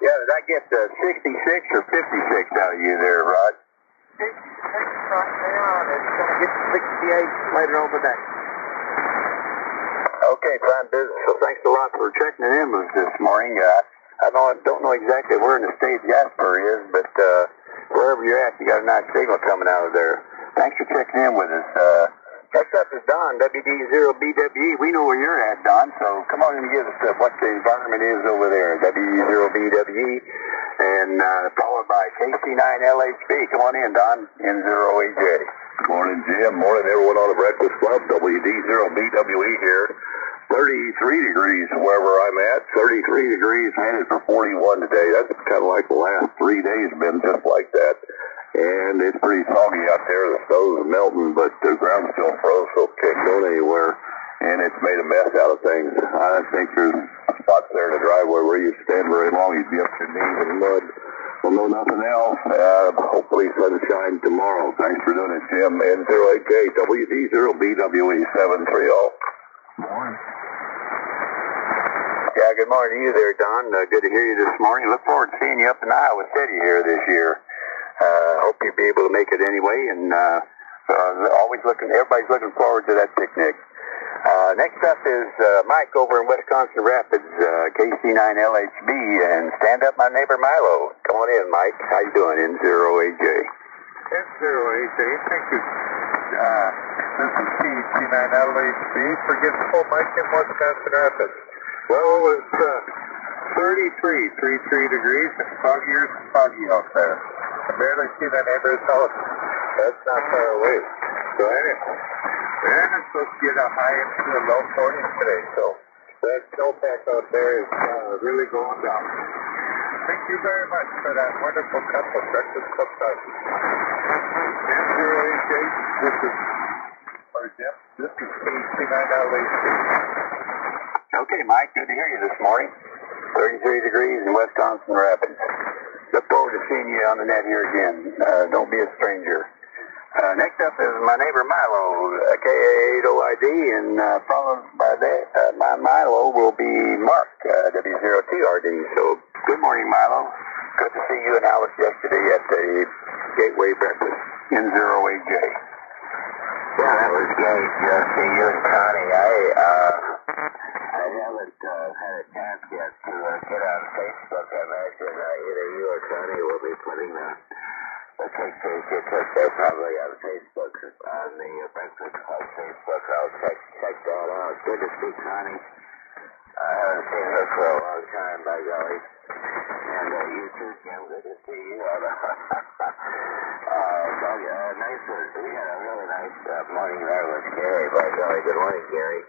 Yeah, did I get 66 or 56 out of you there, Rod? 56 right now, and it's going to get to 68 later on today. Okay, fine business. So thanks a lot for checking in with us this morning. I don't know exactly where in the state Jasper is, but wherever you're at, you got a nice signal coming out of there. Thanks for checking in with us. Next up is Don, WD0BWE. We know where you're at, Don, so come on and give us what the environment is over there, WD0BWE, and followed by KC9LHB. Come on in, Don, N0AJ. Morning, Jim. Morning, everyone on the Breakfast Club. WD0BWE here. 33 degrees wherever I'm at. 33 degrees, headed for 41 today. That's kind of like the last 3 days been just like that. And it's pretty foggy out there. The snow's melting, but the ground's still froze, so it can't go anywhere. And it's made a mess out of things. I think there's spots there in the driveway where you stand very long, you'd be up to your knees in mud. Well, no, nothing else. Hopefully sunshine tomorrow. Thanks for doing it, Jim. N08K, WD0BWE 730. Morning. Yeah, good morning to you there, Don. Good to hear you this morning. Look forward to seeing you up in Iowa City here this year. Hope you'll be able to make it anyway, and everybody's looking forward to that picnic. Next up is Mike over in Wisconsin Rapids, KC9LHB, and stand up my neighbor Milo. Come on in, Mike. How you doing? N0AJ. N0AJ, thank you. This is KC9LHB. Forgetful Mike in Wisconsin Rapids. Well, it was 33 degrees and foggy out there. I barely see that neighbor's house. That's not far away. So anyway, and it's supposed to get a high into the low 40s today, so that snowpack out there is really going down. Thank you very much for that wonderful cup of Breakfast Club coffee. N0AJ, this is KC9LHB. Okay, Mike, good to hear you this morning. 33 degrees in Wisconsin Rapids. Look forward to seeing you on the net here again. Don't be a stranger. Next up is my neighbor Milo, KA8OID, and followed by that, my Milo will be Mark, W0TRD. So, good morning, Milo. Good to see you and Alice yesterday at the Gateway Breakfast, N0AJ. Yeah, that was great. See you and Connie. I haven't had a chance yet to get on Facebook. I imagine either you or Connie will be putting the pictures you took there probably on Facebook, on the Breakfast Club Facebook. I'll check that out. Good to see Connie. I haven't seen her for a long time, by golly. And you too, Jim. Good to see you. Nice. We had a really nice morning there with Gary, by golly. Good morning, Gary.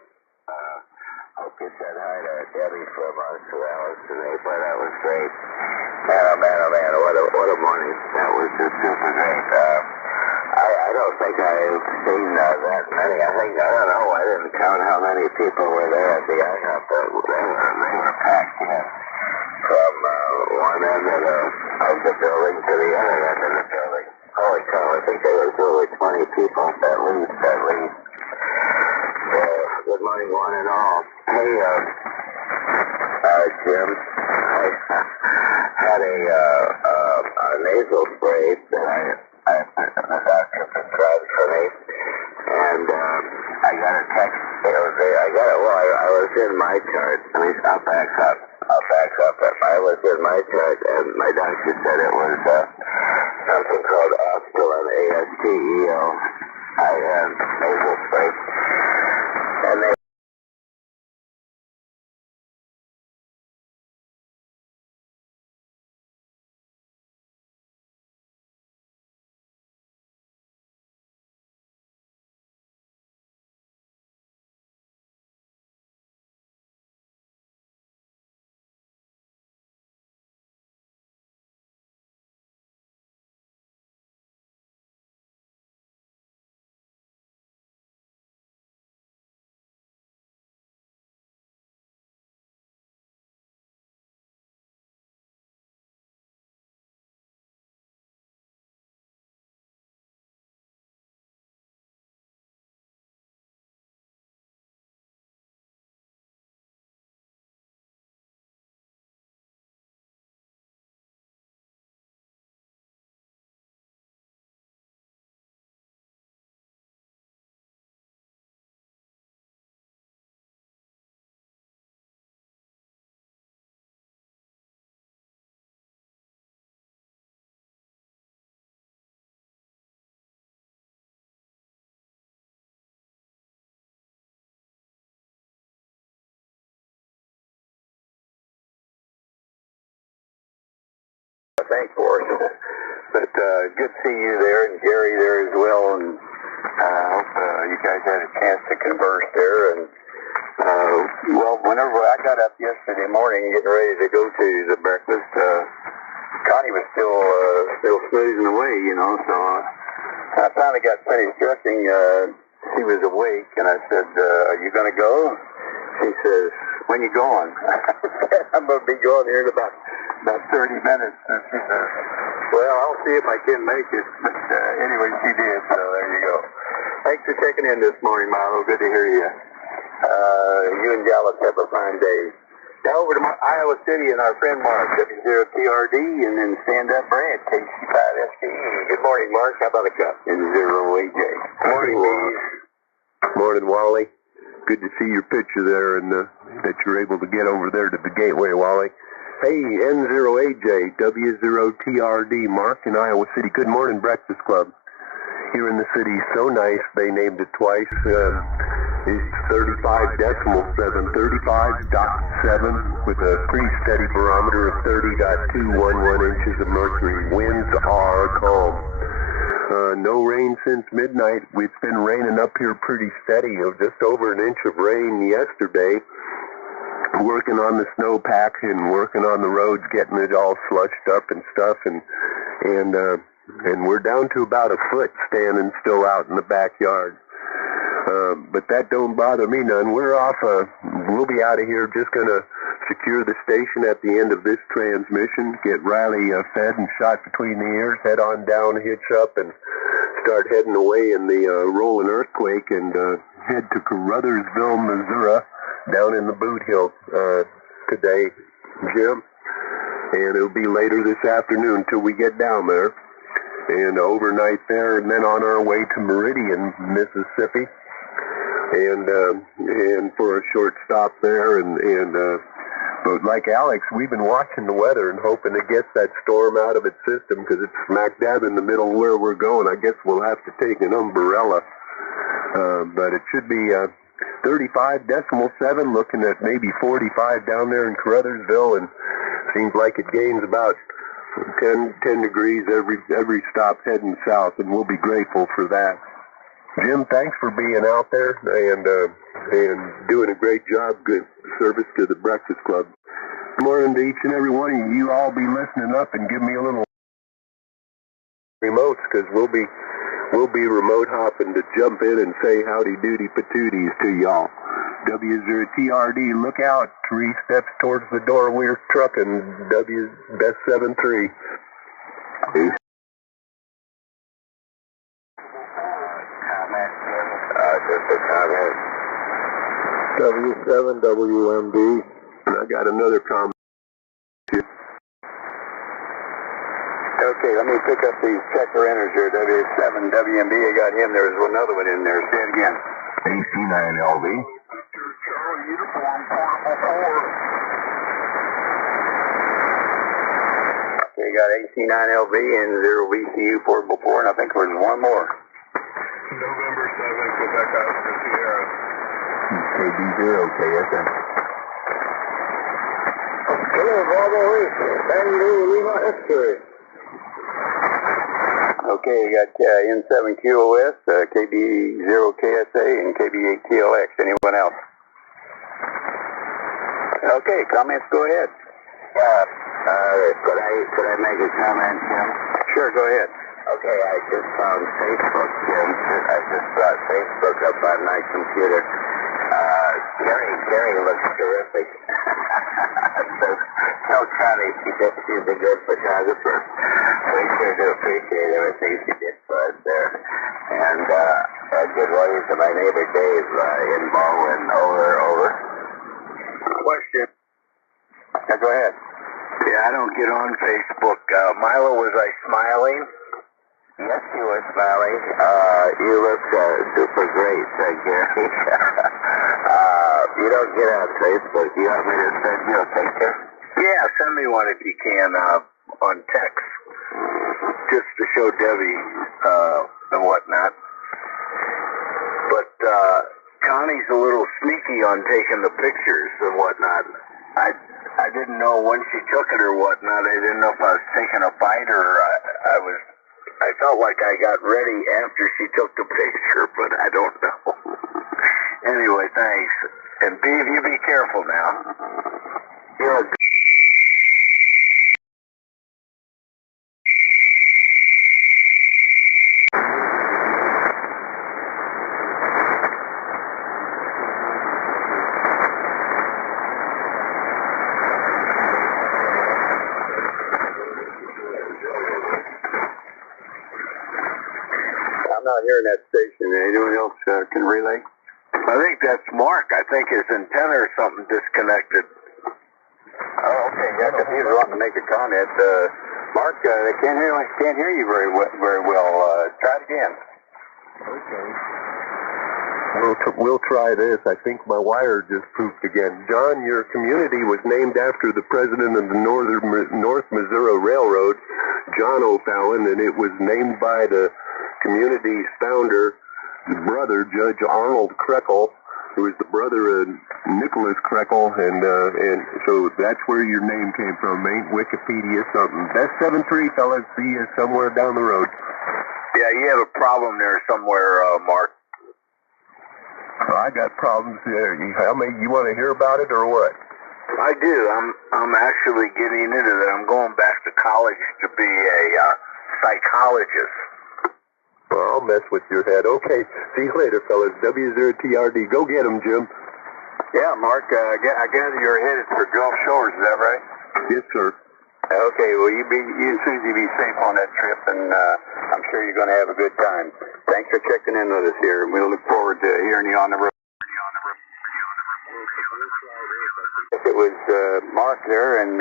Hope you said hi to Debbie from Australis today, but that was great. Man, oh man, what a morning. That was just super great. I don't think I've seen that many. I don't know, I didn't count how many people were there at the IHOP, but they were packed in from one end of the building to the other end of the building. Holy cow, I think there was over 20 people at least. Good morning, one and all. Hey, Jim, I had a nasal spray that the doctor prescribed for me, and I got a text. I was in my chart. I'll back up. I was in my chart, and my doctor said it was something called Astelin, ASTELIN, nasal spray. And they thank for us. But good to see you there and Gary there as well. And I hope you guys had a chance to converse there. And well, whenever I got up yesterday morning getting ready to go to the breakfast, Connie was still snoozing away, you know. So I finally got finished dressing. She was awake, and I said, "Are you going to go?" She says, "When you going?" I said, "I'm going to be going here in about 30 minutes." And she says, "Well, I'll see if I can make it." But anyway, she did, so there you go. Thanks for checking in this morning, Milo. Good to hear you. You and Dallas have a fine day. Now over to Iowa City and our friend Mark, W0TRD, and then stand-up Brad, KC5SKE. Good morning, Mark. How about a cup? And 0AJ. Morning, Steve. Morning, Wally. Good to see your picture there and that you're able to get over there to the gateway, Wally. Hey, N0AJ, W0TRD, Mark in Iowa City. Good morning, Breakfast Club. Here in the city, so nice, they named it twice. It's 35.7, 35.7 with a pretty steady barometer of 30.211 inches of mercury. Winds are calm. No rain since midnight. It's been raining up here pretty steady. Just over an inch of rain yesterday. Working on the snowpack and working on the roads, getting it all slushed up and stuff, and we're down to about a foot standing still out in the backyard. But that don't bother me none. We're off. We'll be out of here. Just gonna secure the station at the end of this transmission. Get Riley fed and shot between the ears. Head on down, hitch up, and start heading away in the rolling earthquake, and head to Caruthersville, Missouri, down in the Boot Hill today, Jim. And it'll be later this afternoon till we get down there, and overnight there, and then on our way to Meridian, Mississippi. And for a short stop there, but like Alex, we've been watching the weather and hoping it gets that storm out of its system, because it's smack dab in the middle where we're going. I guess we'll have to take an umbrella, but it should be 35.7, looking at maybe 45 down there in Caruthersville, and seems like it gains about 10 degrees every stop heading south, and we'll be grateful for that. Jim, thanks for being out there and doing a great job. Good service to the Breakfast Club. Good morning to each and every one of you. All be listening up and give me a little remotes, because we'll be remote hopping to jump in and say howdy doody patooties to y'all. W0TRD, look out. 3 steps towards the door. We're trucking. Best 7-3. Just a comment. W7WMB. And I got another comment. Okay, let me pick up these checker enters here. W7WMB, I got him. There's another one in there. Say it again. AC9LV. Charlie Uniform, Portable 4. Okay, you got AC9LV and 0VCU portable 4, and I think there's one more. November 7, Quebec Oscar Sierra. KB0, KSM. Hello, Bravo 8. Bangalore, Lima X-ray. Okay, you got N7QOS, KB0KSA, and KB8TLX. Anyone else? Okay, comments, go ahead. Could I make a comment, Jim? Sure, go ahead. Okay, I just found Facebook, Jim. I just brought Facebook up on my computer. Gary looks terrific. Tell Connie she's a good photographer. We sure do appreciate everything she did for us there. And good morning to my neighbor Dave in Baldwin. Over. Question. Yeah, go ahead. Yeah, I don't get on Facebook. Milo, was I smiling? Yes, you were smiling. You look super great, Gary. You don't get on Facebook. Do you want me to send you a picture? Yeah, send me one if you can on text, just to show Debbie and whatnot. But Connie's a little sneaky on taking the pictures and whatnot. I didn't know when she took it or whatnot. I didn't know if I was taking a bite or I felt like I got ready after she took the picture, but I don't know. Anyway, thanks. And Beav, you be careful now. You're a I'm not hearing that station. Anyone else can relay? I think that's Mark. I think his antenna or something disconnected. Oh, okay. Yeah, because he was wanting to make a comment. Mark, they can't hear you very well. Try it again. Okay. We'll try this. I think my wire just pooped again. John, your community was named after the president of the North Missouri Railroad, John O'Fallon, and it was named by the community's founder, his brother, Judge Arnold Krekel, who was the brother of Nicholas Krekel, and so that's where your name came from. Ain't Wikipedia something? Best 7-3, fellas. See you somewhere down the road. Yeah, you have a problem there somewhere, Mark. I got problems there. You want to hear about it or what? I do. I'm actually getting into that. I'm going back to college to be a psychologist. Well, I'll mess with your head. Okay, see you later, fellas. W0TRD. Go get him, Jim. Yeah, Mark, I gather you're headed for Gulf Shores, is that right? Yes, sir. Okay, well, you and Susie be safe on that trip, and I'm sure you're going to have a good time. Thanks for checking in with us here, and we'll look forward to hearing you on the road. It was Mark there, and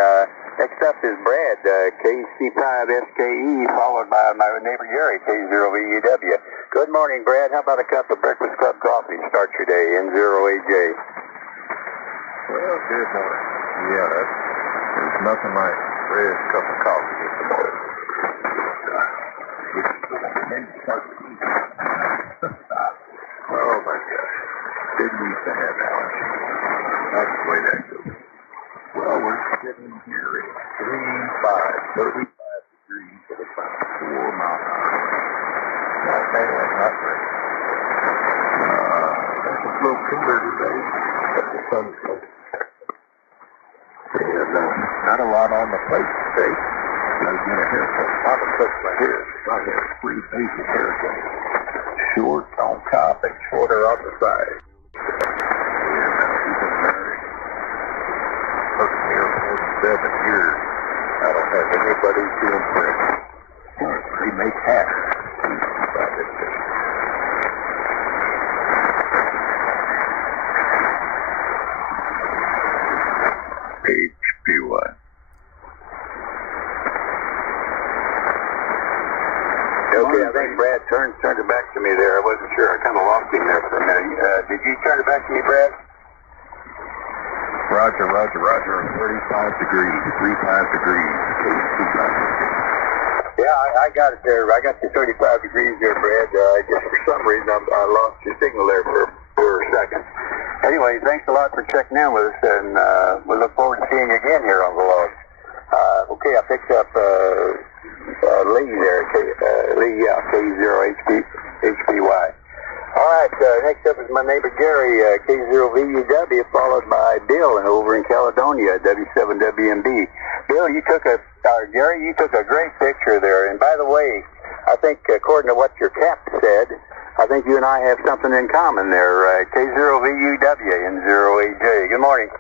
next up is Brad, KC5SKE, followed by my neighbor Gary, K0VUW. Good morning, Brad. How about a cup of Breakfast Club coffee to start your day, N0AJ? Well, good morning. Yeah, there's nothing like a fresh cup of coffee in the morning. Oh my gosh. Didn't used to have that much. That's the way that goes. Well, we're sitting here at 35 degrees at about 4 miles an hour. Not bad, not great. That's a little cooler today, but the sun's out. And not a lot on the plate today. Gotta get a haircut. I'll touch my hair. I have 3 basic haircuts. Short on top and shorter on the side. And we've been married 47 years. I don't have anybody to impress. They make hats. HP1. Okay, I think Brad turned it back to me there. I wasn't sure. I kind of lost him there for a minute. Did you turn it back to me, Brad? Roger. 35 degrees, 35 degrees. Yeah, I got it there. I got you 35 degrees there, Brad. Just for some reason, I lost your signal there for a second. Anyway, thanks a lot for checking in with us, and we look forward to seeing you again here on the log. Okay, I picked up Lee there, K0HPY. All right, next up is my neighbor Gary, K0VUW, followed by Bill over in Caledonia, W7WMB. Bill, Gary, you took a great picture there. And by the way, I think according to what your cap said, I think you and I have something in common there. K0VUW and 0AJ. Good morning.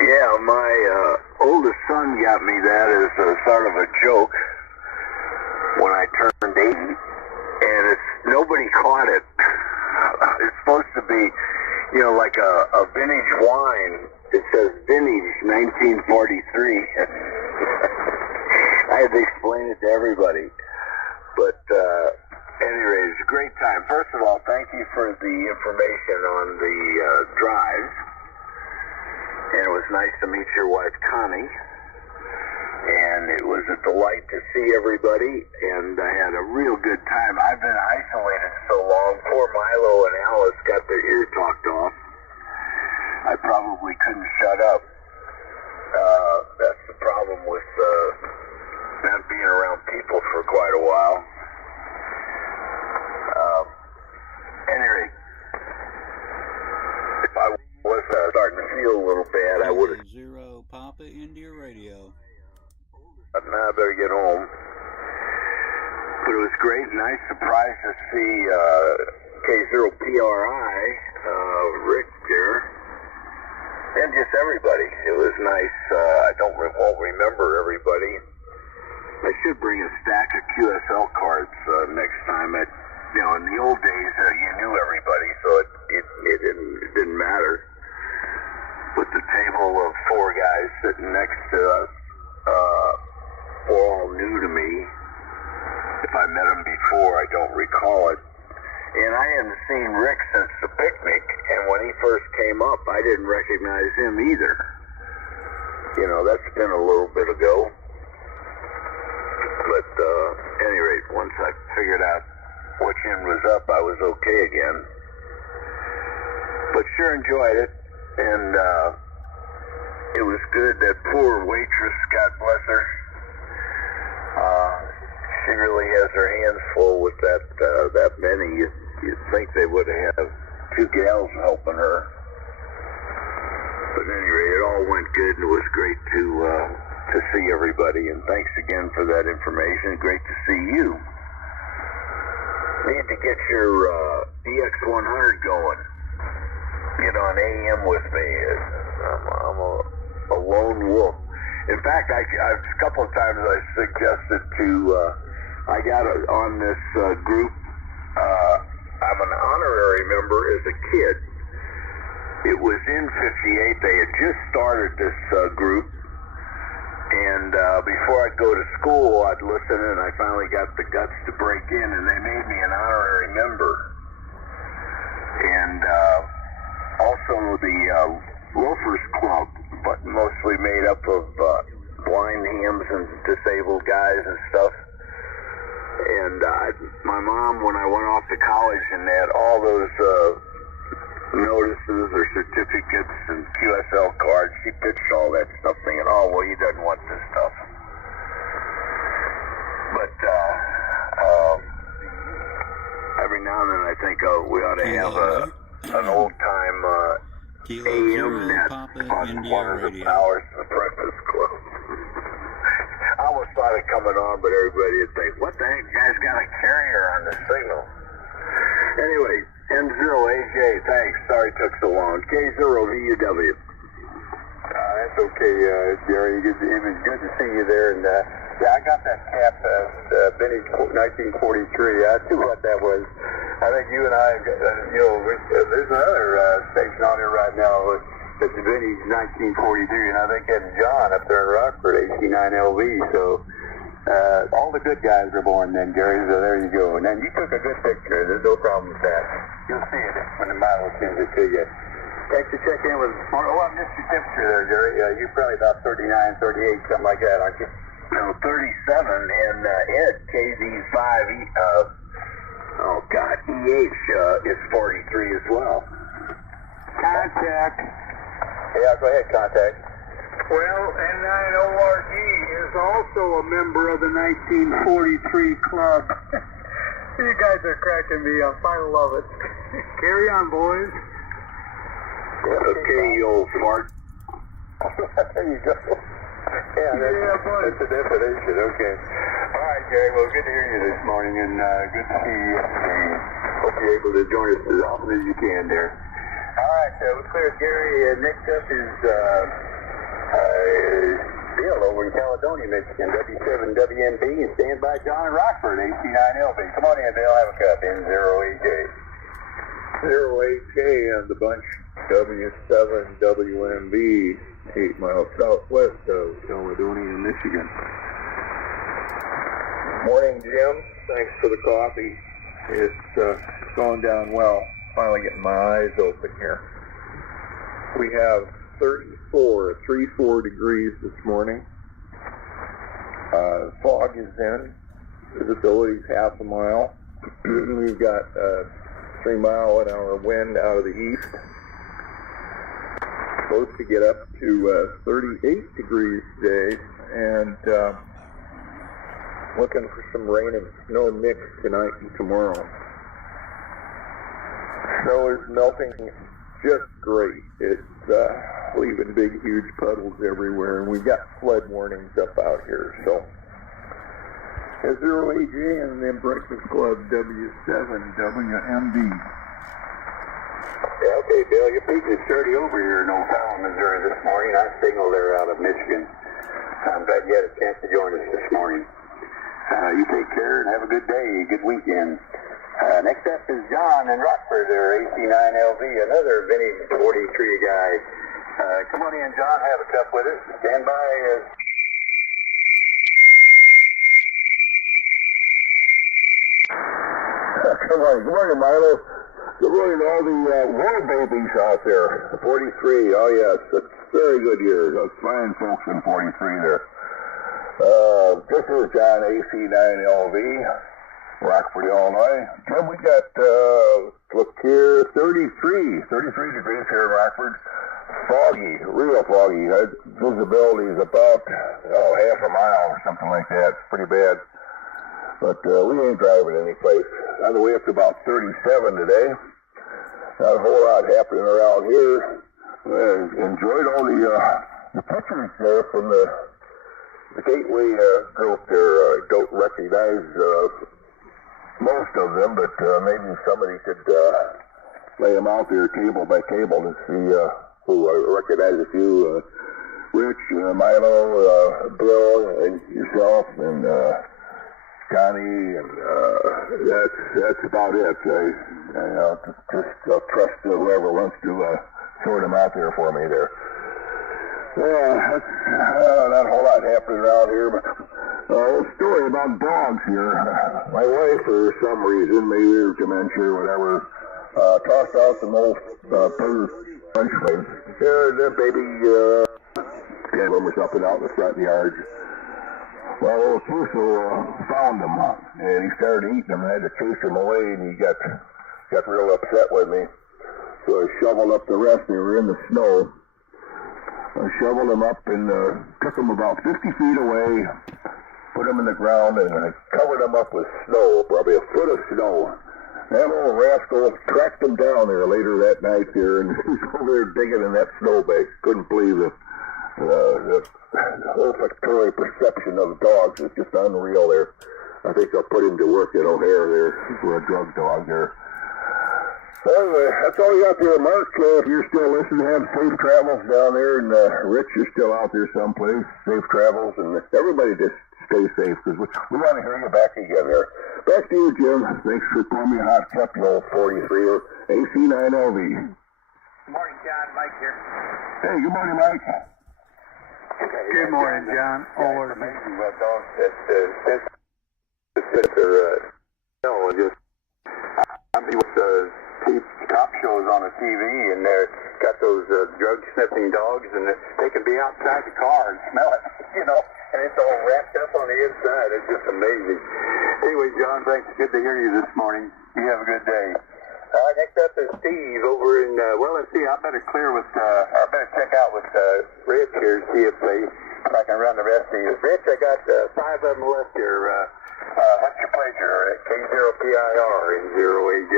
Yeah, my oldest son got me that as a sort of a joke when I turned 8, and nobody caught it. It's supposed to be, like a vintage wine. It says vintage 1943. I had to explain it to everybody. But anyway, it's a great time. First of all, thank you for the information on the drives. And it was nice to meet your wife, Connie. And it was a delight to see everybody, and I had a real good time. I've been isolated so long. Poor Milo and Alice got their ear talked off. I probably couldn't shut up. That's the problem with not being around people for quite a while. Anyway, if I was starting to feel a little bad, I would have. Zero Papa India Radio. But now I better get home. But it was great, nice surprise to see K0PRI, Rick there, and just everybody. It was nice. I won't remember everybody. I should bring a stack of QSL cards next time. In the old days, you knew everybody, so it didn't matter. With the table of four guys sitting next to us, were all new to me. If I met them before, I don't recall it. And I hadn't seen Rick since the picnic, and when he first came up, I didn't recognize him either. That's been a little bit ago. But at any rate, once I figured out which end was up, I was okay again. But sure enjoyed it, and it was good. That poor waitress, God bless her, she really has her hands full with that many. You'd think they would have two gals helping her. But anyway, it all went good, and it was great to see everybody. And thanks again for that information. Great to see you. Need to get your DX100 going. Get on AM with me. I'm a lone wolf. In fact, a couple of times I suggested I got on this group. I'm an honorary member as a kid. It was in 58. They had just started this group. And before I'd go to school, I'd listen, and I finally got the guts to break in, and they made me an honorary member. And also the Loafers Club, but mostly made up of blind hams and disabled guys and stuff. And my mom, when I went off to college and had all those notices or certificates and QSL cards, she pitched all that stuff thinking, oh, well, he doesn't want this stuff. But every now and then I think we ought to have an old-time AM net on one of the powers of the Breakfast Club. I almost thought of coming on, but everybody would think, what the heck, guy's got a carrier on the signal. Anyway, M0AJ, thanks. Sorry it took so long. K0VUW. That's okay, Gary. It was good to see you there. And yeah, I got that cap, vintage 1943. I see what that was. I think you and I, there's another station on here right now that's vintage 1943, and I think that's John up there in Rockford, 89LV. So all the good guys were born then, Gary. So there you go. And then you took a good picture. There's no problem with that. You'll see it when the model sends it to you. Thanks to check in with. Oh, I missed your temperature there, Gary. You're probably about 39, 38, something like that, aren't you? No, 37, and Ed, KZ5, EH is 43 as well. Contact. Yeah, go ahead, contact. Well, N9ORG is also a member of the 1943 club. You guys are cracking me up. I love it. Carry on, boys. Okay, you old fart. There you go. Yeah, that's the definition. Okay. All right, Gary. Well, good to hear you this morning, and good to see you. Hope you're able to join us as often as you can there. All right, we're clear. Gary, next up is Bill over in Caledonia, Michigan, W7WMB, and stand by John in Rockford, 89LB. Come on in, Bill. Have a cup. N0AJ. 0AJ and the bunch, W7WMB, 8 miles southwest of Caledonia, Michigan. Morning, Jim. Thanks for the coffee. It's going down well. Finally getting my eyes open here. We have 34 degrees this morning. Fog is in. Visibility's half a mile. We've got 3 mile an hour wind out of the east. supposed to get up to 38 degrees today, and looking for some rain and snow mix tonight and tomorrow. Snow is melting just great. It's leaving big, huge puddles everywhere, and we've got flood warnings up out here. So, Zero AJ and then Breakfast Club W7 WMD. Yeah, okay, Bill, your peak is 30 over here in O'Fallon, Missouri this morning. I signaled there out of Michigan. I'm glad you had a chance to join us this morning. You take care and have a good day, good weekend. Next up is John in Rockford, their AC9LV, another vintage 43 guy. Come on in, John, have a cup with us. Stand by. Good morning, Milo. Good morning to all the war babies out there. 43, oh yes, that's very good years. Those fine folks in 43 there. This is John, AC9LV, Rockford, Illinois. Jim, we got, look here, 33 degrees here in Rockford. Foggy, real foggy. Visibility is about, half a mile or something like that. It's pretty bad. But we ain't driving any place. On the way up to about 37 today. Not a whole lot happening around here. Enjoyed all the pictures there from the Gateway group there. I don't recognize most of them, but maybe somebody could lay them out there table by table to see who. I recognize a few. Rich, Milo, Bill, and yourself, and Connie, and that's about it. I'll trust whoever wants to sort them out there for me there. That's not a whole lot happening around here, but a story about dogs here. My wife, for some reason, maybe her dementia or whatever, tossed out some old French fries. The baby one was up and out in the front yard. Well, old Suso found them, and he started eating them. I had to chase him away, and he got real upset with me. So I shoveled up the rest. They were in the snow. I shoveled them up and took them about 50 feet away, put them in the ground, and I covered them up with snow, probably a foot of snow. That old rascal tracked them down there later that night there, and he was over there digging in that snowbank. Couldn't believe it. The olfactory perception of dogs is just unreal there. I think they'll put him to work at O'Hare there for a drug dog there. Anyway, that's all you got there, Mark. If you're still listening, have safe travels down there, and Rich, you're still out there someplace. Safe travels, and everybody just stay safe, because we want to hear you back again there. Back to you, Jim. Thanks for pouring me a hot cup, you old 43 or AC9LV. Good morning, John. Mike here. Hey, good morning, Mike. Good morning, John. It's amazing what dogs that just I'm with cop shows on the TV, and they're got those drug sniffing dogs, and they can be outside the car and smell it, and it's all wrapped up on the inside. It's just amazing. Anyway, John, thanks. Good to hear you this morning. You have a good day. Next up is Steve over in, let's see, I better check out with Rich here, see if I can run the rest of these. Rich, I got 5 of them left here. What's your pleasure? K0PIR and 0AJ.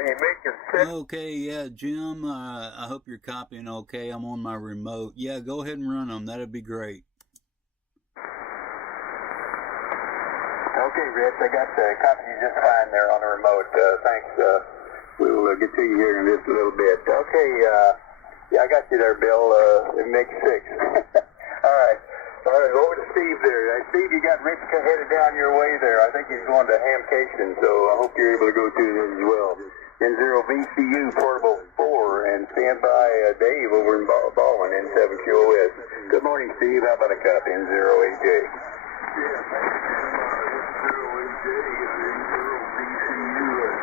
You make your set. Okay, yeah, Jim, I hope you're copying okay. I'm on my remote. Yeah, go ahead and run them. That'd be great. Okay, Rich, I got the copy just fine there on the remote. Thanks. We'll get to you here in just a little bit. Okay, yeah, I got you there, Bill. It makes 6. All right. Over to Steve there. Steve, you got Rich headed down your way there. I think he's going to Hamcation, so I hope you're able to go to this as well. N0VCU Portable 4, and stand by Dave over in Baldwin, N7QOS. Good morning, Steve. How about a cup? N0AJ.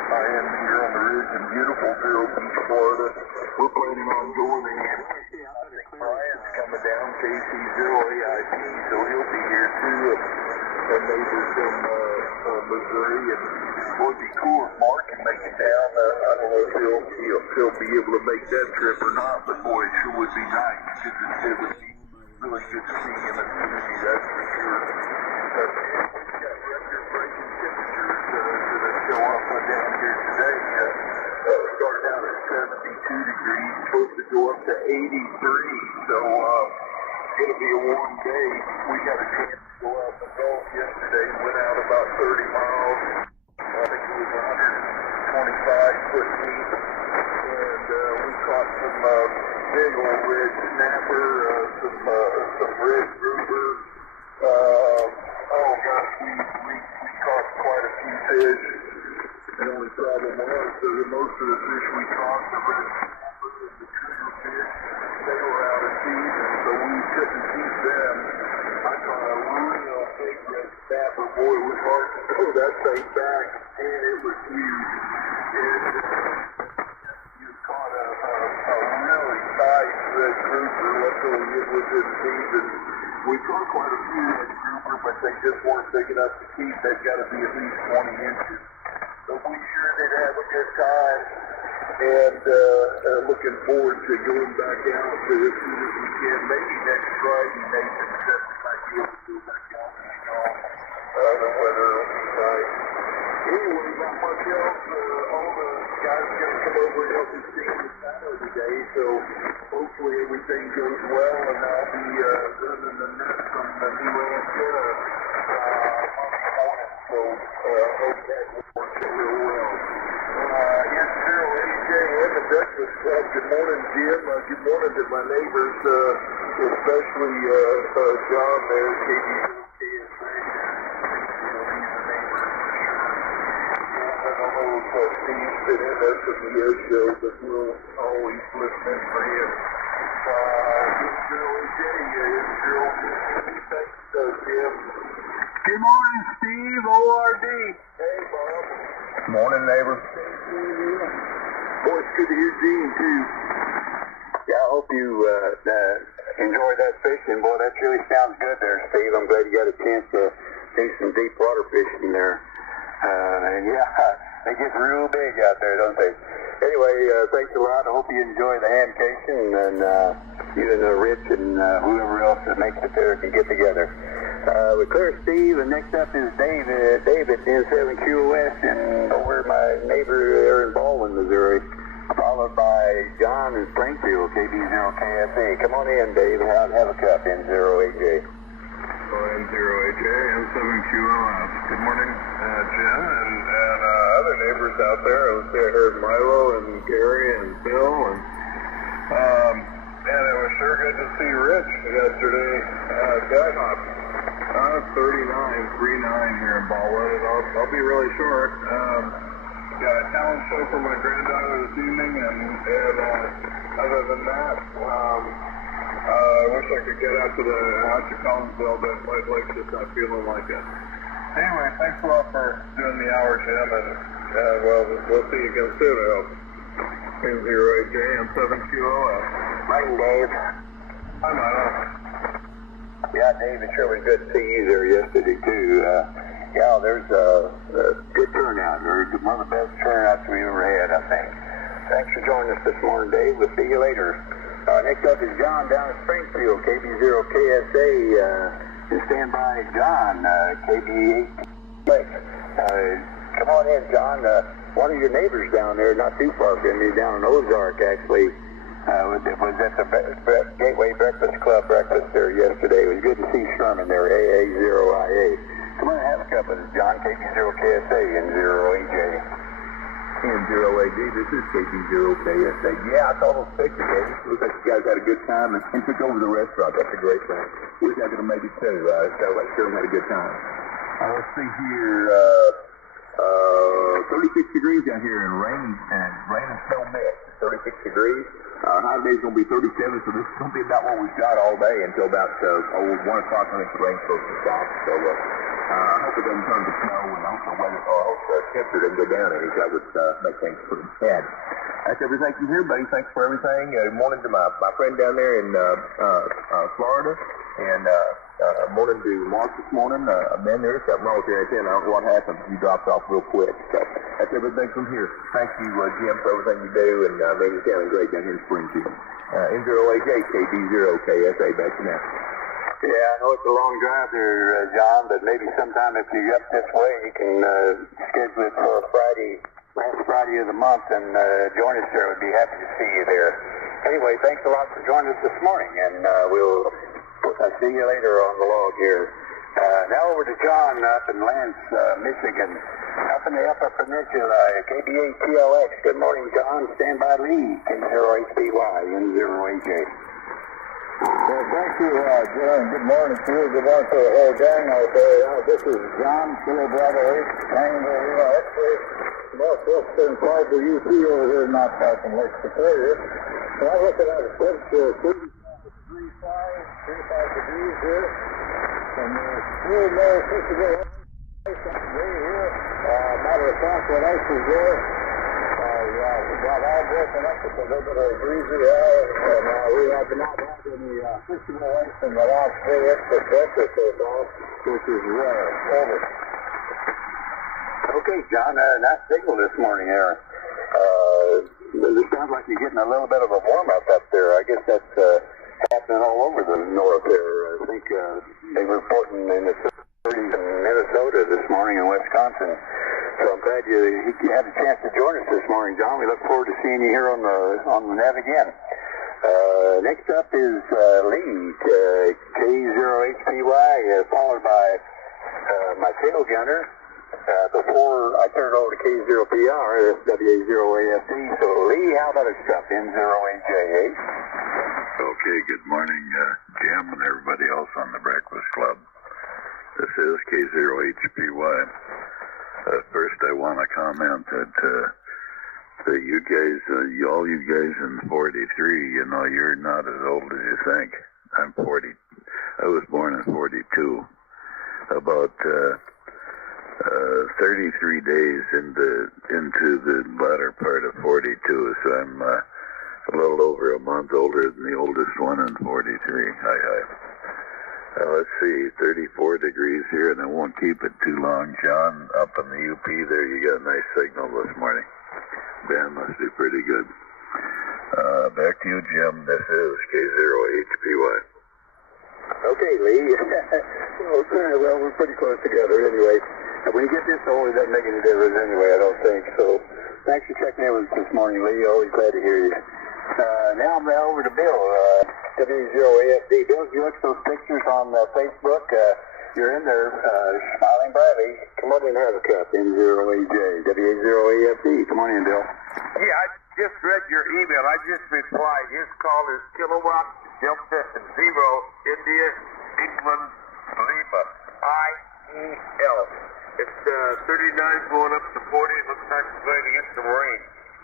I am here on the ridge in beautiful Vero Beach, Florida. We're planning on going in. Brian's coming down, KC0AIP, so he'll be here too. And maybe some Missouri, and it would be cool if Mark can make it down. I don't know if he'll be able to make that trip or not, but boy, it sure would be nice. It would be really good to see him in the city, that's for sure. We've got record-breaking temperatures that show up down here today. Started out at 72 degrees, supposed to go up to 83, so it'll be a warm day. We got a chance to go out and golf yesterday, went out about 30 miles. I think it was 125 foot deep, and we caught some big old red snapper, some red grouper. Oh gosh, we caught quite a few fish. The only problem was that most of the fish we caught, the red snapper and the trigger fish, they were out of season, so we couldn't keep them. I caught a real big red snapper. Boy, it was hard to throw that thing back, and it was huge. And you caught a really nice red grouper. Luckily, it was in season. We caught quite a few red grouper, but they just weren't big enough to keep. They've got to be at least 20 inches. But we sure did have a good time, and looking forward to going back out as soon as we can. Maybe next Friday, Nathan said we might be able to go back out and all. The weather will be nice. Anyway, not much else. All the guys are going to come over and help us sing the shadow today, so hopefully everything goes well, and I'll be running the net from the new antenna Monday morning, so hope that works out real well. N0AJ and the Breakfast Club. Good morning, Jim. Good morning to my neighbors, especially John there, KBO TS. Steve's been in there from the air show, but we'll always listen for him. Thanks, Jim. Good morning, Steve, ORD. Hey, Bob. Morning, neighbor. Boy, it's good to hear Gene, too. Yeah, I hope you enjoy that fishing. Boy, that really sounds good there, Steve. I'm glad you got a chance to do some deep water fishing there. And yeah, they get real big out there, don't they? Anyway, thanks a lot. I hope you enjoy the ham casing, and you and Rich and whoever else that makes it there can get together. We clear Steve, and next up is David N7QOS, and over my neighbor there in Baldwin, Missouri, followed by John in Springfield, KB0KSA. Come on in, Dave. Have a cup, N0AJ. N0AJ, N7QOS. Good morning, Jim, and other neighbors out there. I heard Milo and Gary and Bill, and it was sure good to see Rich yesterday. Duck hop, 39 here in Baldwin, and I'll be really short. Got a talent show for my granddaughter this evening, and other than that, I wish I could get out to Collinsville, but my leg's just not feeling like it. Anyway, thanks a lot for doing the hour, Jim, and we'll see you again soon, I hope. N0AJ and 7QOS. Morning, Dave. Hi, Milo. Yeah, Dave, it sure was good to see you there yesterday, too. Yeah, there's a good turnout, or one of the best turnouts we ever had, I think. Thanks for joining us this morning, Dave. We'll see you later. Next up is John down in Springfield, KB0KSA, and stand by John, KB8. Come on in, John. One of your neighbors down there, not too far from me, down in Ozark, actually, was at the Gateway Breakfast Club breakfast there yesterday. It was good to see Sherman there, AA0IA. Come on and have a cup with us, John, KB0KSA and 0AJ. N0AD, this is KB0KSA. Yeah, I saw those pictures, Dave. Looks like you guys had a good time and took over the restaurant. That's a great thing. We're not going to make it too. Sounds like Sherman had a good time. Let's see here. 36 degrees down here in rain and snow mix. 36 degrees. High day's going to be 37, so this is going to be about what we've got all day until about 1 o'clock when the rain's supposed to stop. So I hope it doesn't turn to snow, and I hope the weather, or I hope the temperature doesn't go down any. That would make things pretty bad. That's everything from here, buddy. Thanks for everything. Good morning to my friend down there in Florida, and morning to Mark this morning. Man, there's something wrong with your antenna. I don't know what happened. You dropped off real quick. So that's everything from here. Thank you, Jim, for everything you do, and man, you're sounding great down here in Springfield. N0AJ, KD0KSA, back to now. Yeah, I know it's a long drive there, John, but maybe sometime if you're up this way, you can schedule it for a Friday, last Friday of the month, and join us there. We'd be happy to see you there. Anyway, thanks a lot for joining us this morning, and we'll see you later on the log here. Now over to John up in Lance, Michigan, up in the Upper Peninsula, KBA TLX. Good morning, John. Stand by Lee, N0HBY, N0AJ. Well, thank you, Jim. Good morning to you. Good morning to the whole gang out there. This is John, Kilo Bravo 8, hanging over here. Actually, North Western part of the UP over here, not far from Lake Superior. So I'm looking at a temperature of 35 degrees here. And there's still no physical ice on the day here. Matter of fact, when ice is there, we got all broken up with a little bit of a breezy air, and we have not had any physical ice in the last 3 extra pressure so far, which is rare. Over. Okay, John, nice signal this morning there. It sounds like you're getting a little bit of a warm-up up there. I guess that's happening all over the north there. I think they were reporting in the 30s in Minnesota this morning in Wisconsin. So I'm glad you had a chance to join us this morning, John. We look forward to seeing you here on the net again. Next up is Lee, K0HPY, followed by my tail gunner. Before I turn it over to K0PR, WA0AFD. So Lee, how about a stuff? N0AJ8. Okay, good morning, Jim and everybody else on the Breakfast Club. This is K0HPY. First, I want to comment that you guys, all you guys in 43, you know, you're not as old as you think. I'm 40. I was born in 42. About 33 days into the latter part of 42, so I'm a little over a month older than the oldest one in 43. Hi. Let's see, 34 degrees here, and I won't keep it too long, John. Up in the UP there, you got a nice signal this morning. Ben must be pretty good. Back to you, Jim. This is K0HPY. Okay, Lee. Well, we're pretty close together anyway. When you get this old, it doesn't make any difference anyway, I don't think. So thanks for checking in with us this morning, Lee. Always glad to hear you. Now I'm over to Bill, W0AFD. Bill, if you look at those pictures on Facebook, you're in there smiling brightly. Come on in and have a cup. N0AJ, W0AFD. Come on in, Bill. Yeah, I just read your email. I just replied. His call is Kilowatt Delta 0 India England Lima IEL. It's 39 going up to 40. It looks like it's going to get some rain.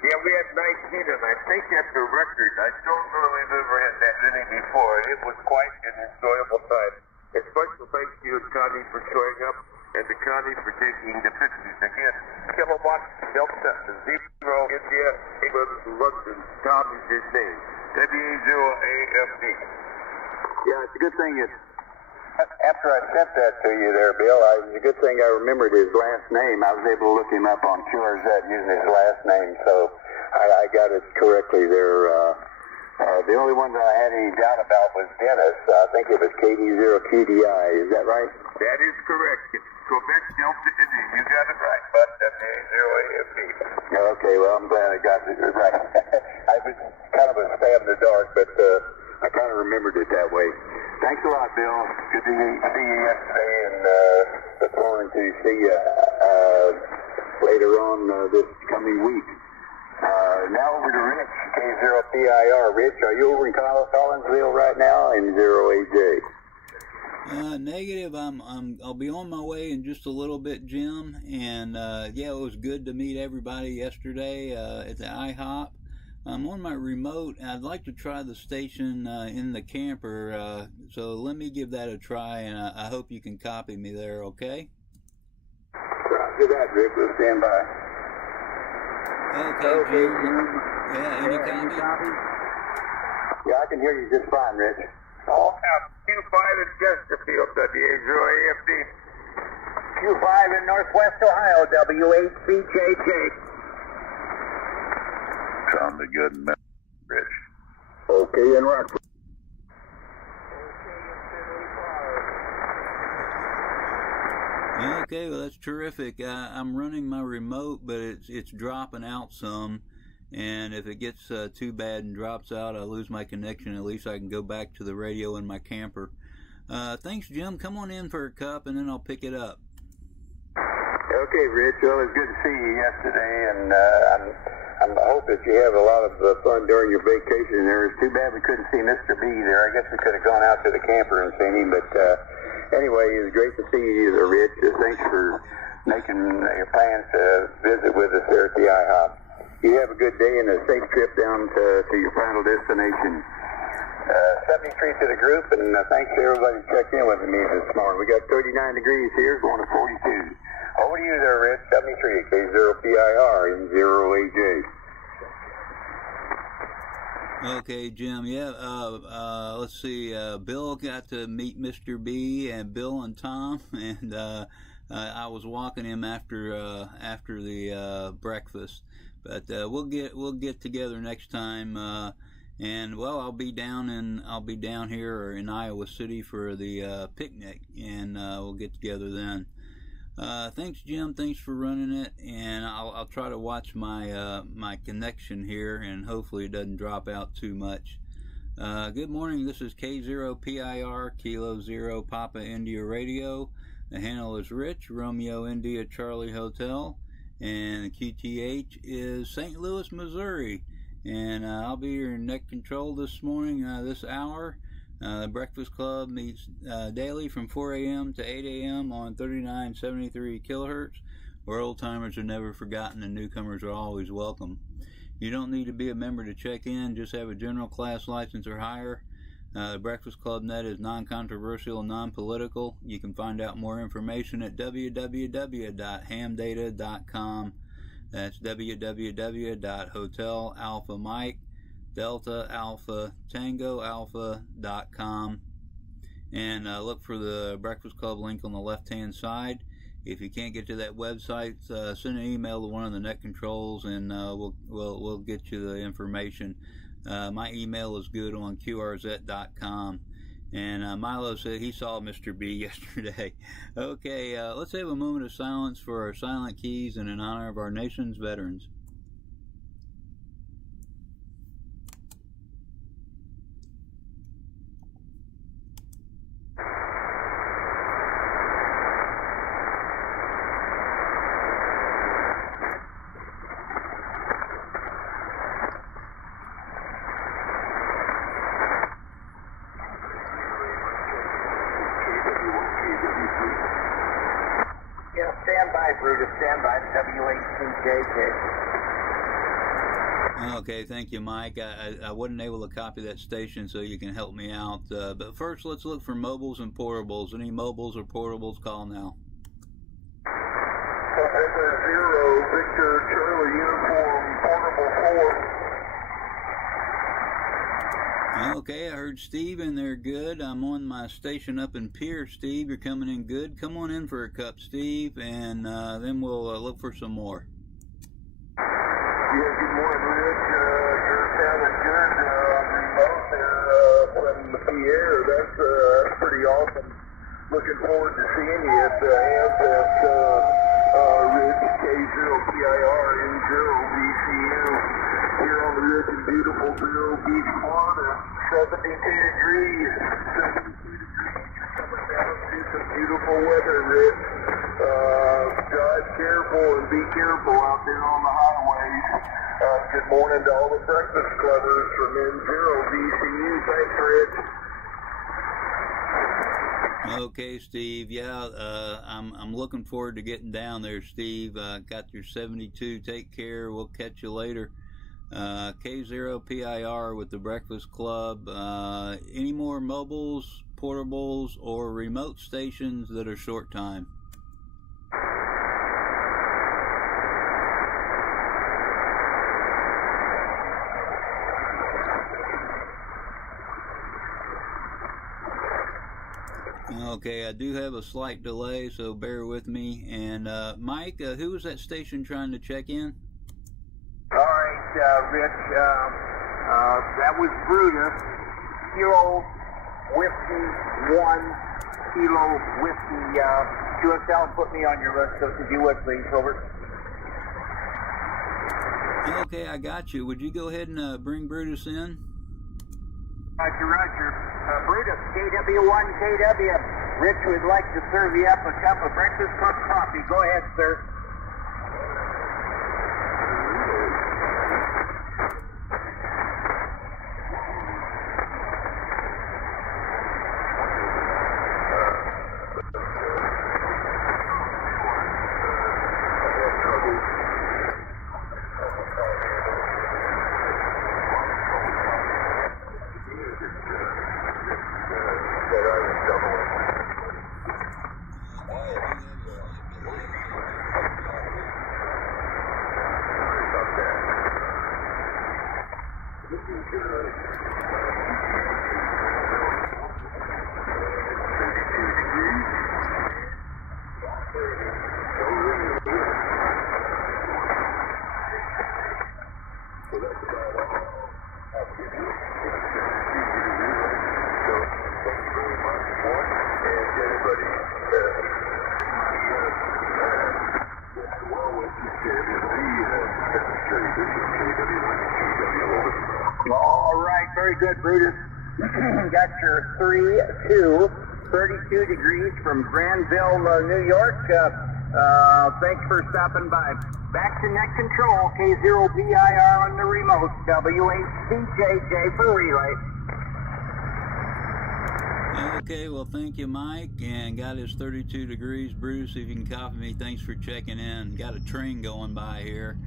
Yeah, we had 19, and I think that's a record. I don't know if we've ever had that many before, and it was quite an enjoyable time. A special thanks to you and Connie for showing up, and to Connie for taking the pictures. Again, Kilowatt Delta 0 India England London. Tom is his name. W0AFD. Yeah, it's a good thing after I sent that to you there, Bill, it's a good thing I remembered his last name. I was able to look him up on QRZ using his last name, so I got it correctly there. The only one that I had any doubt about was Dennis. I think it was KD0QDI. Is that right? That is correct. It's Quebec Delta India. You got it right, bud. W0AFD. Okay, well, I'm glad I got it right. I was kind of a stab in the dark, but I kind of remembered it that way. Thanks a lot, Bill. Good to see you yesterday, and look forward to see you later on this coming week. Now over to Rich, K0PIR. Rich, are you over in Collinsville right now? And N0AJ. Negative. I'll be on my way in just a little bit, Jim. And yeah, it was good to meet everybody yesterday at the IHOP. I'm on my remote. I'd like to try the station in the camper, so let me give that a try, and I hope you can copy me there, okay? Roger that, Rick. We'll stand by. Okay, Jim. Yeah, any copy? Yeah, I can hear you just fine, Rich. Oh, Q5 in Chesterfield, WA0AFD. Q5 in Northwest Ohio, W8BJJ. Sounded good and Rich. Okay, in Rockford. Okay, well that's terrific. I'm running my remote, but it's dropping out some, and if it gets too bad and drops out, I lose my connection. At least I can go back to the radio in my camper. Thanks, Jim. Come on in for a cup, and then I'll pick it up. Okay, Rich. Well, it was good to see you yesterday, and I hope that you have a lot of fun during your vacation there. It's too bad we couldn't see Mr. B there. I guess we could have gone out to the camper and seen him, but anyway, it was great to see you there, Rich. Thanks for making your plans to visit with us there at the IHOP. You have a good day and a safe trip down to your final destination. 73 to the group, and thanks to everybody who checked in with me this morning. We got 39 degrees here, going to 42. Over to you there, Rich. 73 K0PIR in 0AJ. Okay, Jim. Yeah. Let's see. Bill got to meet Mr. B and Bill and Tom, and I was walking him after the breakfast. But we'll get together next time. And well, I'll be down here in Iowa City for the picnic, and we'll get together then. Thanks, Jim. Thanks for running it, and I'll try to watch my connection here, and hopefully it doesn't drop out too much. Good morning. This is K0PIR Kilo Zero Papa India Radio. The handle is Rich Romeo India Charlie Hotel, and the QTH is St. Louis, Missouri. And I'll be your net control this morning, this hour. The Breakfast Club meets daily from 4 a.m. to 8 a.m. on 3973 kilohertz, where old timers are never forgotten and newcomers are always welcome. You don't need to be a member to check in, just have a general class license or higher. The Breakfast Club net is non-controversial and non-political. You can find out more information at www.hamdata.com. That's www.hotel-alpha-mike-delta-alpha-tango-alpha.com, and look for the Breakfast Club link on the left-hand side. If you can't get to that website, send an email to one of the net controls, and we'll get you the information. My email is good on qrz.com. And Milo said he saw Mr. B yesterday. Okay, let's have a moment of silence for our silent keys and in honor of our nation's veterans. Okay, thank you, Mike. I wasn't able to copy that station, so you can help me out. But first, let's look for mobiles and portables. Any mobiles or portables, call now. November 0, Victor Charlie Uniform, portable 4. Okay, I heard Steve in there good. I'm on my station up in Pierce. Steve, you're coming in good. Come on in for a cup, Steve, and then we'll look for some more. Yeah, good morning, Rich. You're sounding good on remote there from Pierre. That's pretty awesome. Looking forward to seeing you at the AMFest, Rich, K0PIR N0VCU, here on the rich and beautiful Vero Beach, Florida. 72 degrees. 72 degrees. Coming down to some beautiful weather, Rich. Drive careful and be careful out there on the highways. Good morning to all the Breakfast Clubbers from N0VCU. Thanks, Rich. Okay, Steve. Yeah, I'm looking forward to getting down there, Steve. Got your 72. Take care. We'll catch you later. K0PIR with the Breakfast Club. Any more mobiles, portables, or remote stations that are short time? Okay, I do have a slight delay, so bear with me. And Mike, who was that station trying to check in? All right, Rich, that was Brutus, Kilo Whiskey 1, Kilo Whiskey QSL. Put me on your list, so if you would, please. Over. Okay, I got you. Would you go ahead and bring Brutus in? Roger, Roger. Brutus, KW1, KW. Rich would like to serve you up a cup of breakfast plus coffee. Go ahead, sir. All right, very good, Brutus. Got your 3-2, 32 degrees from Granville, New York. Thanks for stopping by. Back to net control, K0BIR on the remote, WHCJJ for relay. Okay, well, thank you, Mike. And got his 32 degrees. Bruce, if you can copy me, thanks for checking in. Got a train going by here.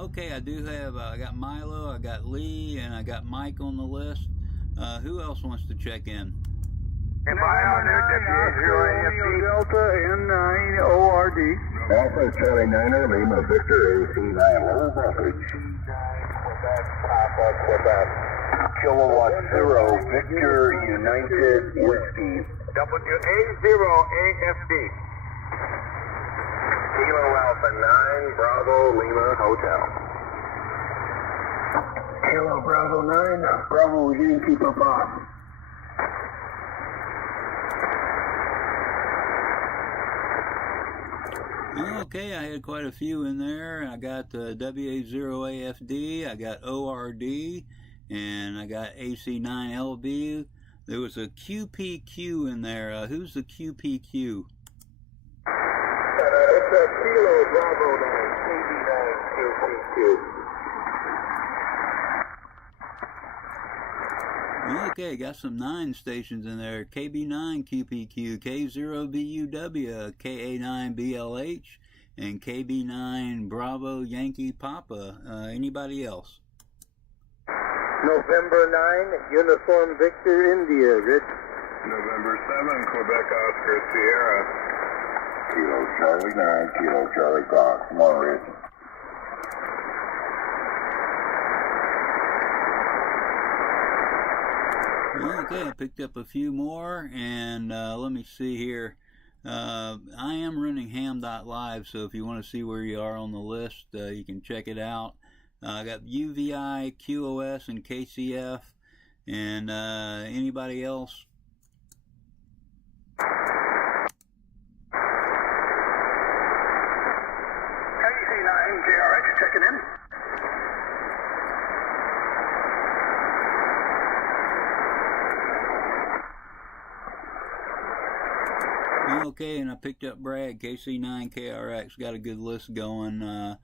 Okay, I do have, I got Milo, I got Lee, and I got Mike on the list. Who else wants to check in? Am I on there, WH0AFD? Delta N9ORD. Alpha Charlie 9er, Lima Victor, AC9, low voltage. Quebec, Papa, Quebec. Kilowatt 0, Victor United Whiskey. WA0AFD. Kilo Alpha 9, Bravo, Lima Hotel. Kilo Bravo 9, Bravo, we didn't keep up on. Okay, I had quite a few in there. I got WA0AFD, I got ORD, and I got AC9LB. There was a QPQ in there. Who's the QPQ? It's a Kilo Bravo 9, KB9 QPQ. Okay, got some 9 stations in there. KB9 QPQ, K0BUW, KA9BLH, and KB9 Bravo Yankee Papa. Anybody else? November 9, Uniform Victor India, Rich. November 7, Quebec Oscar Sierra. Kilo Charlie 9, Kilo Charlie Fox. Come on, Rich. Okay, I picked up a few more, and let me see here. I am running Ham.Live, so if you want to see where you are on the list, you can check it out. I got UVI, QoS, and KCF, and anybody else? KC9 KRX checking in. Okay, and I picked up Brad, KC9 KRX, got a good list going.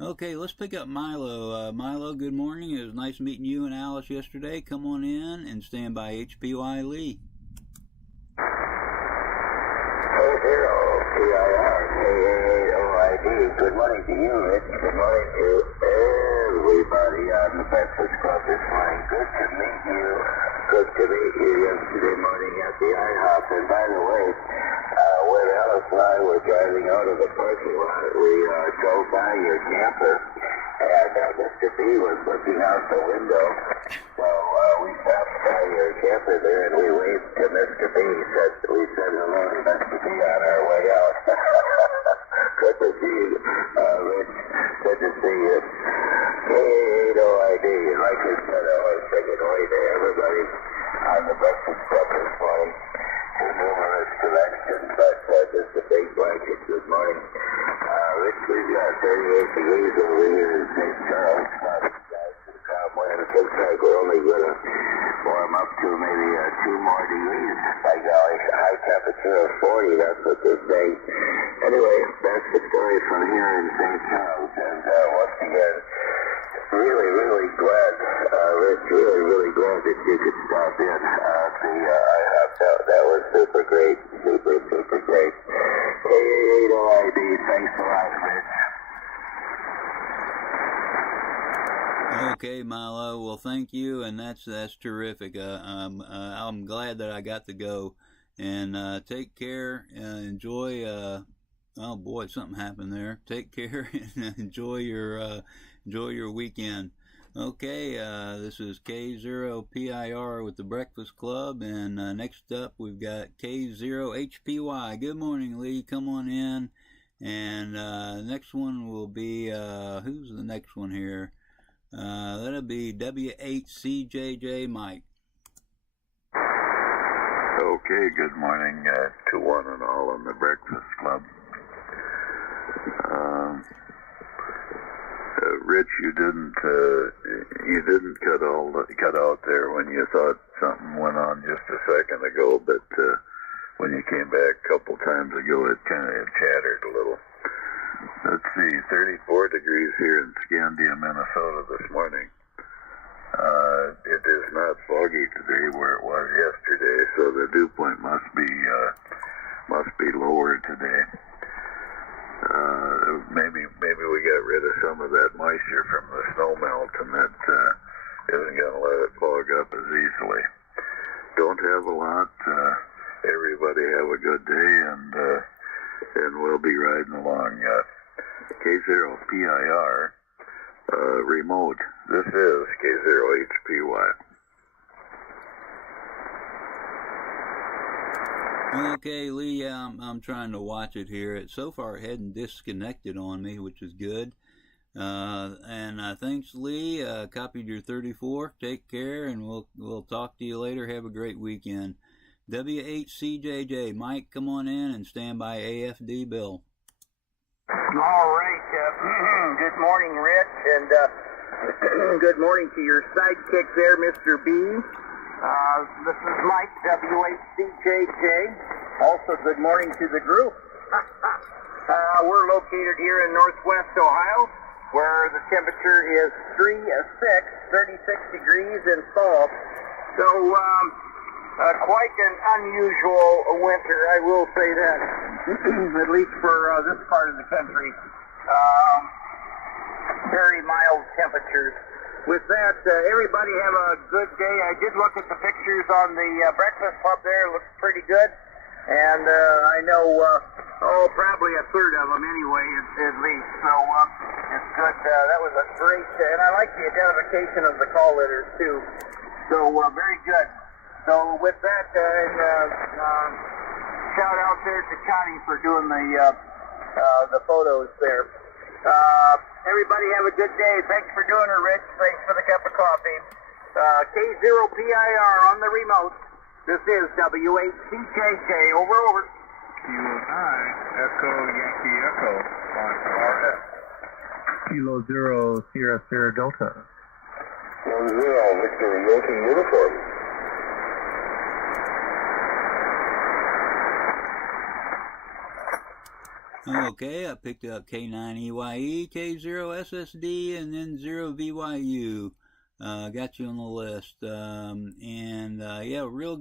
Okay, let's pick up Milo. Milo, good morning. It was nice meeting you and Alice yesterday. Come on in and stand by HPY Lee. KAOID. Good morning to you, Rich. Good morning to everybody on the Breakfast Club this morning. Good to meet you. Good to meet you yesterday morning at the IHOP. And by the way, when Alice and I were driving out of the parking lot, we drove by your camper, and Mr. B was looking out the window. So we stopped by your camper over there, and we waved to Mr. B. We said hello to Mr. B on our way out. Good to see you, Rich. Good to see you. K8OID. Like I said, I want to say good morning to everybody on the Breakfast Club this morning. Too numerous directions, but just a big blanket. Good morning. Rich, we've got 38 degrees over here in St. Charles. It looks like we're only going to warm up to maybe 2 more degrees. By golly, high temperature of 40, that's what they're saying. Anyway, that's the story from here in St. Charles. And once again, really glad, Rich, really glad that you could stop in. That was super great. Super great. K8OID, thanks a lot, Rich. Okay, Milo. Well, thank you, and that's terrific. I'm glad that I got to go, and take care. Enjoy. Oh boy, something happened there. Take care and enjoy your weekend. Okay, this is K0PIR with the Breakfast Club, and next up we've got K0HPY. Good morning, Lee. Come on in, and next one will be who's the next one here? That'll be W8CJJ Mike. Okay, good morning to one and all on the Breakfast Club. Rich, you didn't cut out there when you thought something went on just a second ago, but when you came back a couple times ago, it kind of chattered a little. Let's see, 34 degrees here in Scandia, Minnesota this morning. It is not foggy today where it was yesterday, so the dew point must be lower today. Maybe we got rid of some of that moisture from the snow melt, and that isn't going to let it fog up as easily. Don't have a lot. Everybody have a good day, and we'll be riding along. K0PIR remote. This is K0HPY. Okay, Lee, I'm trying to watch it here. So far, it hadn't disconnected on me, which is good. And thanks, Lee. Copied your 34. Take care, and we'll talk to you later. Have a great weekend. W8CJJ, Mike, come on in and stand by AFD Bill. All right. Good morning, Rich, and good morning to your sidekick there, Mr. B. This is Mike, W8CJJ. Also, good morning to the group. We're located here in Northwest Ohio, where the temperature is 36 degrees in fall. So, quite an unusual winter, I will say that, at least for this part of the country. Very mild temperatures. With that, everybody have a good day. I did look at the pictures on the Breakfast Club there. It looks pretty good. And I know, probably a third of them anyway, at least. So it's good. That was a great, and I like the identification of the call letters too. So very good. So with that, shout out there to Connie for doing the photos there. Everybody have a good day. Thanks for doing it, Rich. Thanks for the cup of coffee. K0PIR on the remote. This is W8CJJ. Over. Kilo 9, Echo Yankee Echo on RS. Kilo 0, Sierra Delta. Kilo 0, Victor Yankee Uniform. Okay, I picked up K9EYE, K0SSD, and then 0VYU. Got you on the list. Yeah, real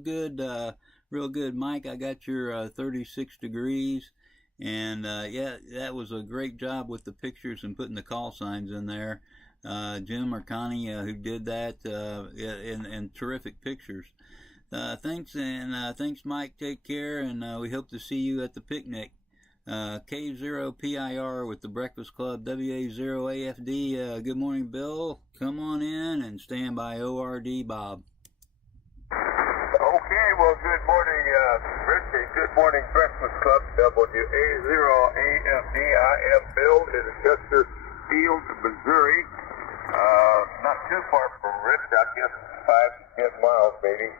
good, Mike. I got your 36 degrees. And yeah, that was a great job with the pictures and putting the call signs in there. Jim or Connie who did that, and terrific pictures. Thanks, and thanks, Mike. Take care, and we hope to see you at the picnic. K0PIR with the Breakfast Club, WA0AFD. Good morning, Bill. Come on in and stand by ORD, Bob. Well, good morning, Rich, and good morning, Breakfast Club, WA0AFD. I am Bill in Chester Field, Missouri. Not too far from Rich, I guess 5 to 10 miles, maybe.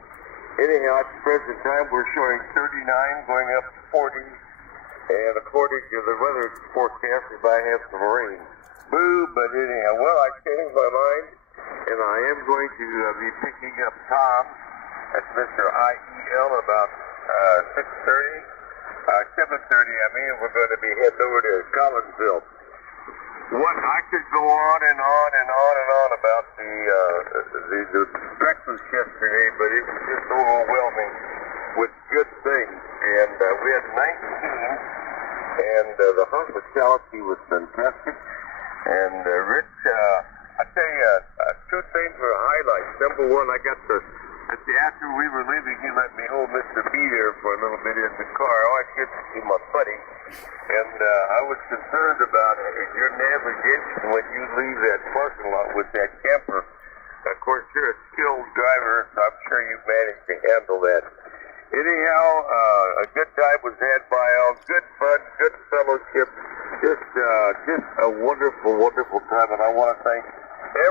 Anyhow, at the present time, we're showing 39 going up to 40, and according to the weather forecast, we might have some rain. Boo, but anyhow, well, I changed my mind, and I am going to be picking up Tom at Mr. IEL about 6:30, 7:30, I mean, we're going to be heading over to Collinsville. What I could go on and on and on and on about the breakfast yesterday, but it was just overwhelming with good things. And we had 19, and the hospitality was fantastic. And Rich, I tell you, two things were highlights. Number one, I got after we were leaving, he let me hold Mr. B there for a little bit in the car. Oh, I get to see my buddy. And I was concerned about your navigation when you leave that parking lot with that camper. Of course, you're a skilled driver, so I'm sure you managed to handle that. Anyhow, a good time was had by all. Good fun, good fellowship. Just a wonderful, wonderful time. And I want to thank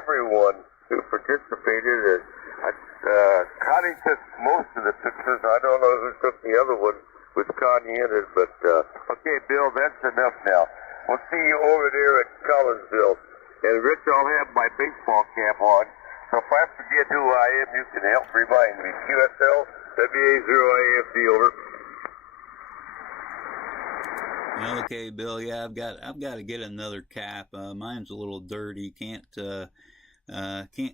everyone who participated. Connie took most of the pictures. I don't know who took the other one with Connie in it, but okay, Bill, that's enough now. We'll see you over there at Collinsville. And Rich, I'll have my baseball cap on, so if I forget who I am, you can help remind me. QSL, WA0AFD, over. Okay, Bill. Yeah, I've got to get another cap. Mine's a little dirty. Can't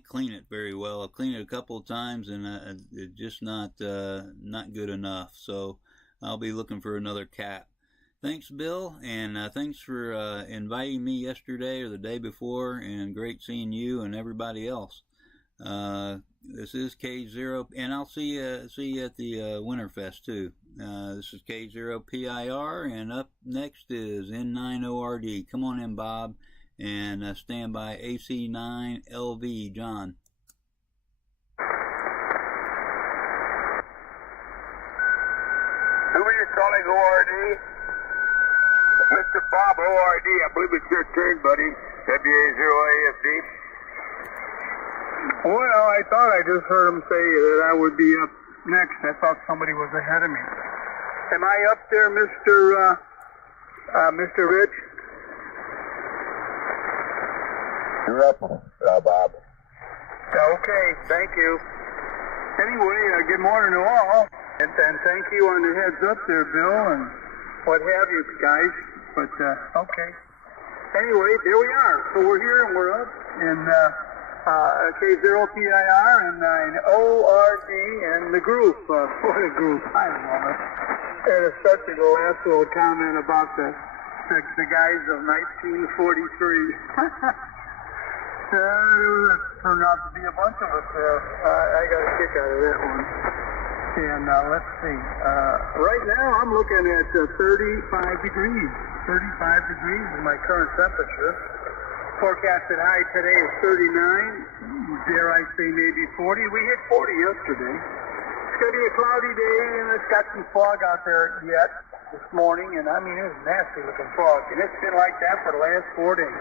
clean it very well. I've cleaned it a couple of times, and it's just not good enough. So I'll be looking for another cap. Thanks, Bill, and thanks for inviting me yesterday or the day before, and great seeing you and everybody else. This is K0, and I'll see you at the Winterfest too. This is K0PIR, and up next is N9ORD. Come on in, Bob, and stand by AC9LV, John. Who are you calling ORD? Mr. Bob, ORD, I believe it's your turn, buddy. WA0AFD. Well, I thought I just heard him say that I would be up next. I thought somebody was ahead of me. Am I up there, Mr. Rich? You're up, Bob. Okay, thank you. Anyway, good morning to all, and thank you on the heads up there, Bill, and what have you guys. But okay. Anyway, there we are. So we're here and we're up in K0PIR and 9ORD and the group. What a group! I love it. And especially the last little comment about the guys of 1943. Turned out to be a bunch of us there. I got a kick out of that one. And let's see. Right now I'm looking at 35 degrees. 35 degrees is my current temperature. Forecasted high today is 39. Dare I say maybe 40. We hit 40 yesterday. It's going to be a cloudy day, and it's got some fog out there yet this morning. And I mean, it's nasty looking fog. And it's been like that for the last 4 days.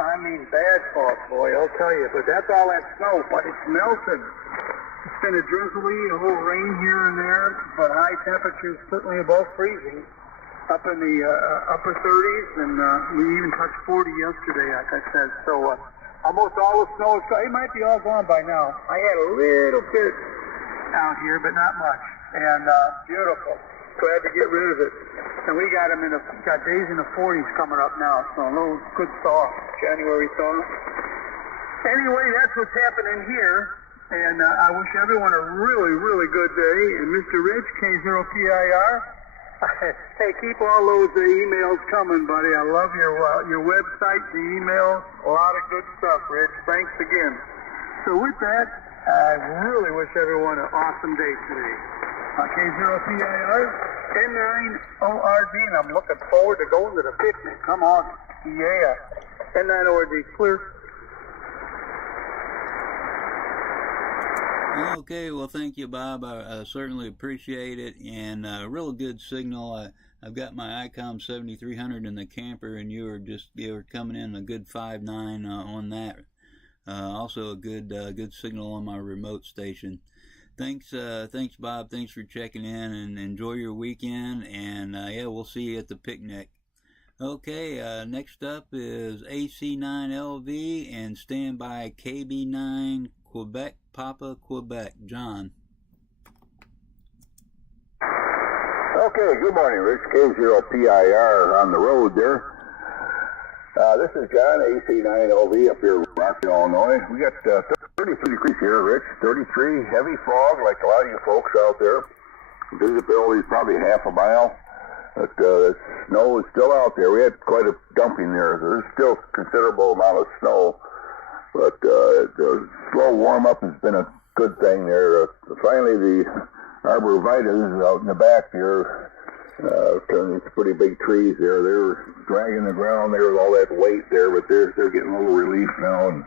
I mean, bad fog, boy, I'll tell you. But that's all that snow, but it's melted. It's been a drizzly, a little rain here and there, but high temperatures certainly above freezing, up in the upper 30s, and we even touched 40 yesterday, like I said. So almost all the snow is gone. It might be all gone by now. I had a little bit out here, but not much. And beautiful. Glad to get rid of it. And we got them got days in the 40s coming up now, so a little good thaw, January thaw. Anyway, that's what's happening here. And I wish everyone a really, really good day. And Mr. Rich, K0PIR, hey, keep all those emails coming, buddy. I love your website, the emails, a lot of good stuff, Rich. Thanks again. So with that, I really wish everyone an awesome day today. K0PIR, N9ORD, and I'm looking forward to going to the picnic. Come on. Yeah. N9ORD, clear. Okay, well, thank you, Bob. I certainly appreciate it, and real good signal. I've got my Icom 7300 in the camper, and you were coming in a good 5.9 on that. Also a good signal on my remote station. Thanks, Bob. Thanks for checking in, and enjoy your weekend. And yeah, we'll see you at the picnic. Okay, next up is AC9LV and standby KB9 Quebec Papa Quebec. John. Okay, good morning, Rich. K0PIR on the road there. This is John, AC9LV up here in Rockville, Illinois. We got 33 degrees here, Rich. 33, heavy fog like a lot of you folks out there. Visibility is probably half a mile. But the snow is still out there. We had quite a dumping there. There's still a considerable amount of snow. But the slow warm-up has been a good thing there. Finally, the arborvitaes out in the back here, turning pretty big trees there. They were dragging the ground there with all that weight there, but they're getting a little relief now. And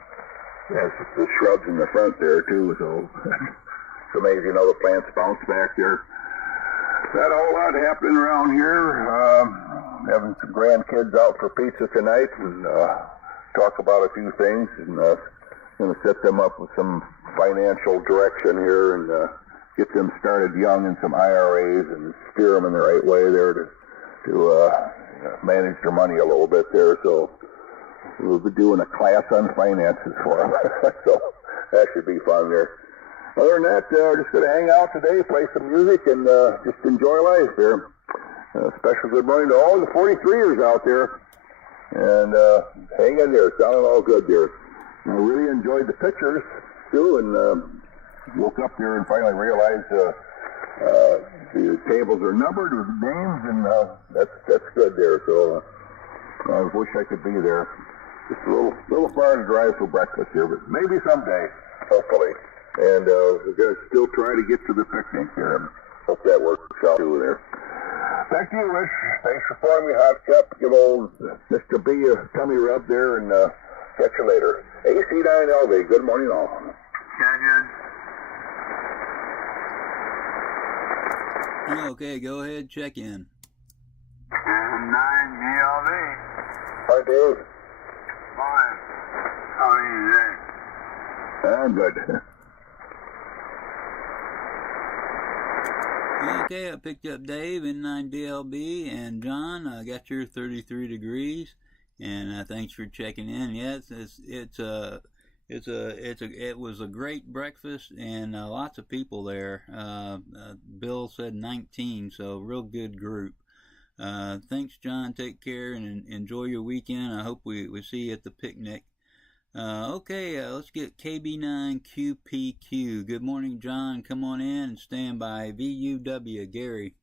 there's the shrubs in the front there, too. So it's amazing how the plants bounce back there. Not a whole lot happening around here. Having some grandkids out for pizza tonight and talk about a few things, and going to set them up with some financial direction here and get them started young in some IRAs and steer them in the right way there to manage their money a little bit there. So we'll be doing a class on finances for them. So that should be fun there. Other than that, just going to hang out today, play some music, and just enjoy life here. Special good morning to all the 43ers out there. And hang in there, sounding all good there. I really enjoyed the pictures, too, and woke up there and finally realized the tables are numbered with names, and that's good there. So I wish I could be there. Just a little far to drive for breakfast here, but maybe someday, hopefully. And we're going to still try to get to the picnic here. Hope that works out too there. Back to you, Rich. Thanks for pouring me a hot cup. Give old Mr. B a tummy rub there, and catch you later. AC9LV, good morning all. Okay, go ahead, check in. 9GLV. Hi, Dave. Morning. How are you today? I'm good. Okay, I picked up Dave in 9DLB, and John, I got your 33 degrees, and thanks for checking in. Yeah, it was a great breakfast, and lots of people there. Bill said 19, so real good group. Thanks, John. Take care and enjoy your weekend. I hope we see you at the picnic. Okay, let's get KB9QPQ. Good morning, John. Come on in and stand by. VUW, Gary.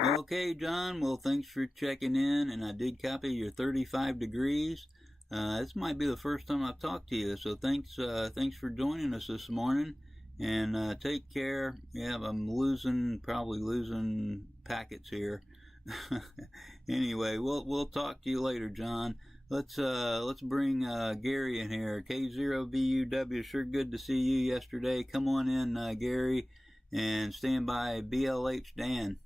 Okay, John, well, thanks for checking in, and I did copy your 35 degrees. This might be the first time I've talked to you, so thanks for joining us this morning. and take care. Yeah, I'm probably losing packets here. Anyway, we'll talk to you later, John. Let's bring Gary in here. K0VUW, sure good to see you yesterday. Come on in, Gary, and stand by BLH Dan.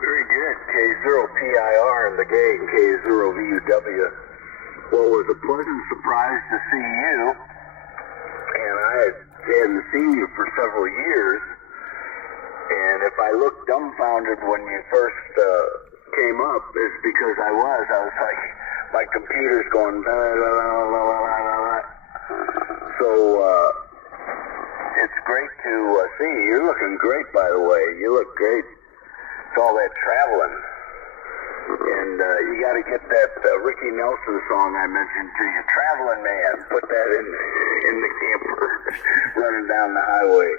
Very good. K0PIR and the gang, K0VUW. Well, it was a pleasant surprise to see you, and I hadn't seen you for several years. And if I looked dumbfounded when you first came up, it's because I was like, my computer's going, blah, blah, blah, blah, blah, blah. So it's great to see you. You're looking great, by the way. You look great. It's all that traveling. And you got to get that Ricky Nelson song I mentioned to you, Traveling Man. Put that in the camper, running down the highway.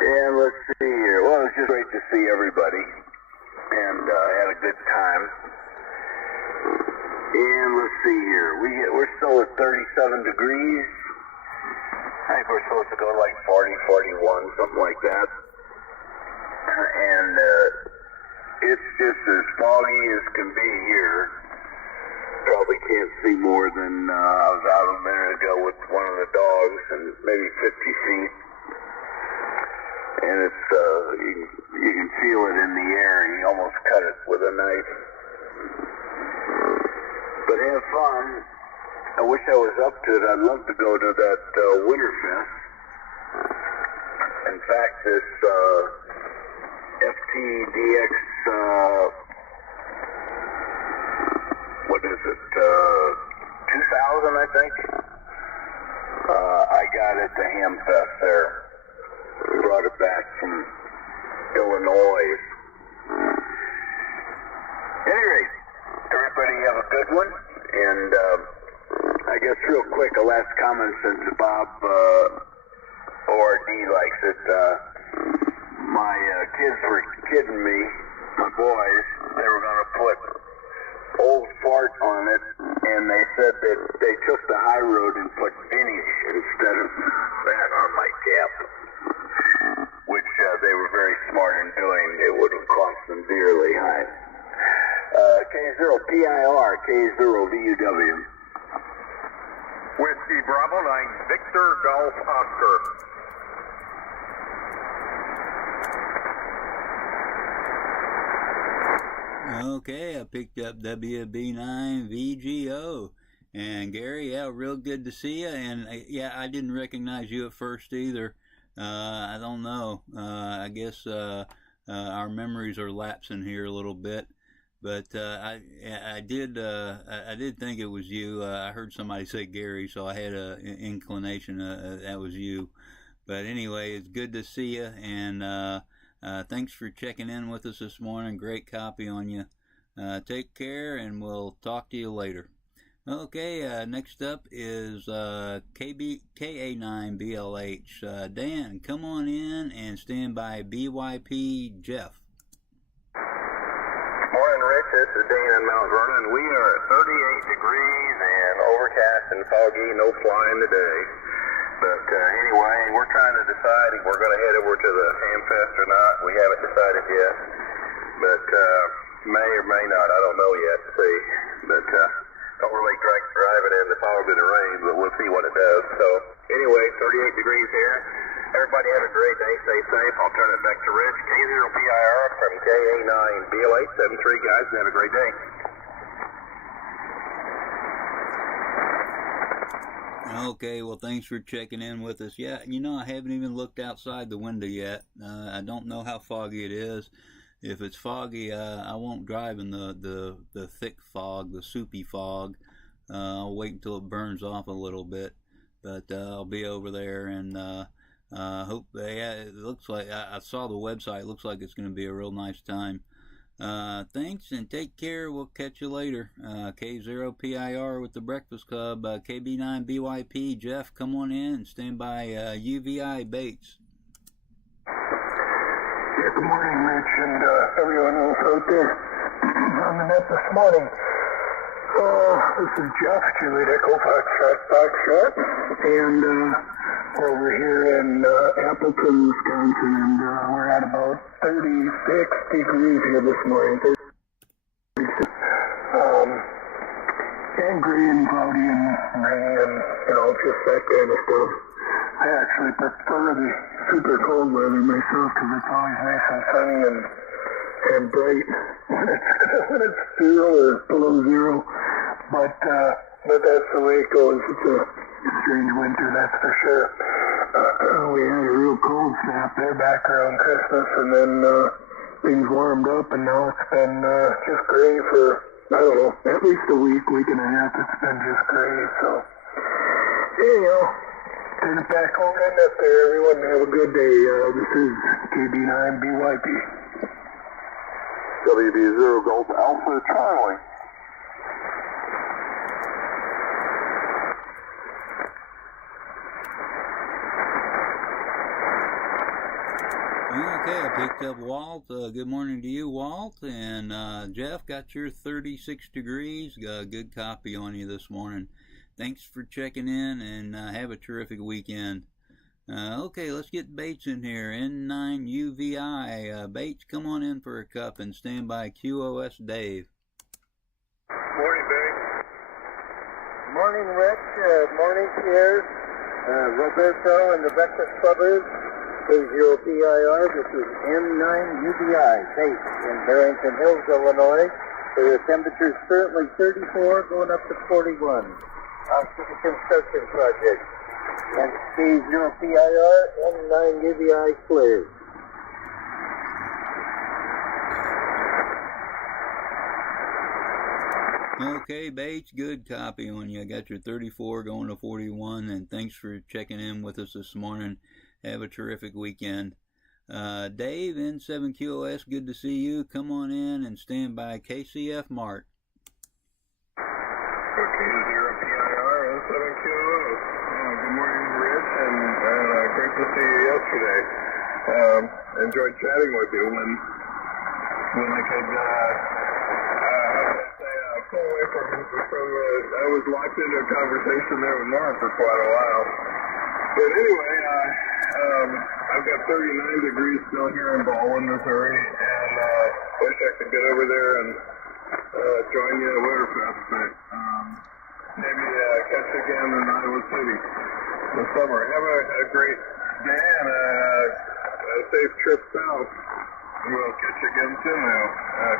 And let's see here. Well, it was just great to see everybody, and had a good time. And let's see here. We're still at 37 degrees. I think we're supposed to go to like 40, 41, something like that. And it's just as foggy as can be here. Probably can't see more than I was out a minute ago with one of the dogs, and maybe 50 feet. And it's you can feel it in the air. You almost cut it with a knife. But have fun. I wish I was up to it. I'd love to go to that Winterfest. In fact, this FTDX, what is it? 2000, I think. I got it at the Hamfest there. Brought it back from Illinois. At any rate, everybody have a good one. And I guess real quick, a last comment since Bob ORD likes it. My kids were kidding me, my boys. They were going to put Old Fart on it, and they said that they took the high road and put Vinny's instead of that on my cap. Which they were very smart in doing. It would have cost them dearly high. K0PIR, K0VUW. Whiskey Bravo 9, Victor Golf Oscar. Okay, I picked up WB9VGO. And Gary, yeah, real good to see you. And yeah, I didn't recognize you at first either. I don't know. I guess our memories are lapsing here a little bit, but I did think it was you. I heard somebody say Gary, so I had an inclination that was you. But anyway, it's good to see you, and thanks for checking in with us this morning. Great copy on you. Take care, and we'll talk to you later. Okay, next up is KA9BLH. Dan, come on in and stand by BYP Jeff. Morning, Rich. This is Dan in Mount Vernon. We are at 38 degrees and overcast and foggy, no flying today. But anyway, we're trying to decide if we're going to head over to the Hamfest or not. We haven't decided yet, but may or may not. I don't know yet. See, but don't really drive it in the fog or the rain, but we'll see what it does. So anyway, 38 degrees here. Everybody have a great day. Stay safe. I'll turn it back to Rich. K0PIR from KA9BLH73. Guys, have a great day. Okay, well, thanks for checking in with us. Yeah, you know, I haven't even looked outside the window yet. I don't know how foggy it is. If it's foggy, I won't drive in the thick fog, the soupy fog. I'll wait until it burns off a little bit, but I'll be over there, and hope. Yeah, it looks like I saw the website. It looks like it's going to be a real nice time. Thanks and take care. We'll catch you later. K0PIR with the Breakfast Club. KB9BYP. Jeff, come on in and stand by UVI Bates. Yeah, good morning, Rich, and everyone else out there on the net this morning. This is Jeff, Juliet Echo Foxtrot, and over here in Appleton, Wisconsin, and we're at about 36 degrees here this morning. 36. And gray and cloudy and rain and, you know, just that kind of stuff. I actually prefer the super cold weather myself because it's always nice and sunny and bright when it's 0 or below 0. But that's the way it goes. It's a strange winter, that's for sure. We had a real cold snap there back around Christmas, and then things warmed up, and now it's been just gray for, I don't know, at least a week and a half. It's been just gray. So anyhow, turn it back over to net there, everyone. Have a good day. This is KB9BYP. WB0 Golf Alpha Charlie. Okay, I picked up Walt. Good morning to you, Walt. And Jeff, got your 36 degrees. Got a good copy on you this morning. Thanks for checking in, and have a terrific weekend. Okay, let's get Bates in here. N9UVI. Bates, come on in for a cup and stand by QOS Dave. Morning, Bates. Morning, Rick. Morning, Pierre. Roberto in the breakfast suburbs. Zero PIR. This is N9UBI, based in Barrington Hills, Illinois. The temperature's currently 34, going up to 41. After the construction project. And K0 PIR, N9UBI cleared. Okay, Bates, good copy on you. I got your 34 going to 41, and thanks for checking in with us this morning. Have a terrific weekend. Dave, N7QOS, good to see you. Come on in and stand by KCF Mark. Okay, 0 PIR, N7QOS. Good morning, Rich, and great to see you yesterday. Enjoyed chatting with you when I could, pull away from I was locked into a conversation there with Mark for quite a while. But anyway, I've got 39 degrees still here in Baldwin, Missouri, and wish I could get over there and join you at Winterfest, but maybe catch you again in Iowa City this summer. Have a great day and a safe trip south. We'll catch you again soon now.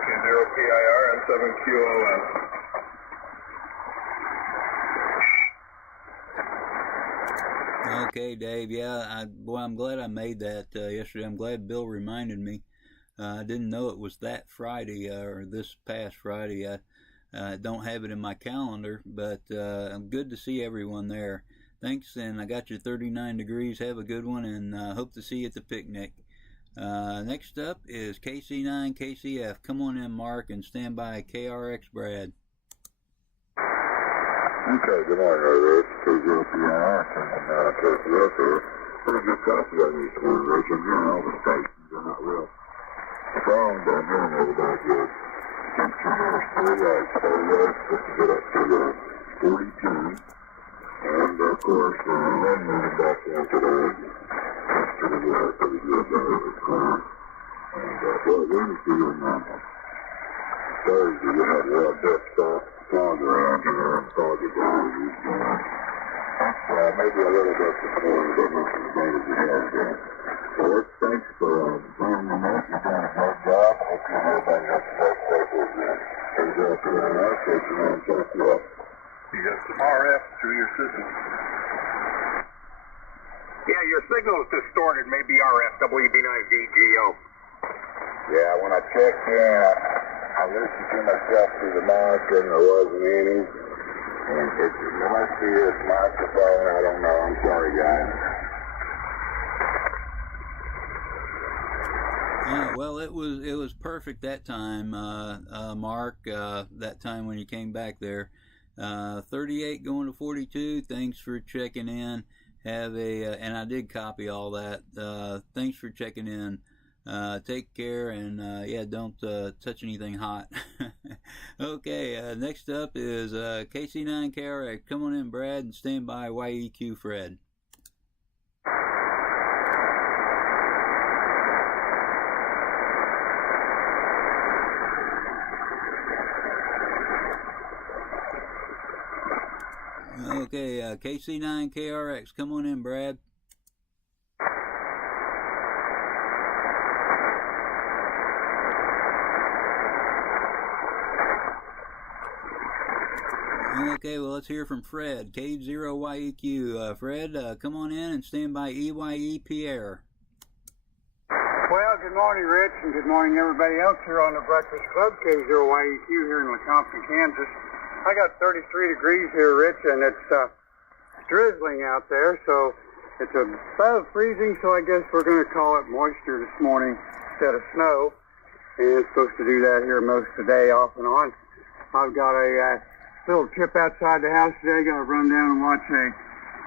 K0 PIR and 7QOS. Okay, Dave. Yeah, I'm glad I made that yesterday. I'm glad Bill reminded me. I didn't know it was that Friday or this past Friday. I don't have it in my calendar, but I'm good to see everyone there. Thanks, and I got your 39 degrees. Have a good one, and hope to see you at the picnic. Next up is KC9 KCF. Come on in, Mark, and stand by KRX Brad. Okay, good morning, Rich. K0 PIR and KCF here. Pretty good copy on you this morning, Rich. I'm hearing all the stations. They're not real strong, but I'm hearing everybody good. Temperature is 38, just to get up to 42. And of course, the wind moving back in today. That's pretty good there. It's clear. And boy, wind is feeling Thursday, we had a lot of depth fog around here and foggy days. That's maybe a little bit disappointing, but not as bad as it has been. So thanks for joining me, Nick. You're doing a great job. Hope you have everybody else a great weekend. Here's up here in our station and check you up. You got some RF through your system. Yeah, your signal is distorted. Maybe RF, WB9VGO. Yeah, when I checked in, I listened to myself through the mic and there wasn't any. And it must be this microphone. I don't know. I'm sorry, guys. Well, it was perfect that time, Mark. That time when you came back there, 38 going to 42. Thanks for checking in. Have a and I did copy all that. Thanks for checking in. Take care, and yeah, don't touch anything hot. Okay, next up is KC9KRX. Come on in, Brad, and stand by YEQ Fred. Okay, KC9KRX. Come on in, Brad. Okay, well, let's hear from Fred, K0YEQ. Fred, come on in and stand by EYE Pierre. Well, good morning, Rich, and good morning, everybody else here on the Breakfast Club, K0YEQ here in Lecompton, Kansas. I got 33 degrees here, Rich, and it's drizzling out there, so it's above freezing, so I guess we're going to call it moisture this morning instead of snow. And it's supposed to do that here most of the day, off and on. I've got a little trip outside the house today. Going to run down and watch a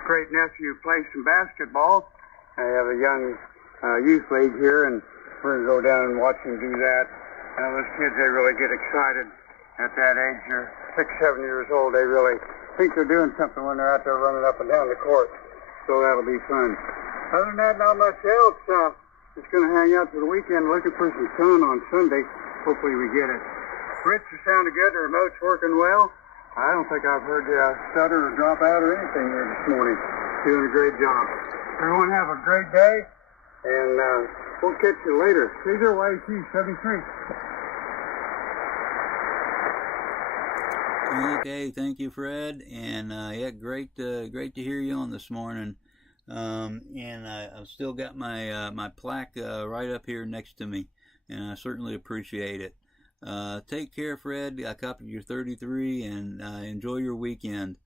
great nephew play some basketball. I have a young youth league here, and we're going to go down and watch him do that. Those kids, they really get excited at that age. They're 6, 7 years old. They really think they're doing something when they're out there running up and down the court. So that'll be fun. Other than that, not much else. Just going to hang out for the weekend, looking for some sun on Sunday. Hopefully we get it. Rich, you sounded good. The remote's working well. I don't think I've heard you stutter or drop out or anything here this morning. Doing a great job. Everyone have a great day, and we'll catch you later. KZYT 73. Okay, thank you, Fred, and yeah, great to hear you on this morning. And I've still got my my plaque right up here next to me, and I certainly appreciate it. Take care, Fred. I copied your 33, and enjoy your weekend.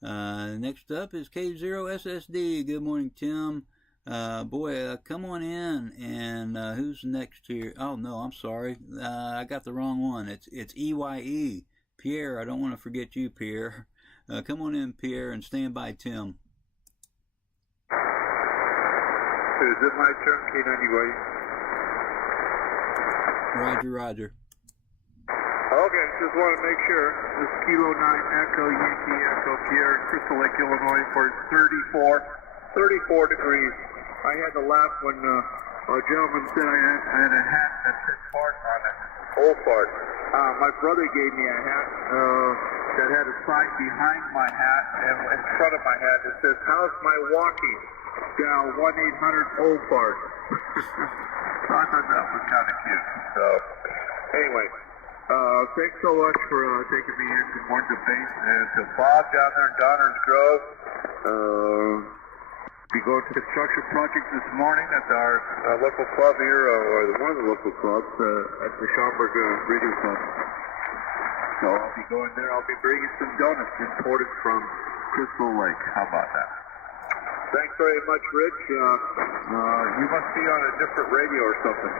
Next up is K0SSD. Good morning, Tim. Boy, come on in, and who's next here? Oh, no, I'm sorry. I got the wrong one. It's EYE. Pierre, I don't want to forget you, Pierre. Come on in, Pierre, and stand by Tim. Is it my turn, K90? Roger, roger. Okay, just want to make sure. This is Kilo 9 Echo Yankee Echo Pierre in Crystal Lake, Illinois for 34 degrees. I had to laugh when a gentleman said I had a hat that said fart on it. Old fart. My brother gave me a hat that had a sign behind my hat and in front of my hat that says, "How's my walking?" Dial 1-800-OLD FART. So I thought that was kind of cute. So, anyway. Thanks so much for taking me in. Good morning to Base and to Bob down there in Donner's Grove. We go to construction project this morning at our local club here, or one of the local clubs at the Schaumburg Radio Club. So I'll be going there. I'll be bringing some donuts imported from Crystal Lake. How about that? Thanks very much, Rich. You must be on a different radio or something.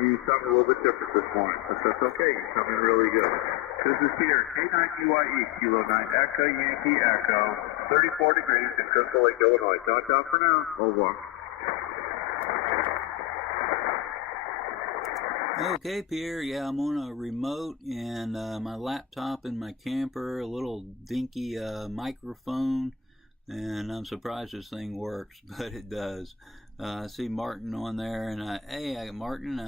You sound a little bit different this morning, but that's okay. You come in really good. This is here, K9UYE, Kilo 9 Echo Yankee Echo, 34 degrees in Crystal Lake, Illinois. Ta-ta for now. Au revoir. Okay, Pierre. Yeah, I'm on a remote, and my laptop and my camper, a little dinky microphone. And I'm surprised this thing works, but it does. I see Martin on there, and hey, Martin,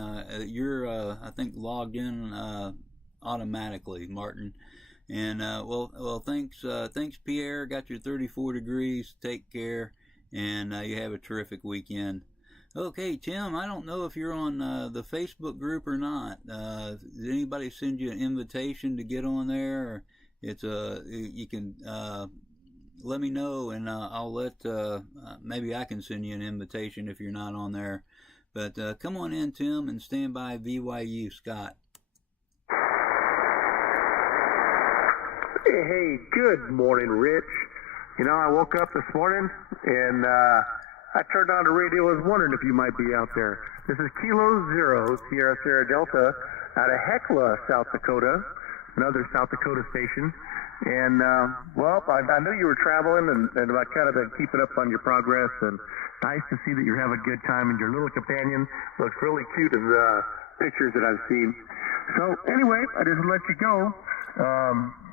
you're I think logged in automatically, Martin. And well, thanks, Pierre. Got your 34 degrees. Take care, and you have a terrific weekend. Okay, Tim, I don't know if you're on the Facebook group or not. Did anybody send you an invitation to get on there? Or it's you can. Let me know, and I'll let maybe I can send you an invitation if you're not on there. But come on in, Tim, and stand by VYU Scott. Hey, good morning, Rich. You know, I woke up this morning and I turned on the radio. I was wondering if you might be out there. This is Kilo 0 Sierra Sierra Delta out of Hecla, South Dakota, another South Dakota station. And, well, I knew you were traveling, and I kind of been keeping up on your progress and nice to see that you're having a good time, and your little companion looks really cute in the pictures that I've seen. So anyway, I just let you go.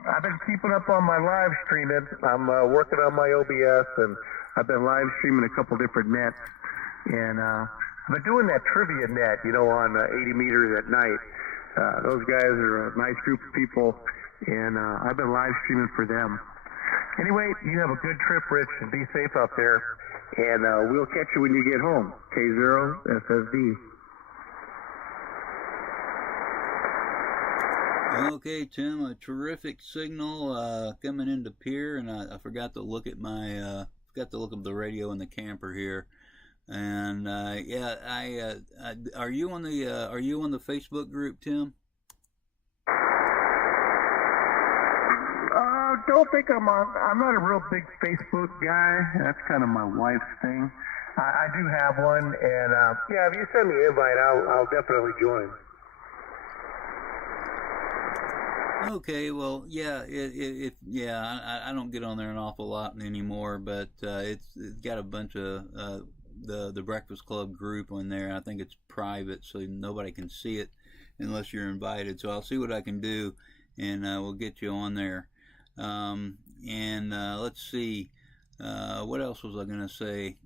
I've been keeping up on my live streaming. I'm working on my OBS, and I've been live streaming a couple different nets. And I've been doing that trivia net, on 80 meters at night. Those guys are a nice group of people, and I've been live streaming for them. Anyway, you have a good trip, Rich, and be safe out there. And we'll catch you when you get home. K0SSD. Okay, Tim, a terrific signal coming into Pier, and I forgot to look at my look up the radio in the camper here. And yeah, are you on the Facebook group, Tim? Don't think I'm not a real big Facebook guy. That's kind of my wife's thing. I do have one, and yeah, if you send me an invite, I'll definitely join. Okay, well, yeah, I don't get on there an awful lot anymore, but it's got a bunch of the Breakfast Club group on there. I think it's private, so nobody can see it unless you're invited. So I'll see what I can do, and we'll get you on there. Let's see, what else was I going to say?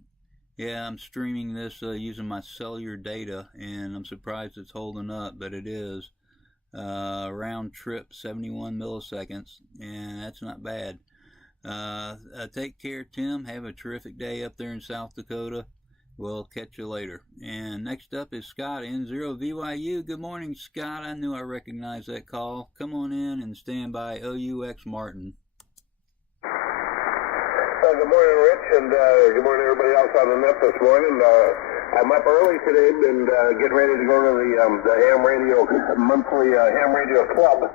Yeah, I'm streaming this using my cellular data, and I'm surprised it's holding up, but it is. Round trip 71 milliseconds, and that's not bad. Take care, Tim. Have a terrific day up there in South Dakota. We'll catch you later. And next up is Scott, N0VYU. Good morning, Scott. I knew I recognized that call. Come on in and stand by OUX Martin. Good morning, Rich, and good morning everybody else on the net this morning. I'm up early today and getting ready to go to the Ham Radio monthly Ham Radio Club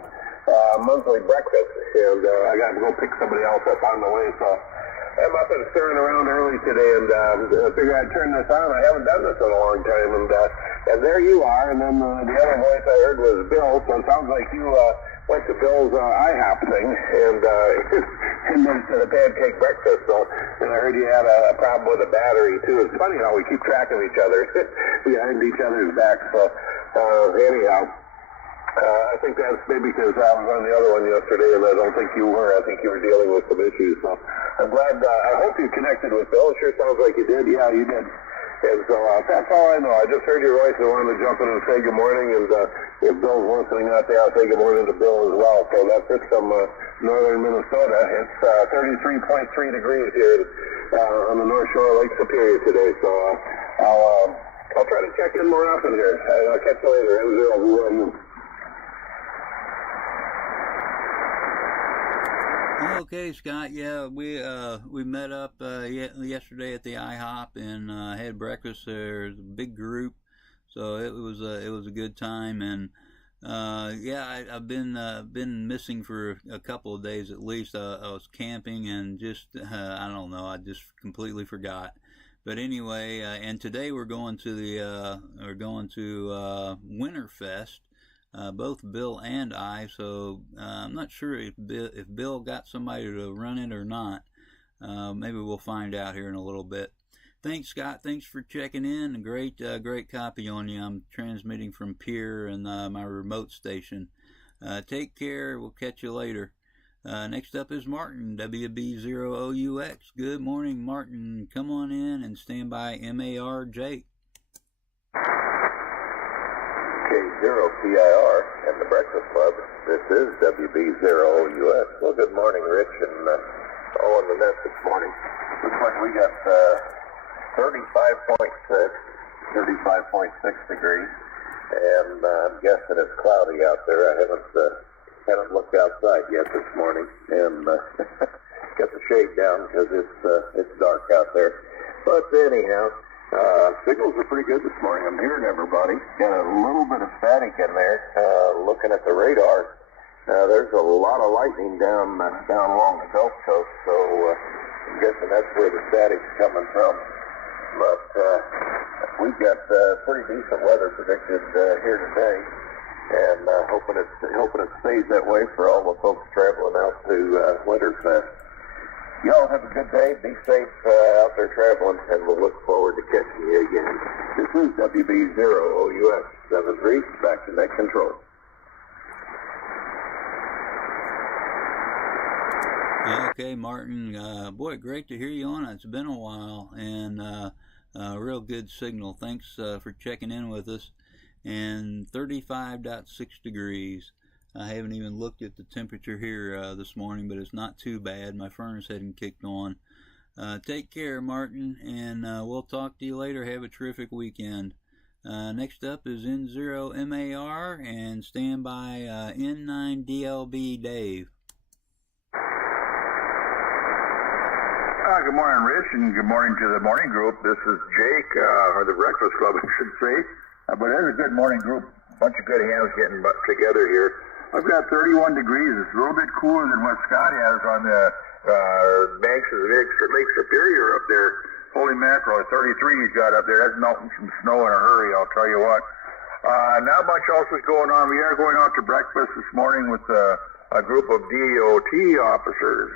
monthly breakfast, and I got to go pick somebody else up on the way. So I'm up and stirring around early today, and I figured I'd turn this on. I haven't done this in a long time, and there you are. And then the other voice I heard was Bill. So it sounds like you went to Bill's IHOP thing, and then to the pancake breakfast. So, and I heard you had a problem with a battery too. It's funny how we keep track of each other behind each other's backs. So anyhow, I think that's maybe because I was on the other one yesterday, and I don't think you were. I think you were dealing with some issues. So I'm glad. I hope you connected with Bill. It sure sounds like you did. Yeah, you did. And so that's all I know. I just heard your voice and wanted to jump in and say good morning. And if Bill's listening out there, I'll say good morning to Bill as well. So that's it from northern Minnesota. It's 33.3 degrees here on the North Shore of Lake Superior today. So I'll try to check in more often here. I'll catch you later. Okay, Scott. Yeah, we met up yesterday at the IHOP and had breakfast. There's a big group, so it was a good time. And yeah, I've been missing for a couple of days at least. I was camping and just I don't know. I just completely forgot. But anyway, and today we're going to Winterfest. Both Bill and I, so I'm not sure if Bill got somebody to run it or not. Maybe we'll find out here in a little bit. Thanks, Scott. Thanks for checking in. A great copy on you. I'm transmitting from Pier and my remote station. Take care. We'll catch you later. Next up is Martin, WB0OUX. Good morning, Martin. Come on in and stand by MARJ. K0PIR and the Breakfast Club. This is WB0US. Well, good morning, Rich, and all on the net this morning. Looks like we got 35.6 degrees, and I'm guessing it's cloudy out there. I haven't looked outside yet this morning, and got the shade down because it's dark out there. But anyhow, signals are pretty good this morning. I'm hearing everybody. Got a little bit of static in there. Looking at the radar, there's a lot of lightning down along the Gulf Coast, so I'm guessing that's where the static's coming from. But we've got pretty decent weather predicted here today, and hoping it stays that way for all the folks traveling out to Winterfest. Y'all have a good day. Be safe out there traveling, and we'll look forward to catching you again. This is WB0OUS73, back to net control. Okay, Martin. Boy, great to hear you on. It's been a while, and real good signal. Thanks for checking in with us. And 35.6 degrees. I haven't even looked at the temperature here this morning, but it's not too bad. My furnace hadn't kicked on. Take care, Martin, and we'll talk to you later. Have a terrific weekend. Next up is N0MAR, and stand by N9DLB Dave. Good morning, Rich, and good morning to the morning group. This is Jake, or the Breakfast Club, I should say. But it's a good morning group. Bunch of good hams getting together here. I've got 31 degrees. It's a little bit cooler than what Scott has on the banks of Lake Superior up there. Holy mackerel, 33 he's got up there. That's melting some snow in a hurry, I'll tell you what. Not much else is going on. We are going out to breakfast this morning with a group of DOT officers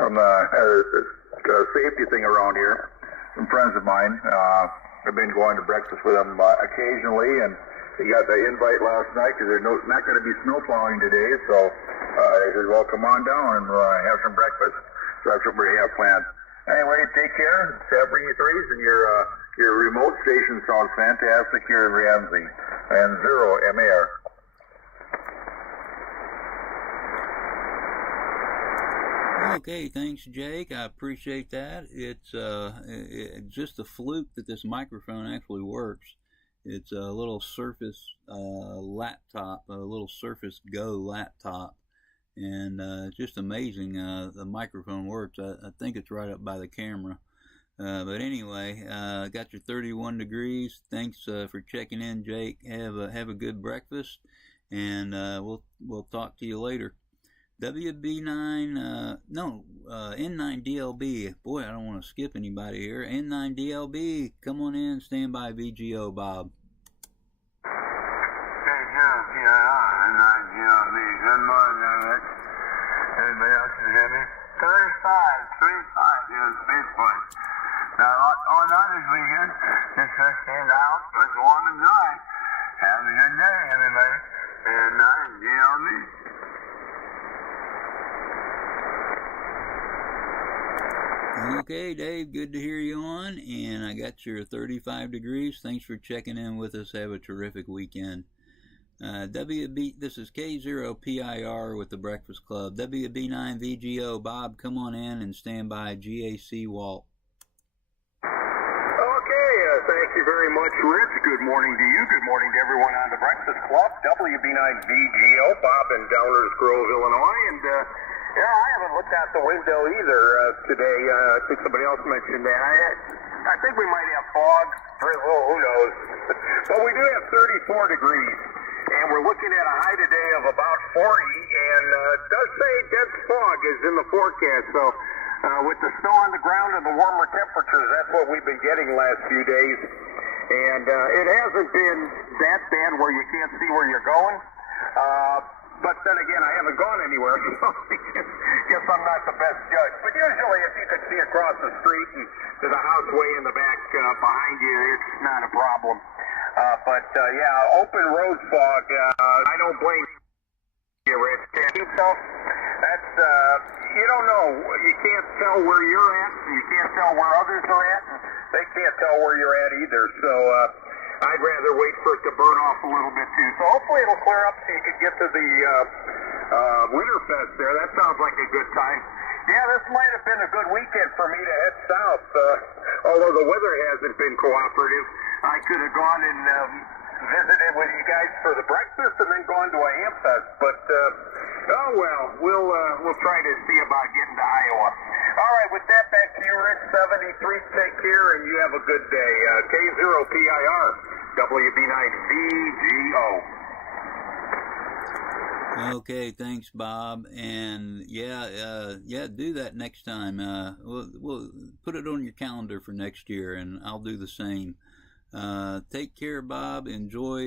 from the safety thing around here. Some friends of mine. I've been going to breakfast with them occasionally, and they got the invite last night because there's not going to be snow plowing today, so they said, well, come on down and have some breakfast. So that's what we have planned. Anyway, take care. Bring your threes, and your remote station sounds fantastic here in Ramsey. And N0MAR. Okay, thanks, Jake. I appreciate that. It's just a fluke that this microphone actually works. It's a little Surface laptop, a little Surface Go laptop, and it's just amazing. The microphone works. I think it's right up by the camera. But anyway, got your 31 degrees. Thanks for checking in, Jake. Have a good breakfast, and we'll talk to you later. WB9, N9DLB. Boy, I don't want to skip anybody here. N9DLB, come on in, stand by VGO, Bob. N9DLB, good morning, Rick. Anybody else can hear me? 35 is Faithpoint. Now, on this weekend, just staying out, it's warm and dry. Have a good day, everybody. N9DLB. Okay, Dave, good to hear you on, and I got your 35 degrees. Thanks for checking in with us. Have a terrific weekend. This is K0PIR with the Breakfast Club. WB9VGO, Bob, come on in and stand by GAC Walt. Okay, thank you very much, Rich. Good morning to you. Good morning to everyone on the Breakfast Club. WB9VGO, Bob in Downers Grove, Illinois, and yeah, I haven't looked out the window either today. I think somebody else mentioned that. I think we might have fog. Who knows? But we do have 34 degrees, and we're looking at a high today of about 40, and it does say dense fog is in the forecast. So with the snow on the ground and the warmer temperatures, that's what we've been getting the last few days. And it hasn't been that bad where you can't see where you're going. But then again, I haven't gone anywhere, so I guess I'm not the best judge. But usually, if you can see across the street and to the house way in the back behind you, it's not a problem. But yeah, open road fog, I don't blame you, Rich. So that's, you don't know. You can't tell where you're at, and you can't tell where others are at, and they can't tell where you're at either. So I'd rather wait for it to burn off a little bit too. So hopefully it'll clear up so you can get to the Winterfest there. That sounds like a good time. Yeah, this might have been a good weekend for me to head south, although the weather hasn't been cooperative. I could have gone and visited with you guys for the breakfast and then gone to a ham fest. But oh well, we'll try to see about getting to Iowa. All right, with that, back to you, Rich. 73. Take care, and you have a good day. K0PIR, WB9VGO. Okay, thanks, Bob. And yeah, do that next time. We'll put it on your calendar for next year, and I'll do the same. Take care, Bob. Enjoy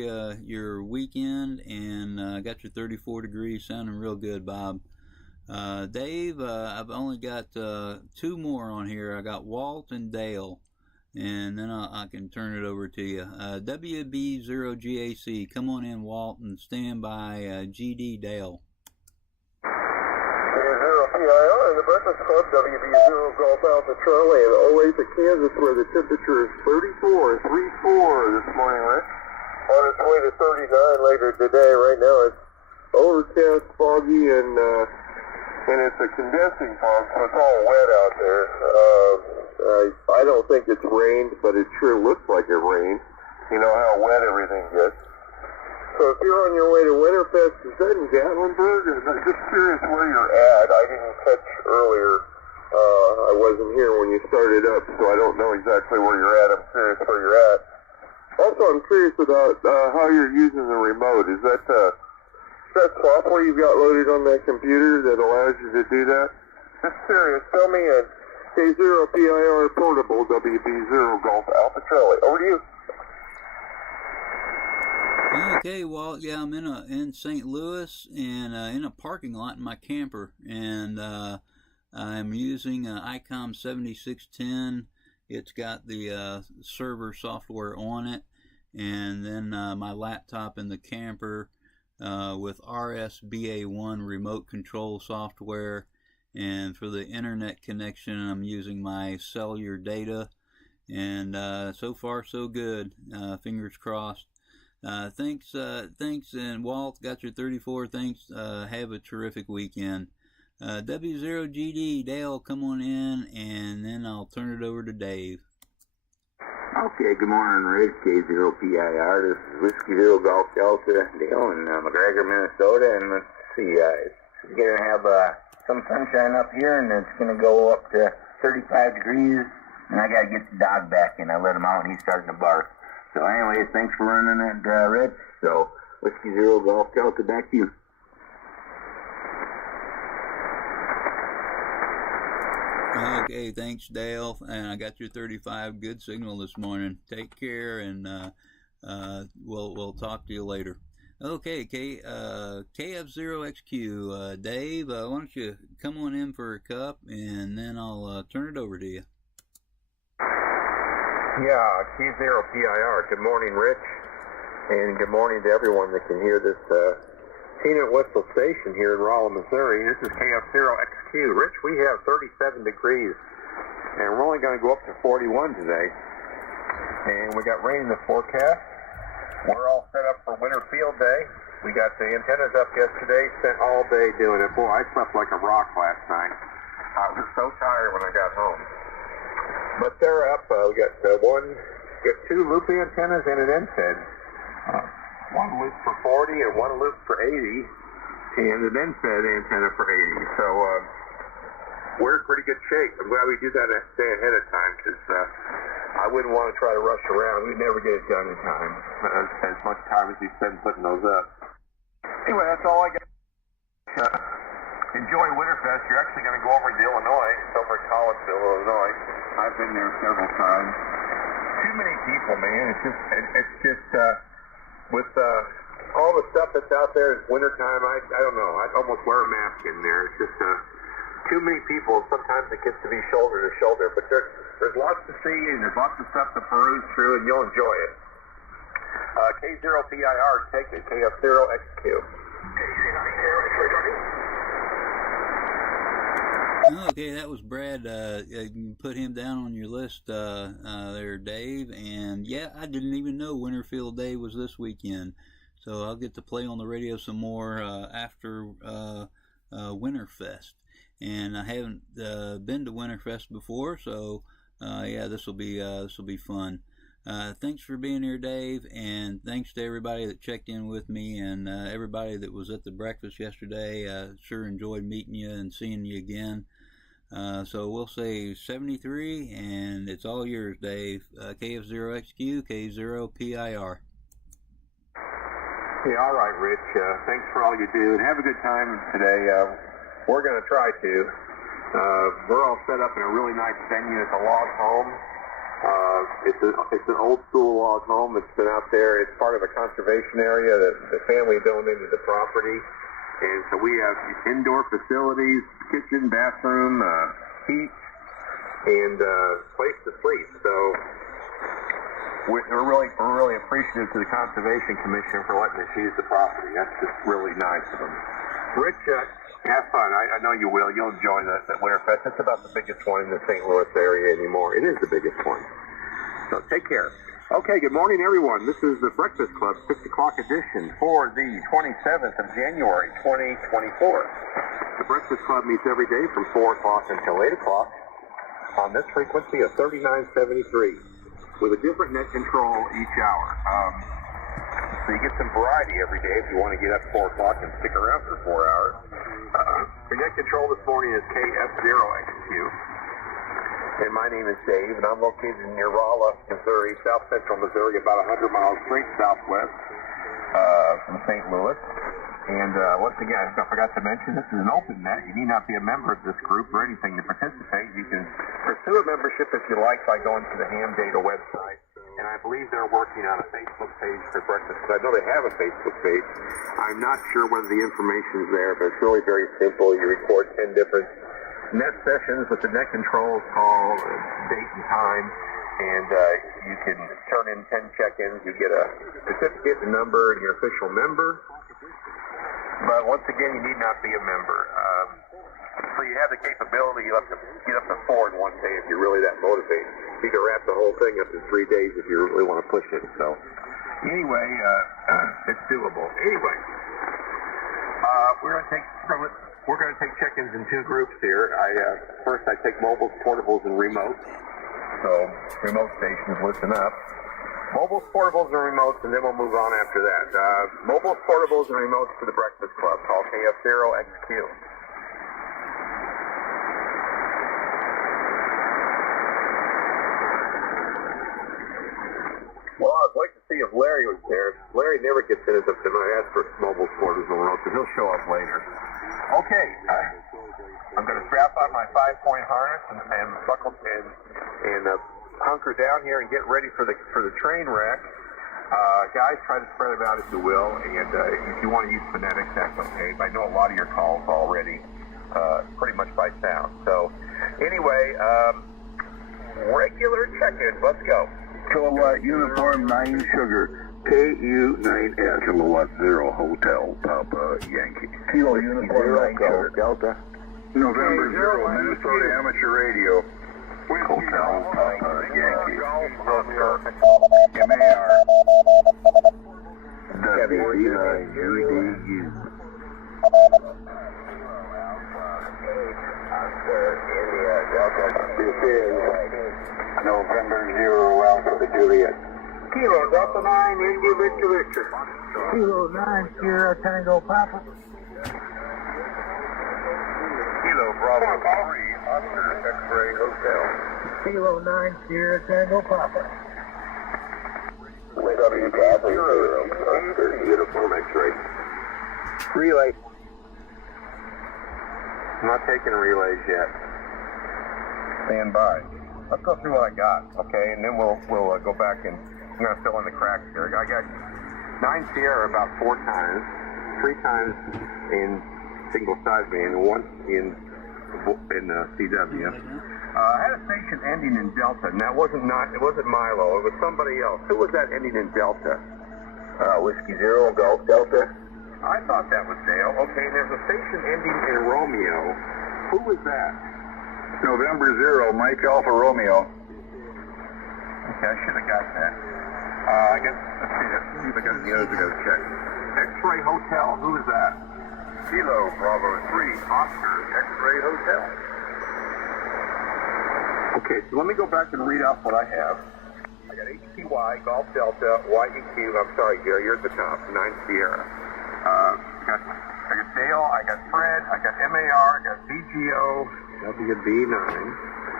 your weekend, and got your 34 degrees sounding real good, Bob. Dave, I've only got 2 more on here. I got Walt and Dale, and then I can turn it over to you. WB0GAC, come on in, Walt, and stand by GD Dale. PIR in the Breakfast Club, WB0 Golf Alpha Charlie, and always at Kansas where the temperature is 34 this morning, Rick. On its way to 39 later today. Right now it's overcast, foggy, and it's a condensing fog, so it's all wet out there. I don't think it's rained, but it sure looks like it rained. You know how wet everything gets. So if you're on your way to Winterfest, is that in Gatlinburg? I'm just curious where you're at. I didn't catch earlier. I wasn't here when you started up, so I don't know exactly where you're at. I'm curious where you're at. Also, I'm curious about how you're using the remote. Is that software you've got loaded on that computer that allows you to do that? Just curious. Tell me a K0PIR portable WB0 Golf Alpha Charlie. Over to you. Okay, Walt. Yeah, I'm in St. Louis and in a parking lot in my camper, and I'm using Icom 7610. It's got the server software on it, and then my laptop in the camper with RS-BA1 remote control software, and for the internet connection I'm using my cellular data, and so far so good. Fingers crossed. Thanks, and Walt, got your 34. Thanks. Have a terrific weekend. W0GD, Dale, come on in, and then I'll turn it over to Dave. Okay, good morning, Rick. K0PIR. This is Whiskey Zero Golf Delta, Dale in McGregor, Minnesota, and let's see, it's going to have some sunshine up here, and it's going to go up to 35 degrees, and I got to get the dog back in. I let him out, and he's starting to bark. So anyways, thanks for running it, Rich. So, Whiskey Zero Golf Delta, back to you. Okay, thanks, Dale. And I got your 35. Good signal this morning. Take care, and we'll talk to you later. Okay, KF0XQ, Dave, why don't you come on in for a cup, and then I'll turn it over to you. Yeah, K0PIR. Good morning, Rich, and good morning to everyone that can hear this Peanut Whistle Station here in Rolla, Missouri. This is KF0XQ. Rich, we have 37 degrees, and we're only going to go up to 41 today. And we got rain in the forecast. We're all set up for winter field day. We got the antennas up yesterday, spent all day doing it. Boy, I slept like a rock last night. I was so tired when I got home. But they're up. We got 2 loop antennas and an end fed. One loop for 40 and one loop for 80, and an end fed antenna for 80. So we're in pretty good shape. I'm glad we did that a day ahead of time, because I wouldn't want to try to rush around. We'd never get it done in time, as much time as we spend putting those up. Anyway, that's all I got. Enjoy Winterfest. You're actually going to go over to Illinois. It's over at Collinsville, Illinois. I've been there several times. Too many people, man. It's just with all the stuff that's out there. It's wintertime. I don't know. I'd almost wear a mask in there. It's just too many people. Sometimes it gets to be shoulder to shoulder. But there's lots to see, and there's lots of stuff to peruse through, and you'll enjoy it. K0PIR, take it. KF0XQ. Okay, that was Brad. You can put him down on your list there, Dave. And yeah, I didn't even know Winterfield Day was this weekend. So I'll get to play on the radio some more after Winterfest. And I haven't been to Winterfest before, so yeah, this will be fun. Thanks for being here, Dave, and thanks to everybody that checked in with me, and everybody that was at the breakfast yesterday. Sure enjoyed meeting you and seeing you again. So we'll say 73, and it's all yours, Dave. KF0XQ, K0PIR. Yeah, all right, Rich. Thanks for all you do, and have a good time today. We're going to try to. We're all set up in a really nice venue. It's a log home. It's an old school log home that's been out there. It's part of a conservation area that the family donated the property. And so we have indoor facilities, kitchen, bathroom, heat, and place to sleep. So we're really appreciative to the Conservation Commission for letting us use the property. That's just really nice of them. Rich, have fun. I know you will. You'll enjoy the Winterfest. It's about the biggest one in the St. Louis area anymore. It is the biggest one. So take care. Okay, good morning, everyone. This is the Breakfast Club 6 o'clock edition for the 27th of January, 2024. The Breakfast Club meets every day from 4 o'clock until 8 o'clock on this frequency of 3973 with a different net control each hour. So you get some variety every day if you want to get up 4 o'clock and stick around for 4 hours. Your net control this morning is KF0XQ. And my name is Dave, and I'm located near Rolla, Missouri, south central Missouri, about 100 miles straight southwest from St. Louis. And once again, I forgot to mention, this is an open net. You need not be a member of this group or anything to participate. You can pursue a membership if you like by going to the Ham Data website. And I believe they're working on a Facebook page for breakfast. I know they have a Facebook page. I'm not sure whether the information is there, but it's really very simple. You record 10 different net sessions with the net controls, call, date and time, and you can turn in 10 check-ins. You get a certificate, a number, and your official member. But once again, you need not be a member. So you have the capability. You have to get up to 4 in one day if you're really that motivated. You can wrap the whole thing up in 3 days if you really want to push it. So anyway, it's doable. Anyway, we're going to take check-ins in 2 groups here. First I take mobiles, portables, and remotes. So remote stations, listen up. Mobiles, portables, and remotes, and then we'll move on after that. Mobiles, portables, and remotes for the Breakfast Club. Call KF0XQ. Well, I'd like to see if Larry was there. Larry never gets in until I ask for mobiles, portables, and remotes, and he'll show up later. Okay, I'm going to strap on my 5-point harness and buckle and hunker down here and get ready for the train wreck. Guys, try to spread it out if you will, and if you want to use phonetics, that's okay. But I know a lot of your calls already, pretty much by sound. So, anyway, regular check-in. Let's go. Kilowatt Uniform 9 Sugar, KU9S, Kilowatt 0 Hotel, Papa Yankee. Kilo Uniform 9 Sugar, Delta. November 0, Minnesota Amateur Radio. Hotel, Papa Yankee. MAR. W9EDU. This is November 0, Alpha Juliet. Kilo Delta 9, India Victor Victor. Kilo 9, Sierra Tango Papa. Kilo Bravo 3, Oscar X-Ray Hotel. Kilo 9, Sierra Tango Papa. W Papa 0, Oscar Uniform X-Ray. Relay. I'm not taking relays yet. Stand by. Let's go through what I got, okay, and then we'll go back and I'm going to fill in the cracks here. I got 9 Sierra about 4 times, 3 times in single sideband, and 1 in CW. I had a station ending in Delta, and it wasn't Milo, it was somebody else. Who was that ending in Delta? Whiskey 0, Golf Delta. I thought that was Dale. Okay, and there's a station ending in Romeo. Who was that? November 0, Mike Alpha Romeo. Okay, I should have got that. I guess, let's see if I got the others to go check. X-Ray Hotel, who is that? Kilo Bravo 3, Oscar X-Ray Hotel. Okay, so let me go back and read off what I have. I got HPY, Golf Delta, YEQ, I'm sorry, Gary, you're at the top, 9 Sierra. I got Dale, I got Fred, I got MAR, I got VGO, WB9.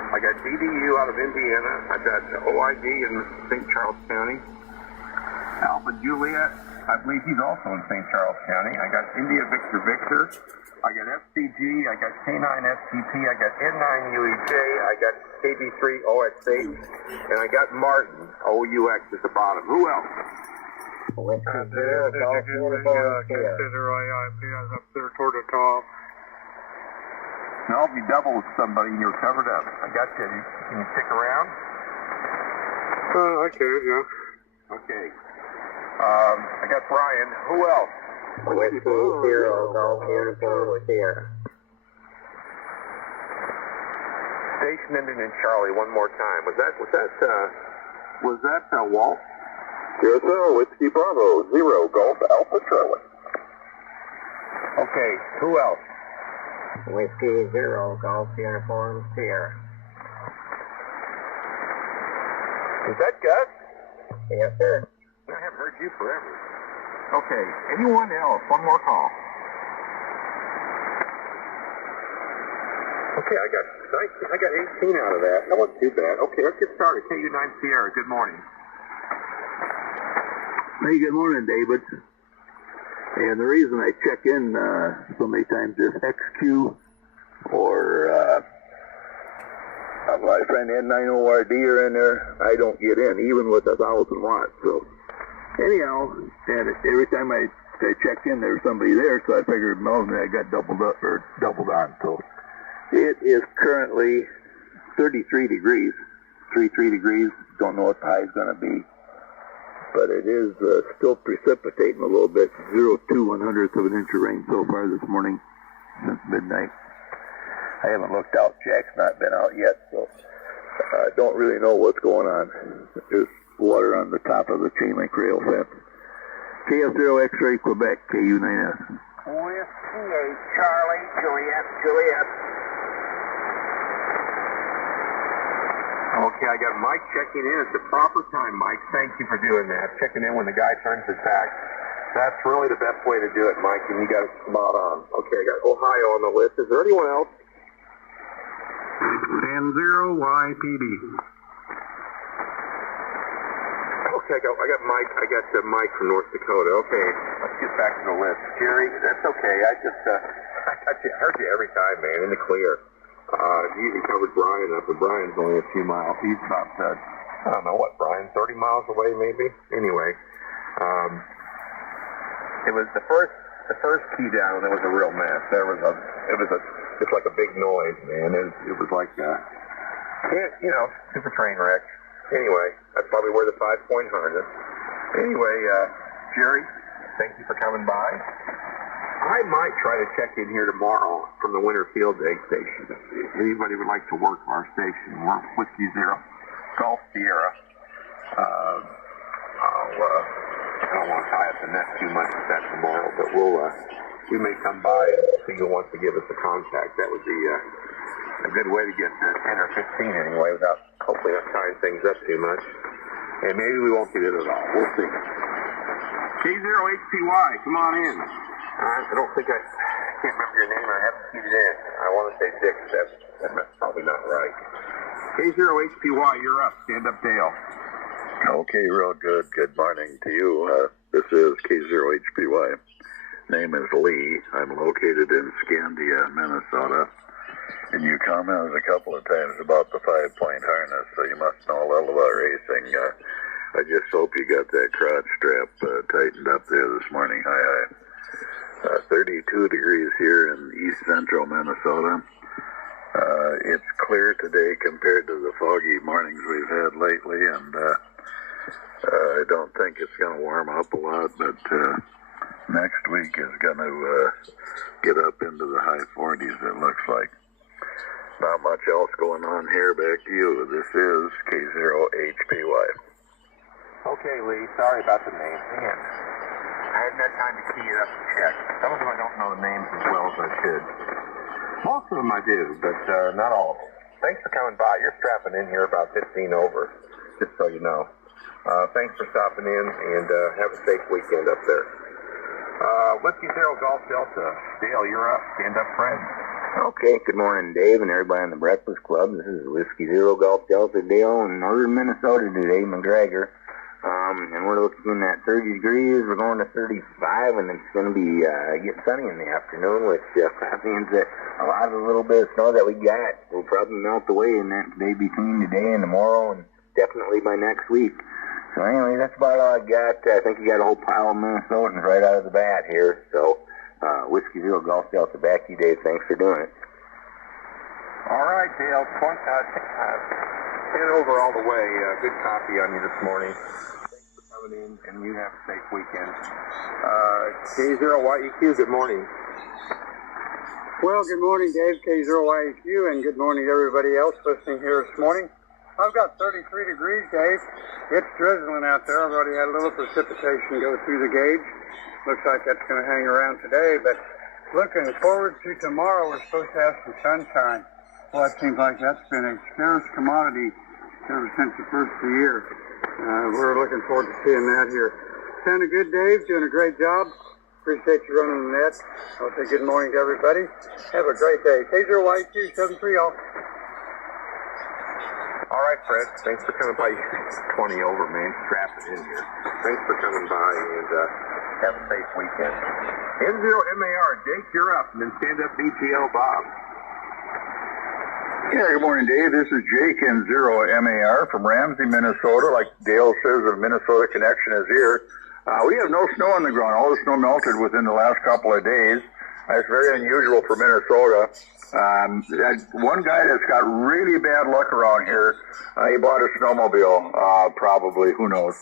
I got DDU out of Indiana. I got OID in St. Charles County. Alpha Juliet, I believe he's also in St. Charles County. I got India Victor Victor. I got FCG. I got K9 STP. I got N9 UEJ. I got KB3 OXH. And I got Martin, OUX at the bottom. Who else? Whiskey And Zero then Golf again, Uniform Sierra. consider IIPs up there toward the top. No, if you double with somebody and you're covered up. I got you. Can you stick around? I can, yeah. Okay. I got Brian. Who else? Whiskey Zero Golf Uniform Sierra. Station ending in Charlie one more time. Was that Walt? QSL, Whiskey Bravo, 0, Golf Alpha Charlie. Okay. Who else? Whiskey Zero Golf Uniform Sierra. Is that Gus? Yes, sir. I haven't heard you forever. Okay. Anyone else? One more call. Okay, I got 18 out of that. That wasn't too bad. Okay, let's get started. KU9 Sierra, good morning. Hey, good morning, David. And the reason I check in so many times is XQ or my friend N90RD are in there. I don't get in, even with 1,000 watts. So anyhow, and every time I checked in, there was somebody there, so I figured, no, I got doubled up or doubled on. So it is currently 33 degrees, 33 degrees. Don't know what the high is going to be. But it is still precipitating a little bit. 0.2 of an inch of rain so far this morning since midnight. I haven't looked out. Jack's not been out yet, so I don't really know what's going on. There's water on the top of the chain link rail fence. KF0 X-Ray Quebec, KU9S. Whiskey 8 Charlie Juliet. Okay, I got Mike checking in at the proper time, Mike. Thank you for doing that. Checking in when the guy turns his back. That's really the best way to do it, Mike, and you got it spot on. Okay, I got Ohio on the list. Is there anyone else? N0YPD. Okay, I got Mike. I got Mike from North Dakota. Okay, let's get back to the list. Jerry, that's okay. I heard you every time, man, in the clear. You even covered Brian up, but Brian's only a few miles. He's about, I don't know what, Brian, 30 miles away maybe? Anyway, it was the first key down, it was a real mess. It's like a big noise, man. It was like, super train wreck. Anyway, that's probably where the 5-point harness. Anyway, Jerry, thank you for coming by. I might try to check in here tomorrow from the Winter Field Day station. If anybody would like to work our station, we're Whiskey Zero, Golf Sierra. I don't want to tie up the neck too much with that tomorrow, but we may come by and see who wants to give us a contact. That would be a good way to get 10 or 15 anyway, without hopefully not tying things up too much. And maybe we won't get it at all. We'll see. K0HPY, come on in. I don't think I can't remember your name. I haven't keyed it in. I want to say Dick. That's probably not right. K0HPY, you're up. Stand up, Dale. Okay, real good. Good morning to you. This is K0HPY. Name is Lee. I'm located in Scandia, Minnesota. And you commented a couple of times about the 5-point harness, so you must know a little about racing. I just hope you got that crotch strap tightened up there this morning. Hi. 32 degrees here in east central Minnesota. It's clear today compared to the foggy mornings we've had lately, and I don't think it's going to warm up a lot, but next week is going to get up into the high 40s, it looks like. Not much else going on here. Back to you. This is K0HPY. Okay, Lee. Sorry about the name. Man, I hadn't had time to key it up and check. Some of them I don't know the names as well as I should. Most of them I do, but not all of them. Thanks for coming by. You're strapping in here about 15 over, just so you know. Thanks for stopping in, and have a safe weekend up there. Whiskey Zero Golf Delta. Dale, you're up. Stand up, friend. Okay, good morning, Dave, and everybody on the Breakfast Club. This is Whiskey Zero Golf Delta Dale in northern Minnesota today, McGregor. And we're looking at 30 degrees. We're going to 35, and it's going to be get sunny in the afternoon, which means that a lot of the little bit of snow that we got will probably melt away in that day between today and tomorrow, and definitely by next week. So anyway, that's about all I got. I think you got a whole pile of Minnesotans right out of the bat here. So, Whiskey Zero Golf Delta back to you, Dave. Thanks for doing it. All right, Dale. 10 over all the way. Good copy on you this morning. Thanks for coming in, and you have a safe weekend. K0YEQ, good morning. Well, good morning, Dave, K0YEQ, and good morning to everybody else listening here this morning. I've got 33 degrees, Dave. It's drizzling out there. I've already had a little precipitation go through the gauge. Looks like that's going to hang around today, but looking forward to tomorrow, we're supposed to have some sunshine. Well, it seems like that's been a scarce commodity ever since the first of the year. We're looking forward to seeing that here. Sounding good, Dave. Doing a great job. Appreciate you running the net. I'll say good morning to everybody. Have a great day. K0YQ 73 all. All right, Fred. Thanks for coming by. 20 over, man. Strap it in here. Thanks for coming by, and have a safe weekend. N0MAR, Jake, you're up. And then stand-up BGO, Bob. Yeah, good morning, Dave. This is Jake N0MAR from Ramsey, Minnesota. Like Dale says, the Minnesota connection is here. We have no snow on the ground. All the snow melted within the last couple of days. It's very unusual for Minnesota. One guy that's got really bad luck around here, he bought a snowmobile, probably, who knows.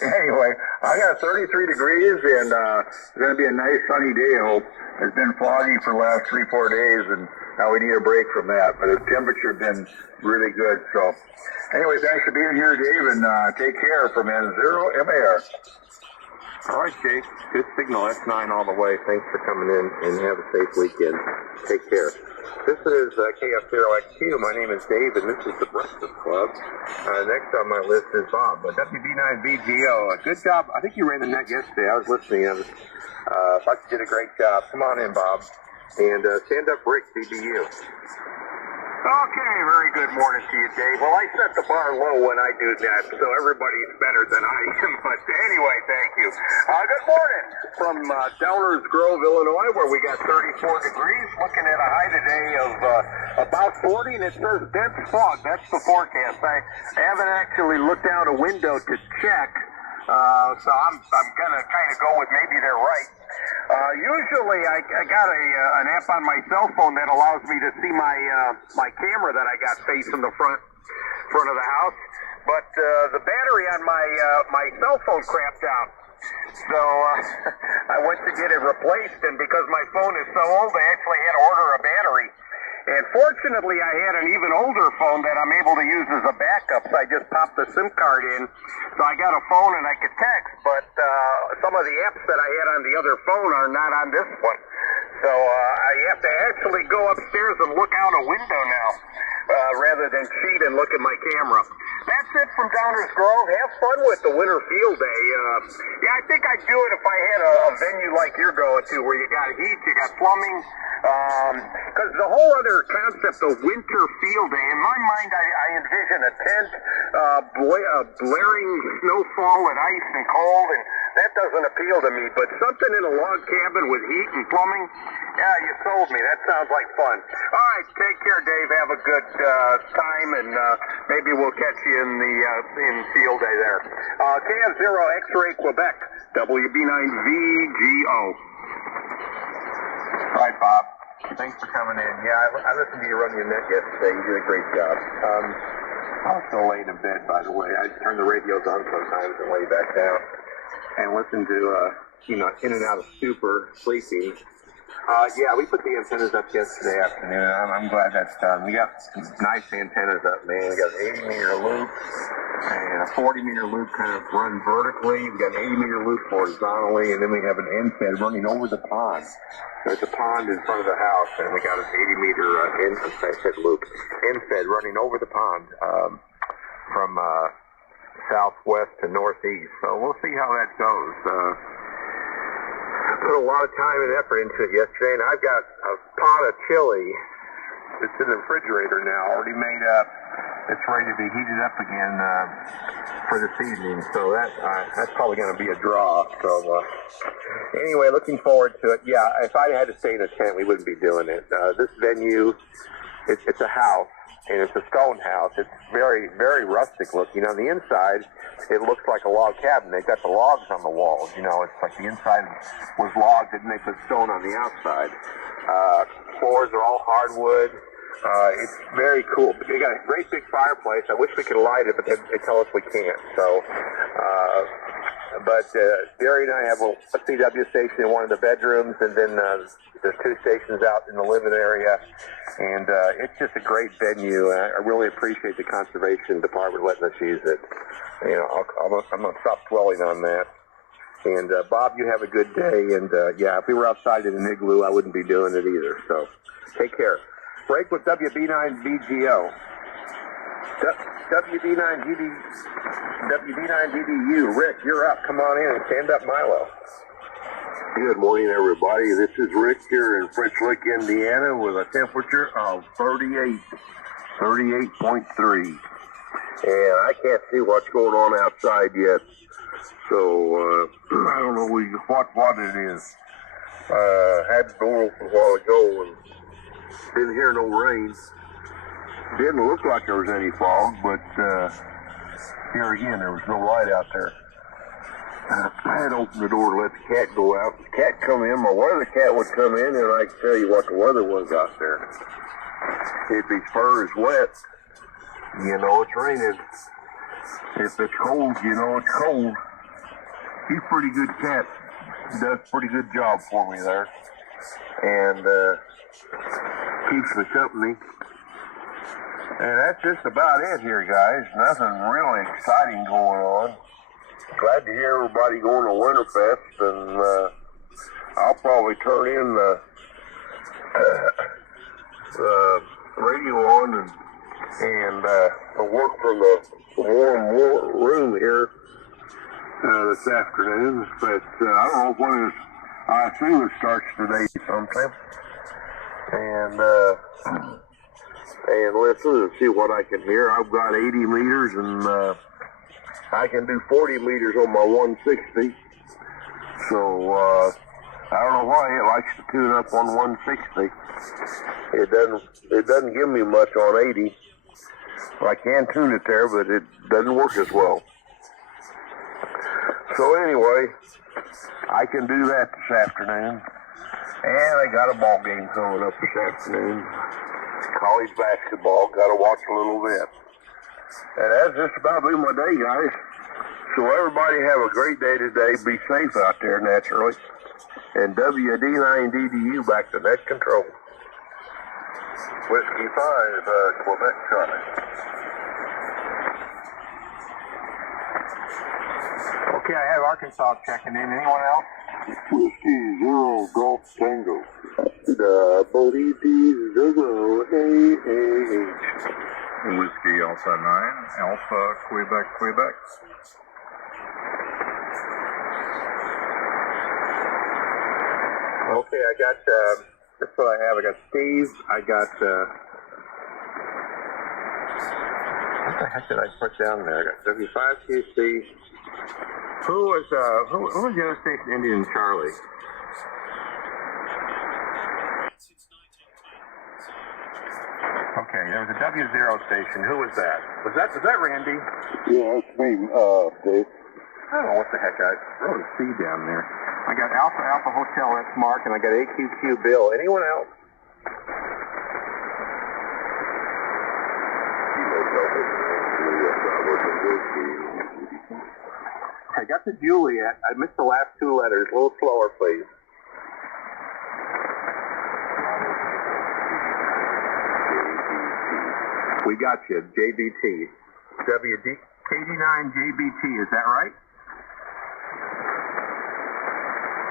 Anyway, I got 33 degrees, and it's going to be a nice sunny day, I hope. It's been foggy for the last 3-4 days, and now we need a break from that. But the temperature has been really good. So anyway, thanks for being here, Dave, and take care from N0MAR. All right, Jake. Good signal. S9 all the way. Thanks for coming in, and have a safe weekend. Take care. This is KF0XQ. My name is Dave, and this is the Breakfast Club. Next on my list is Bob, WB9VGO. Good job. I think you ran the net yesterday. I was listening. I thought you did a great job. Come on in, Bob. And stand up, Rick, DBU. Okay, very good morning to you, Dave. Well, I set the bar low when I do that, so everybody's better than I am. But anyway, thank you. Good morning from Downers Grove, Illinois, where we got 34 degrees, looking at a high today of about 40, and it says dense fog. That's the forecast. I haven't actually looked out a window to check, so I'm going to kind of go with maybe they're right. Usually I got an app on my cell phone that allows me to see my camera that I got facing the front of the house, but the battery on my cell phone crapped out. So I went to get it replaced, and because my phone is so old, I actually had to order a battery. And fortunately, I had an even older phone that I'm able to use as a backup, so I just popped the SIM card in. So I got a phone and I could text, but some of the apps that I had on the other phone are not on this one. So I have to actually go upstairs and look out a window now, rather than cheat and look at my camera. That's it from Downers Grove. Have fun with the Winter Field Day. Yeah, I think I'd do it if I had a venue like you're going to, where you got heat, you got plumbing. Because the whole other concept of Winter Field Day, in my mind, I envision a tent, blaring snowfall and ice and cold, and that doesn't appeal to me. But something in a log cabin with heat and plumbing, yeah, you sold me. That sounds like fun. All right, take care, Dave. Have a good time, and maybe we'll catch you in Field Day there. KF0 X-Ray Quebec, WB9VGO. All right, Bob. Thanks for coming in. Yeah, I listened to you run your net yesterday. You did a great job. I was still laying in bed, by the way. I turn the radios on sometimes and lay back down and listen to, in and out of stupor, sleeping. Yeah, we put the antennas up yesterday afternoon. I'm glad that's done. We got some nice antennas up, man. We got an 80-meter loop and a 40-meter loop kind of run vertically. We got an 80-meter loop horizontally, and then we have an end fed running over the pond. There's a pond in front of the house, and we got an 80-meter loop, end fed running over the pond from southwest to northeast. So we'll see how that goes. Put a lot of time and effort into it yesterday, and I've got a pot of chili that's in the refrigerator now, already made up. It's ready to be heated up again for this evening, so that's probably going to be a draw. So anyway, looking forward to it. Yeah, if I had to stay in a tent, we wouldn't be doing it. This venue, it's a house, and it's a stone house. It's very, very rustic looking. On the inside, it looks like a log cabin. They've got the logs on the walls. You know, it's like the inside was logs and they put stone on the outside. Floors are all hardwood. It's very cool. They got a great big fireplace. I wish we could light it, but they tell us we can't. So, but Gary and I have a CW station in one of the bedrooms, and then there's 2 stations out in the living area. And it's just a great venue. I really appreciate the conservation department letting us use it. You know, I'm going to stop dwelling on that. And Bob, you have a good day. And yeah, if we were outside in an igloo, I wouldn't be doing it either. So take care. Break with WB9BGO. WB9GDU. Rick, you're up. Come on in and stand up, Milo. Good morning, everybody. This is Rick here in French Lick, Indiana, with a temperature of 38.3. And I can't see what's going on outside yet. So, I don't know what it is. Had the door open a while ago and didn't hear no rain. Didn't look like there was any fog, but here again, there was no light out there. I had opened the door to let the cat go out. The cat come in, my weather cat would come in, and I could tell you what the weather was out there. If his fur is wet, you know it's raining. If it's cold, you know it's cold. He's a pretty good cat. He does a pretty good job for me there. And keeps me company. And that's just about it here, guys. Nothing really exciting going on. Glad to hear everybody going to Winterfest, and I'll probably turn in the radio on and work from the warm room here this afternoon. But I don't know when I assume it starts today sometime. And listen and see what I can hear. I've got 80 meters, and I can do 40 meters on my 160. So I don't know why it likes to tune up on 160. It doesn't give me much on 80. I can tune it there, but it doesn't work as well. So anyway, I can do that this afternoon. And I got a ball game coming up this afternoon. College basketball. Got to watch a little bit. And that's just about been my day, guys. So everybody have a great day today. Be safe out there, naturally. And WD9DDU back to net control. Whiskey 5, Quebec Charlie. Okay, I have Arkansas checking in. Anyone else? Whiskey 0 Golf Tango. Double ET 0 AH. Whiskey Alpha 9, Alpha Quebec. Okay, I got, that's what I have. I got Steve. I got, what the heck did I put down there? I got W5QC. Who was the other station? Indian Charlie. Okay, there was a W0 station. Who was that? Was that Randy? Yeah, it's me, Dave. I don't know what the heck. I wrote a C down there. I got Alpha Hotel, that's Mark, and I got AQQ Bill. Anyone else? I got the Juliet. I missed the last 2 letters. A little slower, please. We got you, JBT. KD9JBT, is that right?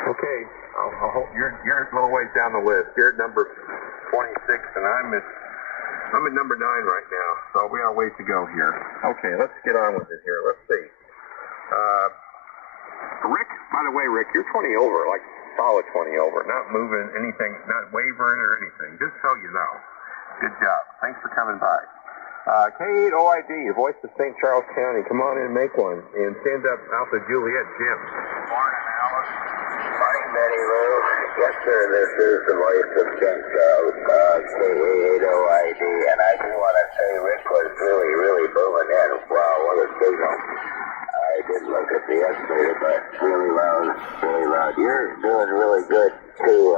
Okay, I'll hold, you're a little ways down the list. You're at number 26, and I'm at number 9 right now, so we got a ways to go here. Okay, let's get on with it here. Let's see. Rick, by the way, Rick, you're 20 over, like solid 20 over, not moving anything, not wavering or anything, just so you know. Good job. Thanks for coming by. K8OID, voice of St. Charles County. Come on in and make one. And stand up Alpha Juliet, Jim. Morning, Alice. Morning, Betty Lou. Yes, sir, this is the voice of Kenwood, KA80ID, and I do want to say Rick was really, really booming in. Wow, what a signal. I did look at the estimator, but really loud, really loud. You're doing really good, too,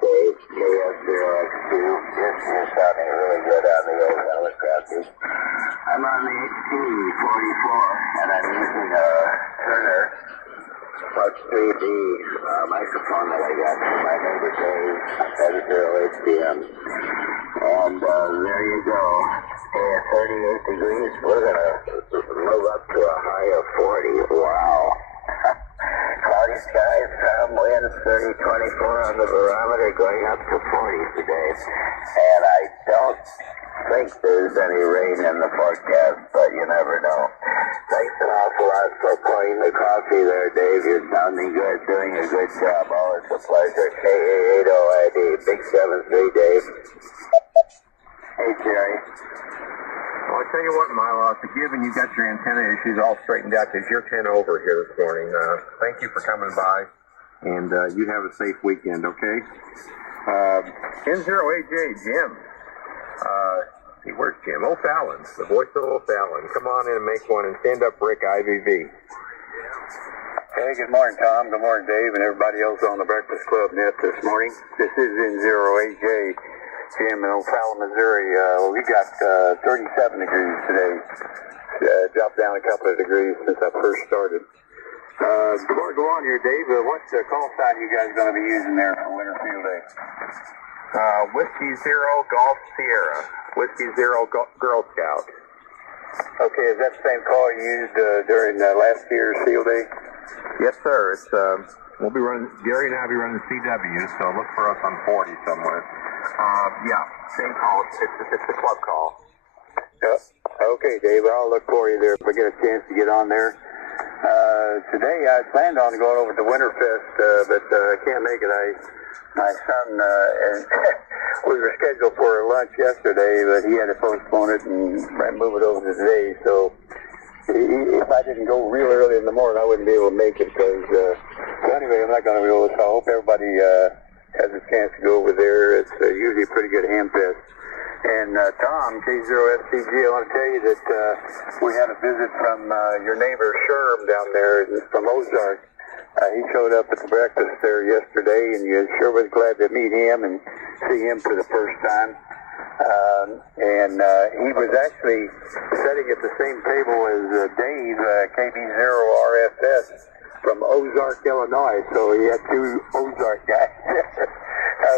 Dave, KS0X2. You're sounding really good on the old helicopter. I'm on the HT44, and I'm using a Turner Plus 3D microphone that I got from my neighbor Dave at 0HPM. And there you go. At 38 degrees, we're going to move up to a high of 40. Wow. Cloudy skies, winds 30-24 on the barometer, going up to 40 today. And I don't think there's any rain in the forecast, but you never know. Thanks an awful lot for pouring the coffee there, Dave. You're sounding good, doing a good job. Always a pleasure. KA80ID, Big 7-3, Dave. Hey, Jerry. Well, I tell you what, Milo, it's a given you got your antenna issues all straightened out because you're 10 over here this morning. Thank you for coming by, and you have a safe weekend, okay? N08J, Jim. Where's Jim? O'Fallon, the voice of O'Fallon. Come on in and make one, and stand up, Rick, IVV. Hey, good morning, Tom. Good morning, Dave, and everybody else on the Breakfast Club net this morning. This is N08J, Jim in O'Fallon, Missouri. We got 37 degrees today. Dropped down a couple of degrees since I first started. Before I go on here, Dave, what call sign you guys going to be using there on Winter Field Day? Whiskey Zero Golf Sierra. Whiskey Zero Girl Scout. Okay, is that the same call you used during last year's field day? Yes, sir. It's we'll be running. Gary and I'll be running CW, so look for us on 40 somewhere. Yeah, same call. It's the club call. Okay, Dave. I'll look for you there if I get a chance to get on there. Today I planned on going over to Winterfest, but I can't make it. My son, we were scheduled for lunch yesterday, but he had to postpone it and move it over to today. So if I didn't go real early in the morning, I wouldn't be able to make it. So anyway, I'm not going to be able to. So I hope everybody has a chance to go over there. It's usually a pretty good ham fest. And Tom, K0SCG, I want to tell you that we had a visit from your neighbor Sherm down there from Ozark. He showed up at the breakfast there yesterday, and you sure was glad to meet him and see him for the first time. He was actually sitting at the same table as Dave, KB0RSS from Ozark, Illinois. So he had two Ozark guys,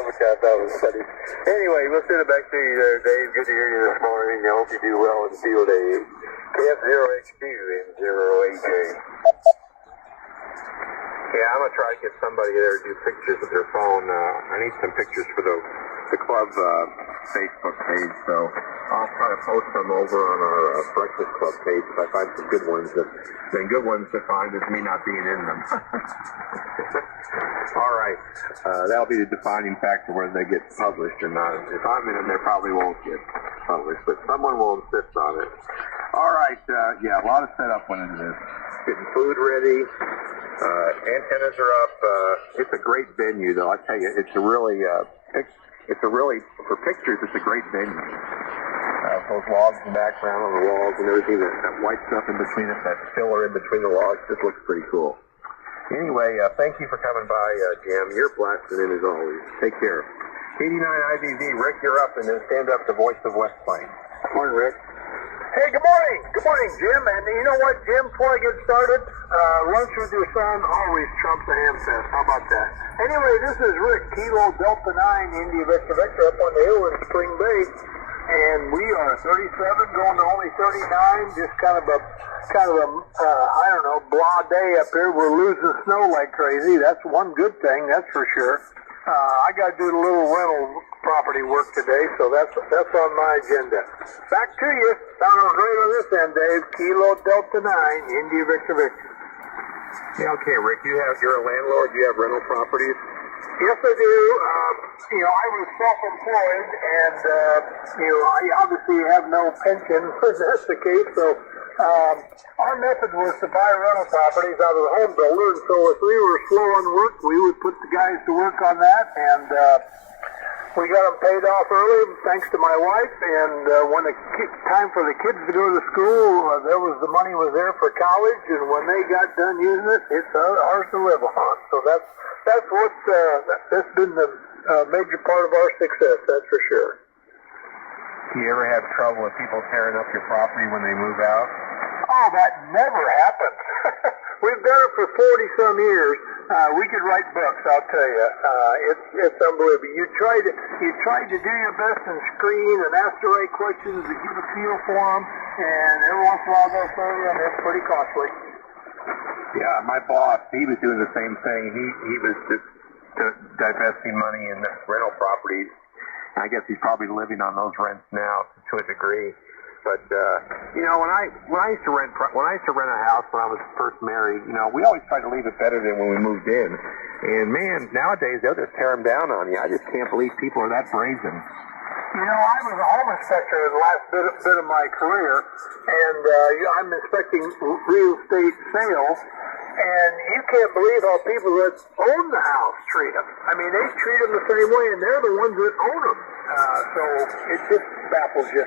which I thought was funny. Anyway, we'll send it back to you there, Dave. Good to hear you this morning. I hope you do well in field day. KF0HQ and 0AJ. Yeah, I'm going to try to get somebody there to do pictures with their phone. I need some pictures for the club Facebook page, so I'll try to post them over on our Breakfast Club page if I find some good ones. Then good ones to find is me not being in them. All right. That'll be the defining factor whether they get published or not. If I'm in them, they probably won't get published, but someone will insist on it. All right. Yeah, a lot of setup went into this. Getting food ready. Antennas are up. It's a great venue, though. I tell you, it's a really, for pictures, it's a great venue. Those logs in the background on the walls and everything, that white stuff in between it, that filler in between the logs, just looks pretty cool. Anyway, thank you for coming by, Jim. You're blasting in as always. Take care. 89 IVV, Rick, you're up, and then stand up, the voice of West Plains. Morning, Rick. Hey, good morning. Good morning, Jim. And you know what, Jim, before I get started, lunch with your son always trumps a ham fest. How about that? Anyway, this is Rick, Kilo Delta 9, India Victor Victor, up on the hill in Spring Bay. And we are 37 going to only 39. Just kind of a I don't know, blah day up here. We're losing snow like crazy. That's one good thing, that's for sure. I got to do a little rental property work today, so that's on my agenda. Back to you. Sounding great on this end, Dave. Kilo Delta 9, India Victor Victor. Yeah, okay, Rick, you're a landlord. You have rental properties? Yes, I do. I was self-employed, and I obviously have no pension. That's the case, so Our method was to buy rental properties out of the home builder, and so if we were slow on work, we would put the guys to work on that, and we got them paid off early, thanks to my wife, and when the time for the kids to go to school, the money was there for college, and when they got done using it, it's ours to live on. So that's been the major part of our success, that's for sure. Do you ever have trouble with people tearing up your property when they move out? Oh, that never happens. We've done it for 40-some years. We could write books, I'll tell you. It's unbelievable. You try to do your best and screen and ask the right questions to give a feel for them, and every once in a while they'll fail you, and it's pretty costly. Yeah, my boss, he was doing the same thing. He was divesting money in rental properties. I guess he's probably living on those rents now to a degree. But you know, when I used to rent a house when I was first married, you know, we always tried to leave it better than when we moved in. And man, nowadays they'll just tear them down on you. I just can't believe people are that brazen. You know, I was a home inspector the last bit of my career, and I'm inspecting real estate sales. And you can't believe how people that own the house treat them. I mean, they treat them the same way, and they're the ones that own them. So it just baffles you.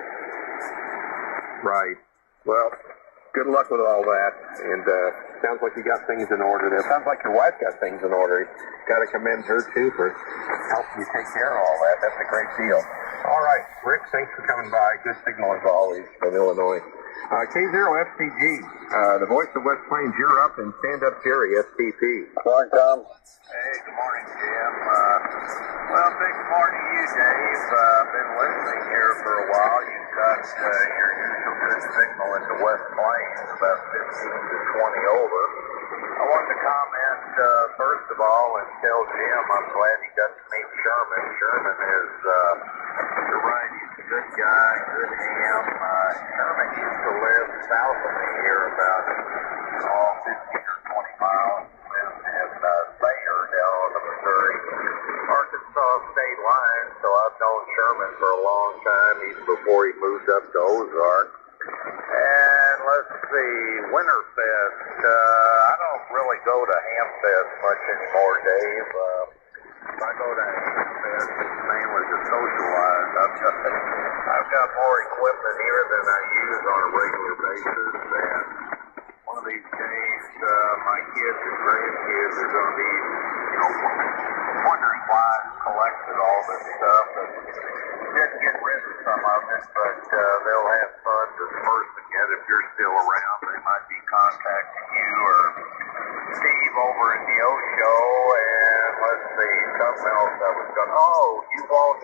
Right. Well, good luck with all that. And sounds like you got things in order there. Sounds like your wife got things in order. Got to commend her, too, for helping you take care of all that. That's a great deal. All right. Rick, thanks for coming by. Good signal as always from Illinois. K0FCG, the voice of West Plains, you're up, and stand up Jerry, STP. Morning, Tom. Hey, good morning, Jim. Well, big morning to you, Dave. Been listening here for a while. You've got your usual good signal into West Plains, about 15 to 20 over. I wanted to comment, first of all, and tell Jim I'm glad he got to meet Sherman. Sherman is, you're right, he's a good guy, good ham. Sherman used to live south of me here about 15 or 20 miles in Thayer, down on the Missouri-Arkansas state line, so I've known Sherman for a long time, even before he moved up to Ozark. And let's see, Winterfest. I don't really go to Hamfest much anymore, Dave. If I go to Hamfest, it's mainly to socialize. I've got more equipment here than I use on a regular basis, and one of these days, my kids and grandkids are going to be, you know, wondering why I collected all this stuff and didn't get rid of some of it, but they'll have fun dispersing it. If you're still around, they might be contacting you or Steve over in the O Show. And let's see, something else I was going to, you won't,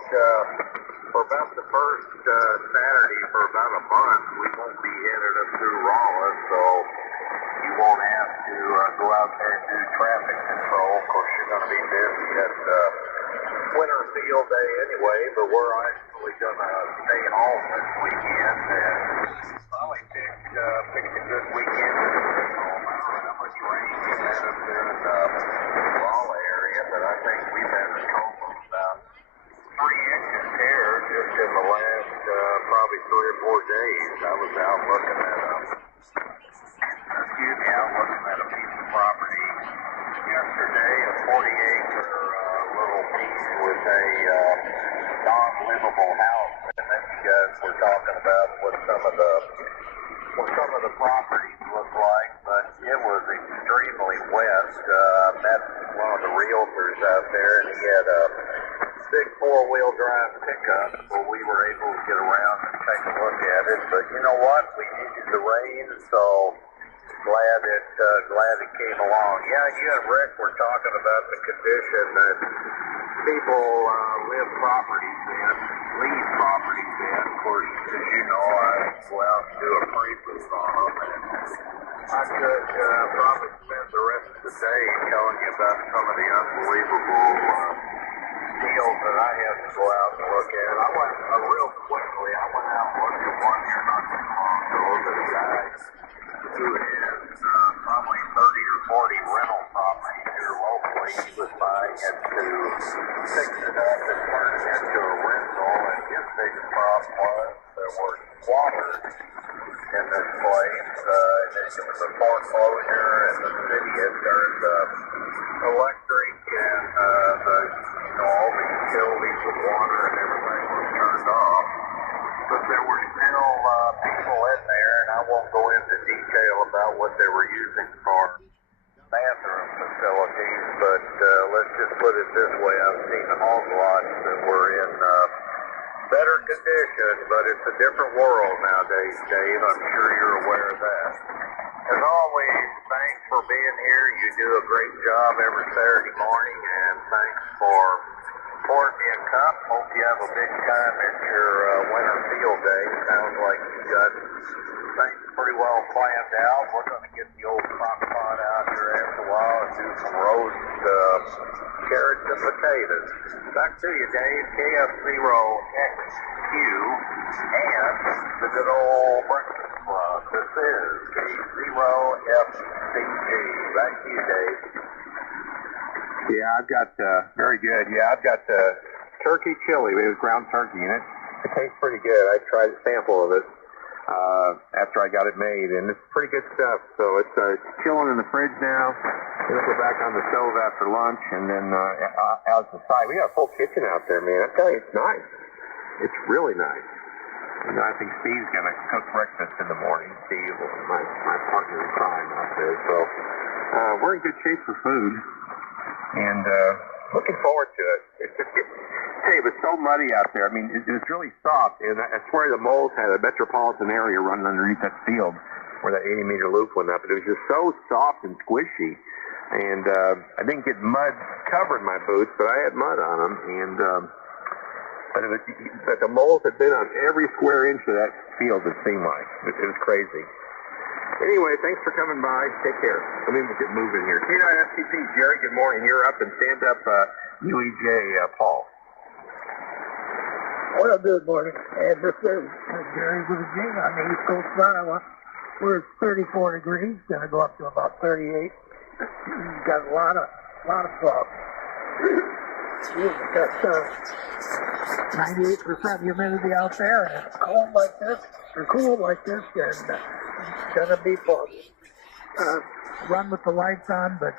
for about the first Saturday for about a month, we won't be headed up through Rolla, so you won't have to go out there and do traffic control. Of course, you're going to be busy at Winter Field Day anyway, but we're actually going to stay home this weekend and probably pick a good weekend to stay home. I don't know how much rain we've had up there in the Rolla area, but I think we've had a total of about 3 inches here just in the last probably 3 or 4 days. I was out looking at a piece of property yesterday, a 40-acre little piece with a non-livable house, and then you guys were talking about what some of the properties look like, but it was extremely wet. I met one of the realtors out there, and he had a big 4-wheel drive pickup, so we were able to get around and take a look at it. But you know what? We needed the rain, so glad it came along. Yeah, you and Rick were talking about the condition that people leave properties in. Of course, as you know, I go out and do a pre-booth on them, and I could probably spend the rest of the day telling you about some of the unbelievable deals that I have to go out and look at. I went real quickly. I went out and looked at one here not too long ago that a guy who has probably 30 or 40 rental properties here locally. He was buying it to fix it up and turn it into a rental, and his biggest problem was there were squatters in this place. It was a foreclosure, and the city had turned the electric and all the utilities with water and everything was turned off. But there were still people in there, and I won't go into detail about what they were using for bathroom facilities, but let's just put it this way. I've seen hog lots that were in better condition, but it's a different world nowadays, Dave. I'm sure you're aware of that. As always, thanks for being here. You do a great job every Saturday morning, and thanks for pouring me a cup. Hope you have a big time at your winter field day. Sounds like you got things pretty well planned out. We're going to get the old crock pot out here after a while and do some roast carrots and potatoes. Back to you, Dave. KF0XQ and the good old breakfast club. This is the 0FCG. Back to you, Dave. Yeah, I've got, very good. Yeah, I've got turkey chili. We have ground turkey in it. It tastes pretty good. I tried a sample of it after I got it made, and it's pretty good stuff. So it's chilling in the fridge now. It'll go back on the stove after lunch, and then out the side. We got a full kitchen out there, man. I tell you, it's nice. It's really nice. And I think Steve's going to cook breakfast in the morning. Steve, my partner in crime out there. So we're in good shape for food. And looking forward to it. It's just, hey, it was so muddy out there. I mean, it's really soft. And I swear the moles had a metropolitan area running underneath that field where that 80-meter loop went up. But it was just so soft and squishy. And I didn't get mud covering my boots, but I had mud on them. And but the moles had been on every square inch of that field, it seemed like. It was crazy. Anyway, thanks for coming by. Take care. Let me get moving here. K9STP, Jerry, good morning. You're up, and stand up UEJ, Paul. Well, good morning. And this is Gary with a G on the East Coast of Iowa. We're 34 degrees, going to go up to about 38. Got a lot of fog. We've got 98% humidity out there, and it's cold like this, or cool like this, and it's going to be foggy. Run with the lights on, but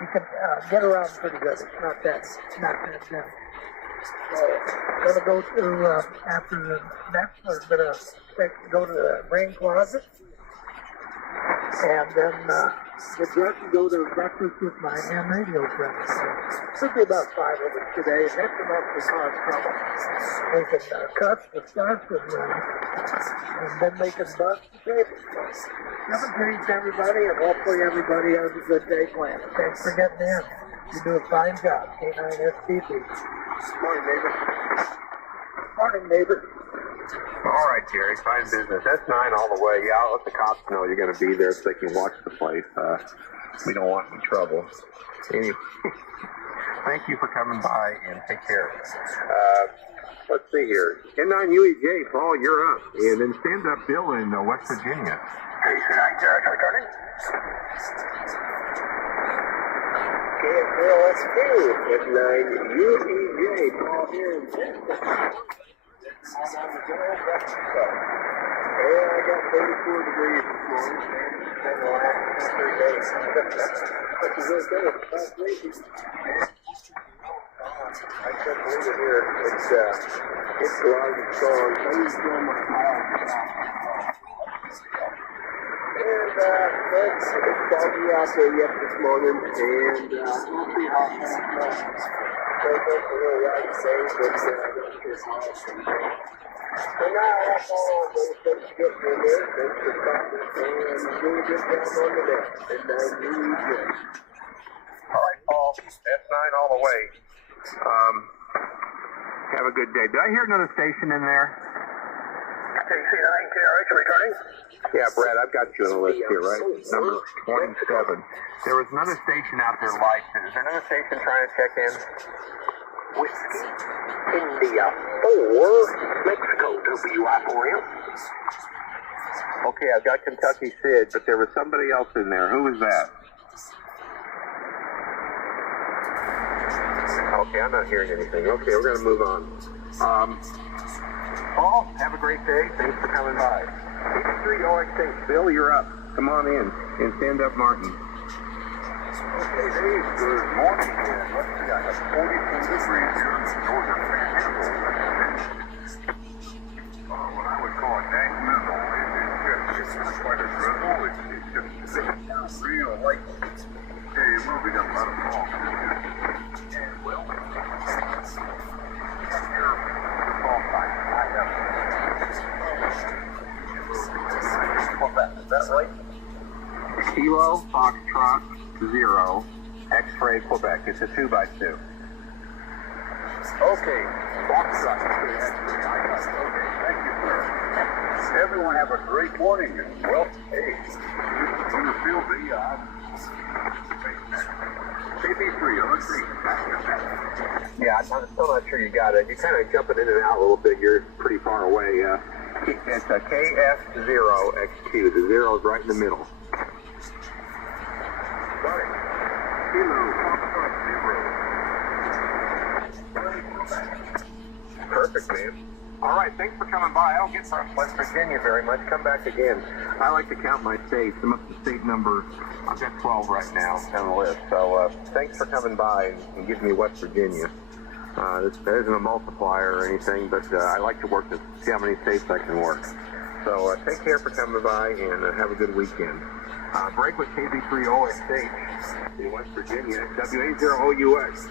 you can get around pretty good. It's not that dim. So, going to go to, after the next, we're going to go to the rain closet, and then get dressed and go to breakfast with my ham radio friends. Should be about 5 of us today, and that's enough to cause trouble. Making cuts to start and then making bust the paper. Have a great everybody, and hopefully everybody has a good day planned. Thanks for getting in. You do a fine job, K9STP. Morning, neighbor. Morning, neighbor. All right, Jerry, fine business. That's 9 all the way. Yeah, I'll let the cops know you're going to be there so they can watch the place. We don't want any trouble. Anyway, thank you for coming by, and take care. Let's see here. N9UEJ, Paul, you're up. And then stand up Bill in West Virginia. Hey, Jerry, recording. KFLSP, N9UEJ, Paul here in Texas. I'm on the general breakfast club. Yeah, I got 34 degrees this morning, and the last 3 days. Which is okay. It's crazy. I can't believe it here. It's loud and strong. I was doing my mile. And it's foggy out there yet this morning, and we'll see how fast it goes. So that's a little right to say, but it's awesome. So now that's all I'm going to say to get me there. Thanks for talking, and do a good job on the net. And UEJ. All right, Paul. S9 all the way. Have a good day. Did I hear another station in there? KC9 KRH recording. Yeah, Brad, I've got you on the list here, right? Number 27. There was another station out there licensed. Is there another station trying to check in? Whiskey, India 4, Mexico, WI4M. Okay, I've got Kentucky Sid, but there was somebody else in there. Who was that? Okay, I'm not hearing anything. Okay, we're going to move on. Paul, have a great day. Thanks for coming by. TV3 OX8, Bill, you're up. Come on in and stand up, Martin. Okay, Dave, good morning. Let's see, I have 42 degrees here in the northern panhandle. What I would call a dank drizzle. It's not quite a drizzle. It's just real light. Hey, you're moving up out of fall. And, well, here, the fall time. I have Quebec. Is that right? Kilo Foxtrot 0 X-Ray Quebec. It's a 2x2. Okay, Foxtrot. Okay, thank you, sir. Everyone have a great morning. And, well, hey, you feel the TV3, let's see. Yeah, I'm still not sure you got it. You're kind of jumping in and out a little bit. You're pretty far away. It's a KF0XQ. The 0 is right in the middle. Sorry. Kilo Foxtrot 0. Perfect, man. All right, thanks for coming by. I don't get from West Virginia very much. Come back again. I like to count my states. I'm up to state number, I've got 12 right now on the list. So thanks for coming by and giving me West Virginia. There isn't a multiplier or anything, but I like to work to see how many states I can work. So take care for coming by and have a good weekend. Break with KB3OXH in West Virginia, WA0OUX,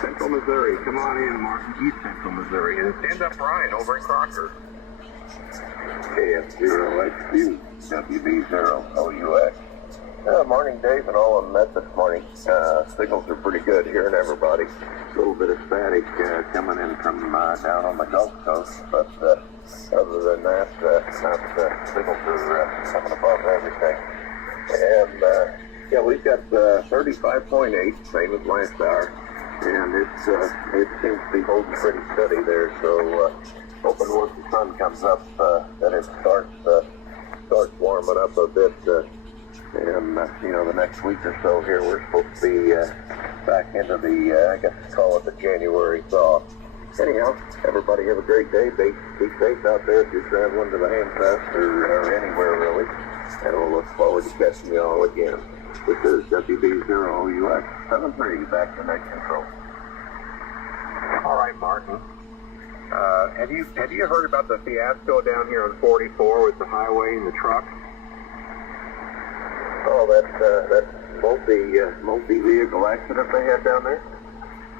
Central Missouri. Come on in, Martin, East Central Missouri. And stand up Brian over in Crocker. KF0XQ, WB0OUX. Morning, Dave, and all on Met this morning. Signals are pretty good, hearing everybody. A little bit of static coming in from down on the Gulf Coast, but other than that, signals are coming above everything. And yeah, we've got 35.8, same as last hour, and it seems to be holding pretty steady there. So hoping once the sun comes up that it starts warming up a bit. And, the next week or so here, we're supposed to be back into the, I guess call it the January thaw. Anyhow, everybody have a great day. Be safe out there if you're traveling to the Ham Fest or anywhere, really. And we'll look forward to catching you all again. This is WB0UX 73 back to Night Control. All right, Martin. Have you heard about the fiasco down here on 44 with the highway and the truck? Oh, that multi-vehicle accident they had down there?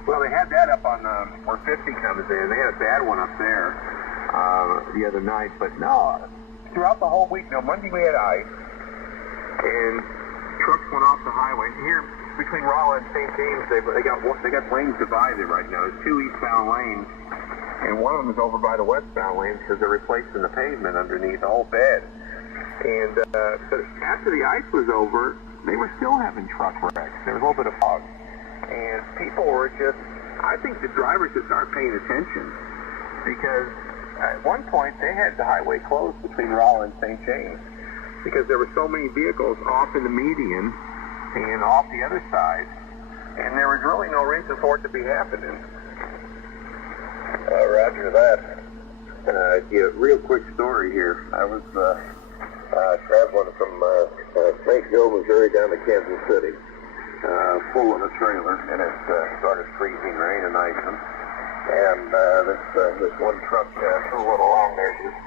Well, they had that up on where 50 comes in. They had a bad one up there the other night. But no, throughout the whole week, Monday we had ice, and trucks went off the highway. Here, between Rolla and St. James, they got lanes divided right now. There's two eastbound lanes, and one of them is over by the westbound lanes because they're replacing the pavement underneath the whole bed. And but after the ice was over, they were still having truck wrecks. There was a little bit of fog. And people were just, I think the drivers should start paying attention. Because at one point, they had the highway closed between Rolla and St. James. Because there were so many vehicles off in the median and off the other side. And there was really no reason for it to be happening. Roger that. Real quick story here. I was traveling from St. Joe, Missouri down to Kansas City, pulling a trailer, and it started freezing rain and icing. And this one truck tooling along there just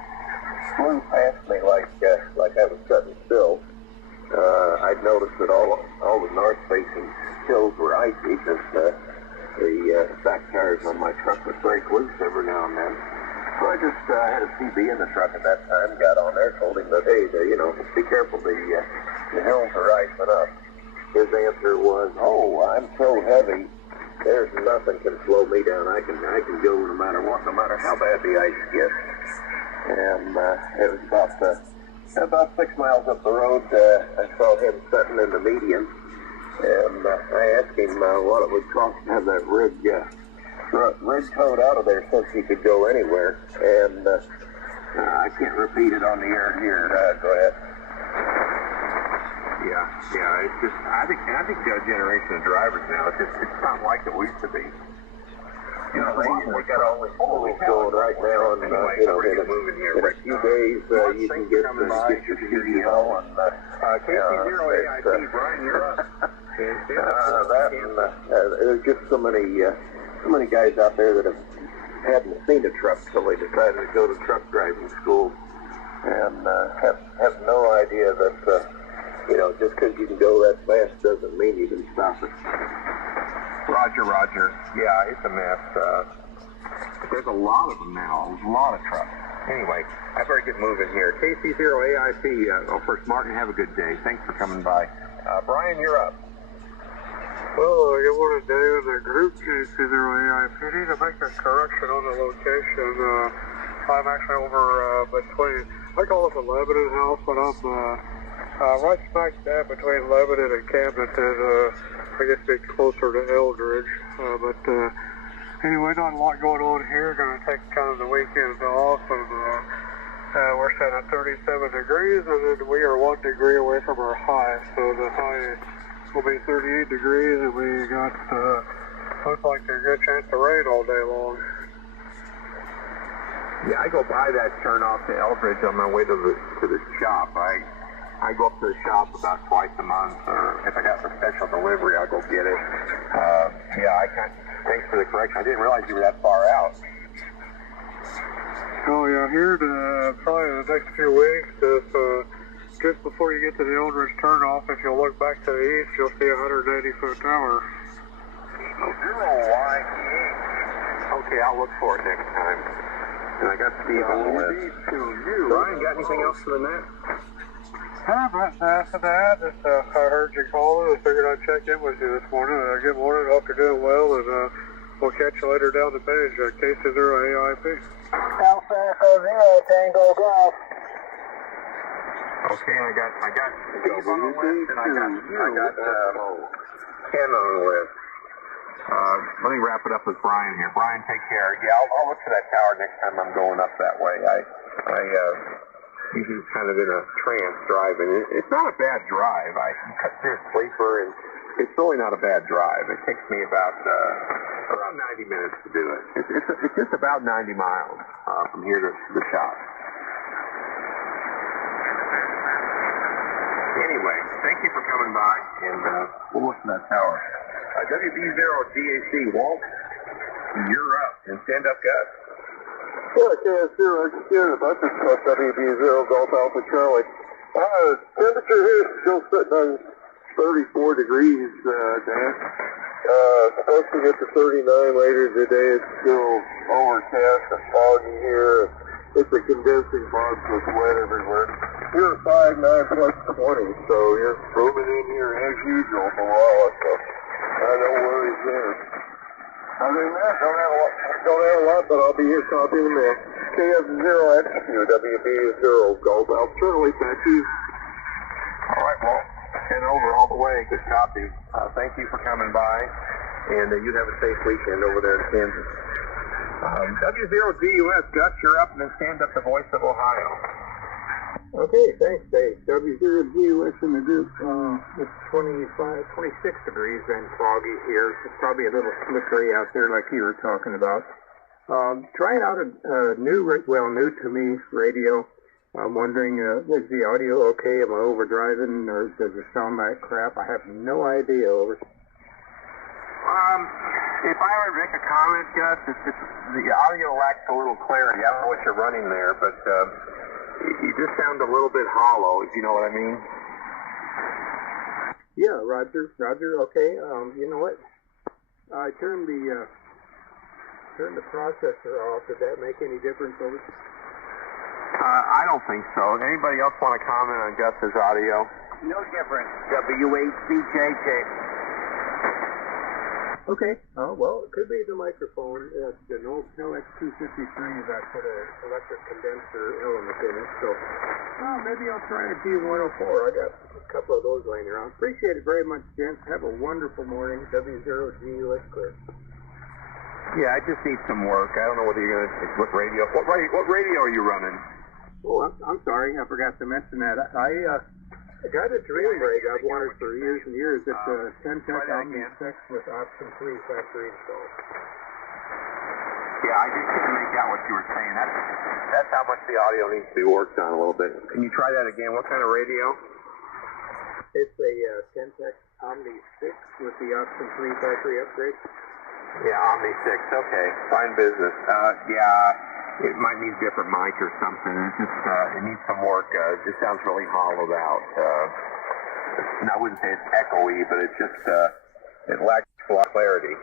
flew past me like I was sitting still. I'd noticed that all the north-facing hills were icy because the back tires on my truck would break loose every now and then. So I just had a CB in the truck at that time, got on there, told him that, hey, be careful, the hills are icing up. His answer was, oh, I'm so heavy, there's nothing can slow me down. I can go no matter what, no matter how bad the ice gets. And it was about 6 miles up the road, I saw him sitting in the median, and I asked him what it would cost to have that rig towed out of there since he could go anywhere. And I can't repeat it on the air here. Go ahead. Yeah, it's just, I think the generation of drivers now, it's not like it used to be. You know, we got all the schools going right now, and you know, in a few days you can get your CDL and KC0AIP, Brian, you're up. There's just so many guys out there that hadn't seen a truck till they decided to go to truck driving school, and have no idea that you know, just because you can go that fast doesn't mean you can stop it. Roger. Yeah, it's a mess. There's a lot of them now. There's a lot of trucks. Anyway, I better get moving here. KC0AIP. First, Martin, have a good day. Thanks for coming by. Brian, you're up. Well, I want to do the group KC0AIP. Need to make a correction on the location. I'm actually over between, I call it the Lebanon house, but I'm right smack dab between Lebanon and Camden, and I guess be closer to Eldridge. But anyway, not a lot going on here. Going to take kind of the weekend off, and we're set at 37 degrees, and then we are 1 degree away from our high. So the high will be 38 degrees, and we got looks like there's a good chance of rain all day long. Yeah, I go by that turnoff to Eldridge on my way to the shop. I go up to the shop about twice a month, or if I got a special delivery, I'll go get it. Thanks for the correction. I didn't realize you were that far out. Oh yeah, here probably the next few weeks, if just before you get to the Eldridge turnoff, if you'll look back to the east, you'll see a 180-foot tower. 0YEH. Okay, I'll look for it next time. And I got Steve on the list. Brian, got anything else for the net? After that, I heard you calling. I figured I'd check in with you this morning. Good morning. Hope you're doing well, and we'll catch you later down the page. KC0AIP. Alpha Echo 0, Tango Golf. Okay, I got Steve on the list, and I got Ken on the list. Let me wrap it up with Brian here. Brian, take care. Yeah, I'll look for that tower next time I'm going up that way. He's kind of in a trance driving. It's not a bad drive. I can cut through a sleeper, and it's really not a bad drive. It takes me about around 90 minutes to do it. It's just about 90 miles from here to the shop. Anyway, thank you for coming by, and we'll look for that tower. WB0DAC, Walt, you're up, and stand up, Gus. Yeah, KS0, WB0 Golf Alpha Charlie. Temperature here is still sitting on 34 degrees, Dan. Supposed to get to 39 later today. It's still overcast and foggy here. It's a condensing fog with wet everywhere. You're at 5'9" plus 20, so you're moving in here as usual below us, so no worries there. Other than that, don't have a lot, but I'll be here copying the mail. KF0XQ, WB0 Golf Alpha Charlie, back to you. All right, Walt. And over all the way. Good copy. Thank you for coming by, and you have a safe weekend over there in Kansas. W0DUS, Gus, you're up, and then stand up the voice of Ohio. Okay, thanks, Dave. W0DUS in the group. It's 26 degrees and foggy here. It's probably a little slippery out there like you were talking about. Trying out a new to me radio. I'm wondering, is the audio okay? Am I overdriving, or does it sound like crap? I have no idea. Over. If I were to make a comment, Gus, the audio lacks a little clarity. I don't know what you're running there, but you just sound a little bit hollow, if you know what I mean. Yeah, Roger, okay. You know what? I turned the processor off. Did that make any difference over? I don't think so. Anybody else want to comment on Gus's audio? No difference. WHCJJ. Okay. Well, it could be the microphone. The LX253 that put an electric condenser element in it. So maybe I'll try a G104. I got a couple of those laying around. Appreciate it very much, gents. Have a wonderful morning. W0GUS clear. Yeah, I just need some work. I don't know whether you're going to... What radio are you running? Oh, I'm sorry. I forgot to mention that. I got a dream rig I've wanted for years and years. It's a 10-tech Omni-6 with option 3 factory installed. Yeah, I just couldn't make out what you were saying. That's how much the audio needs to be worked on a little bit. Can you try that again? What kind of radio? It's a Centec Omni 6 with the option 3 factory upgrade. Yeah, Omni 6. Okay, fine business. Yeah, it might need a different mic or something. It's just, it needs some work. It just sounds really hollowed out. And I wouldn't say it's echoey, but it just, it lacks a lot of clarity.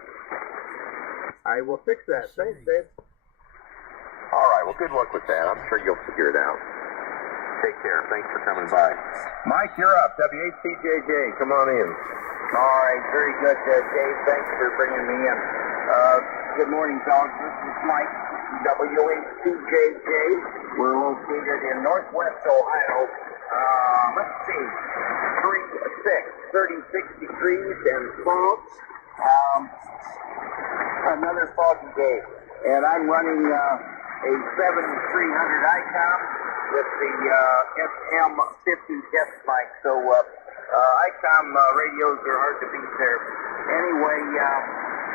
I will fix that. Thanks, Dave. All right, well, good luck with that. I'm sure you'll figure it out. Take care. Thanks for coming by. Mike, you're up. W8CJJ, come on in. All right, very good, Dave. Thanks for bringing me in. Good morning, fellas. This is Mike, W8CJJ. We're located in Northwest Ohio. Let's see, 36 degrees and fog. Another foggy day. And I'm running a 7300 Icom with the SM50 test mic. So Icom radios are hard to beat there. Anyway,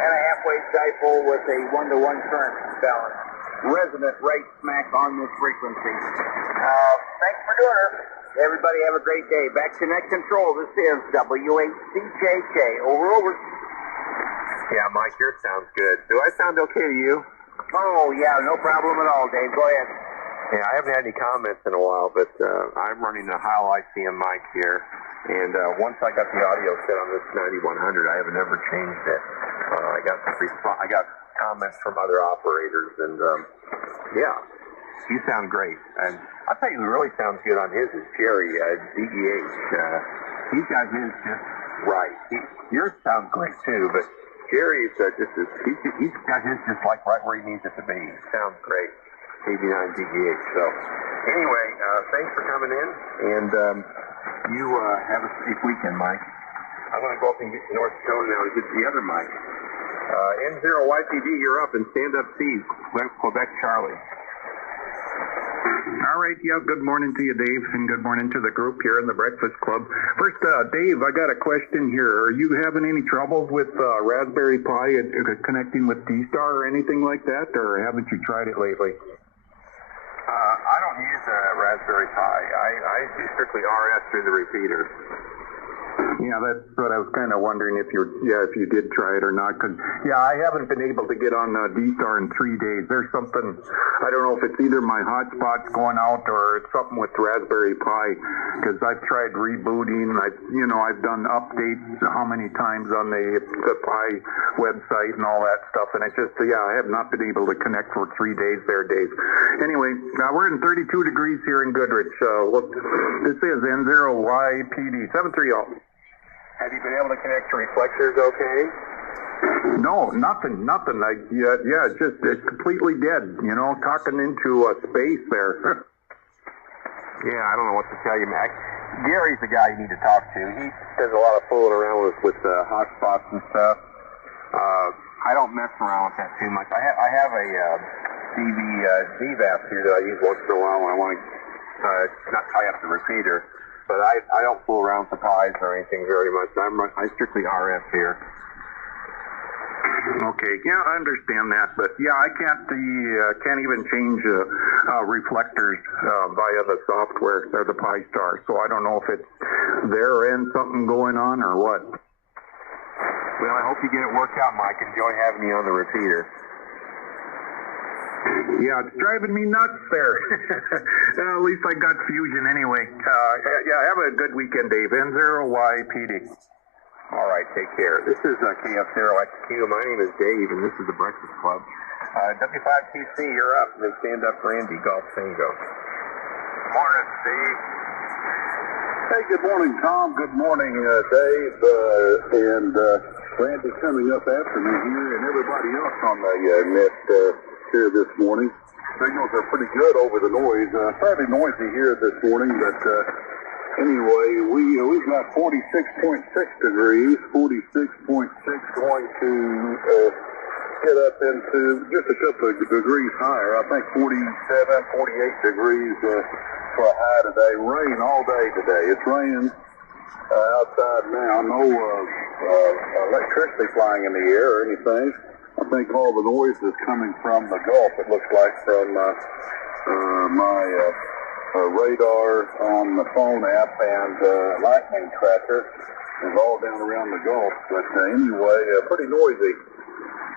and a half-wave dipole with a 1-to-1 current balance. Resonant right smack on this frequency. Thanks for doing it. Everybody have a great day. Back to Net Control. This is W8CJJ. Over. Yeah, Mike, yours sounds good. Do I sound okay to you? Oh, yeah, no problem at all, Dave. Go ahead. Yeah, I haven't had any comments in a while, but I'm running a Hal ICM mic here. And once I got the audio set on this 9100, I haven't ever changed it. I got comments from other operators, and yeah, you sound great. And I'll tell you who really sounds good on his is Jerry, DEH. He's got his just right. Yours sounds great too, but Jerry's he's got his just like right where he needs it to be. Sounds great. 89 DEH. So anyway, thanks for coming in, and you have a safe weekend, Mike. I'm going to go up and get to North Dakota now to get the other mic. N0YPD, you're up, and stand up C, Quebec Charlie. All right, yeah, good morning to you, Dave, and good morning to the group here in the Breakfast Club. First, Dave, I got a question here. Are you having any troubles with Raspberry Pi connecting with D-Star or anything like that, or haven't you tried it lately? I don't use a Raspberry Pi. I do strictly RS through the repeater. Yeah, that's what I was kind of wondering if you did try it or not. Cause yeah, I haven't been able to get on D-Star in 3 days. There's something, I don't know if it's either my hotspot's going out or it's something with Raspberry Pi. Because I've tried rebooting. I've done updates how many times on the Pi website and all that stuff, and I have not been able to connect for 3 days there, Dave. Anyway, we're in 32 degrees here in Goodrich. This is N0YPD 730. Have you been able to connect to reflectors okay? No, nothing. It's completely dead, talking into space there. Yeah, I don't know what to tell you, Mac. Gary's the guy you need to talk to. He does a lot of fooling around with hotspots and stuff. I don't mess around with that too much. I have a DVAP here that I use once in a while when I want to not tie up the repeater. But I don't fool around with the pies or anything very much. I'm strictly RF here. Okay, yeah, I understand that, but yeah, I can't even change reflectors via the software or the Pi Star. So I don't know if it's their end something going on or what. Well, I hope you get it worked out, Mike. Enjoy having you on the repeater. Yeah, it's driving me nuts there. At least I got fusion anyway. Have a good weekend, Dave. N0YPD. All right, take care. This is KF0XQ. My name is Dave, and this is the Breakfast Club. W5TC, you're up. They stand up for Andy, Golf Tango. Morning, Steve. Hey, good morning, Tom. Good morning, Dave, and Randy coming up after me here, and everybody else on the net here this morning. Signals are pretty good over the noise. Fairly noisy here this morning, but anyway, we've got 46.6 degrees, 46.6 going to get up into just a couple of degrees higher. I think 47, 48 degrees for a high today. Rain all day today. It's raining outside now. No electricity flying in the air or anything. I think all the noise is coming from the Gulf. It looks like from my radar on the phone app and lightning tracker is all down around the Gulf. But anyway, pretty noisy.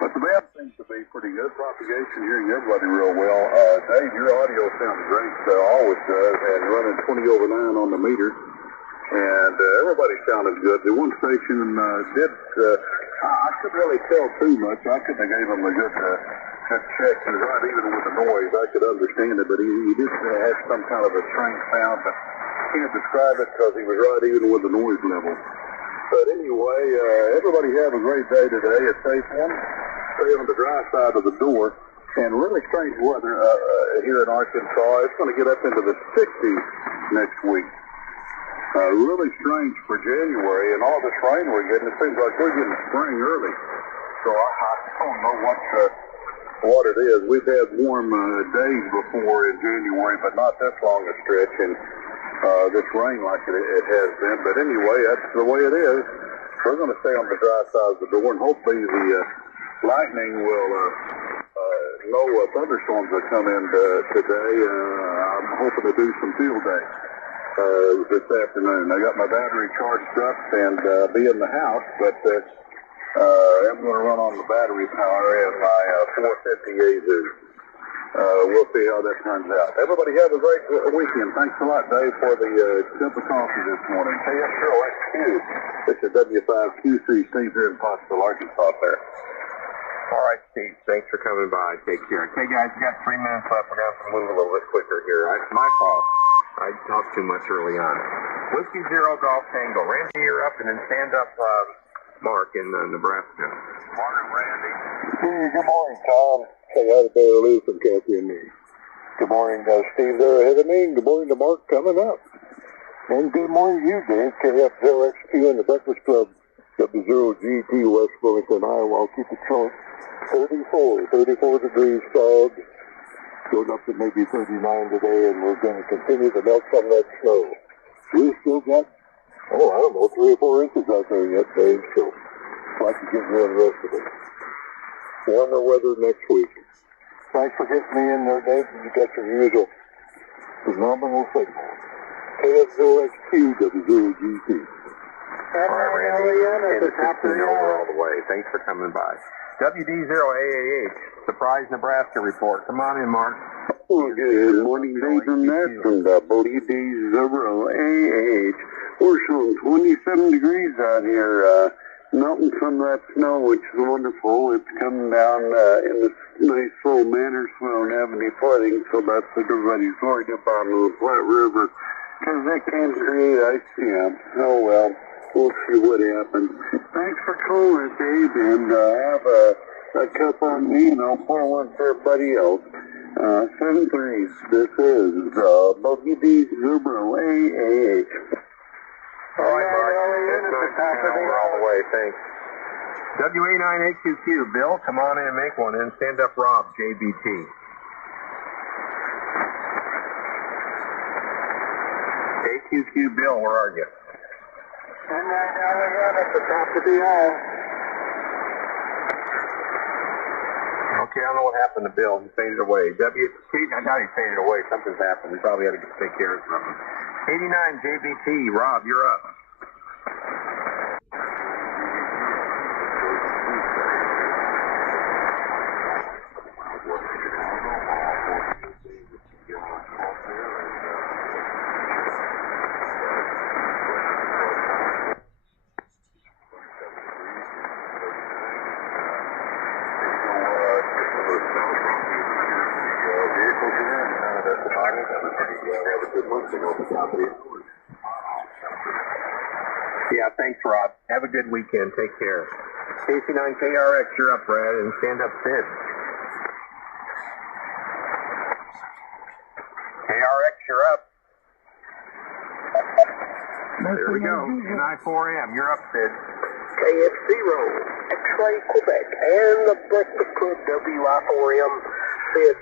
But the band seems to be pretty good. Propagation, hearing everybody real well. Dave, your audio sounds great, always does, and running 20 over 9 on the meter. And everybody sounded good. The one station did, I couldn't really tell too much. I couldn't have gave him a good check. He was right even with the noise. I could understand it, but he just had some kind of a strange sound, but can't describe it because he was right even with the noise level. But anyway, everybody have a great day today. A safe one. Stay on the dry side of the door. And really strange weather here in Arkansas. It's going to get up into the 60s next week. Really strange for January, and all this rain we're getting. It seems like we're getting spring early. So I don't know what it is. We've had warm days before in January, but not this long a stretch. And this rain like it has been. But anyway, that's the way it is. We're going to stay on the dry side of the door, and hopefully the lightning will, no thunderstorms will come in today. I'm hoping to do some field day this afternoon. I got my battery charged up and be in the house, but I'm going to run on the battery power in my 450 AZU. We'll see how that turns out. Everybody have a great weekend. Thanks a lot, Dave, for the cup of coffee this morning. KF0XQ. This is W5QC, Steve here in Pottsville, Arkansas there. All right, Steve. Thanks for coming by. Take care. Okay, guys, we got 3 minutes left. We're going to have to move a little bit quicker here. It's my fault. I talked too much early on. Whiskey Zero Golf Tango. Randy, you're up, and then stand up Mark in Nebraska. Morning, Randy. Hey, good morning, Tom. Hey, I had a better lose from Kathy and me. Good morning, Steve there ahead of me. Good morning to Mark coming up. And good morning to you, Dave. KF0XQ in the Breakfast Club, W0GT, West Burlington, Iowa. I'll keep it short. 34 degrees fog. Going up to maybe 39 today, and we're going to continue to melt some of that snow. We still got, I don't know, 3 or 4 inches out there yet, Dave, so I can get rid of the rest of it. Warmer weather next week. Thanks for getting me in there, Dave. You got your usual phenomenal signal. KF0XQ, W0GT. All right, Randy. And the 16 over all the way. Thanks for coming by. WD0AAH, Surprise Nebraska report. Come on in, Mark. Well, good morning, Dave and Matt from WD0AAH. We're showing 27 degrees out here, melting some of that snow, which is wonderful. It's coming down in this nice full manner, so we don't have any flooding, so that's what everybody's worried about on the Flat River, because that can create ice jams. Oh, well. We'll see what happens. Thanks for calling, Dave, and have a cup on me, and I'll pour one for everybody else. 7-3. This is WD0AAH. All right, Mark. That's 9 over all the way. Thanks. WA9AQQ. Bill, come on in and make one, and stand up Rob, JBT. AQQ, Bill, where are you? And right now we're at the top of the aisle. Okay, I don't know what happened to Bill. He faded away. I doubt he faded away. Something's happened. He probably had to take care of something. 89 JBT. Rob, you're up. Yeah, thanks, Rob. Have a good weekend. Take care. KC9KRX, you're up, Brad, and stand up Sid. KRX, you're up. There we go. NI4M, you're up, Sid. KF0, X-Ray Quebec, and the Breakfast Club WI4M, Sid.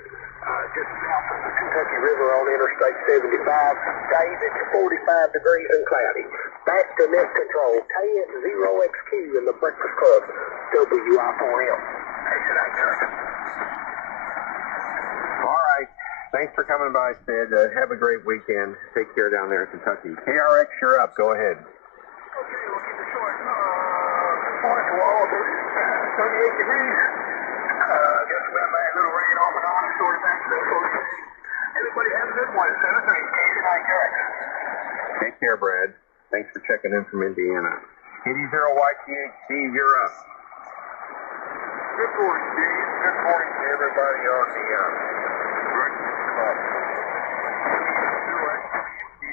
Just south of the Kentucky River on Interstate 75. Dave, it's 45 degrees and cloudy. Back to net control. KF0XQ in the Breakfast Club, WI4M. Good night, Gary. All right. Thanks for coming by, Sid. Have a great weekend. Take care down there in Kentucky. KRX, you're up. Go ahead. Okay, we'll keep it short. Good morning to all. 38 degrees. Guess we have a little rain off and on, sort of accident. Everybody have a good one. 7-3. Good night, Gary. Take care, Brad. Thanks for checking in from Indiana. 80YTHD, you're up. Good morning, Steve. Good morning to everybody on the broadcast club. 80YTHD.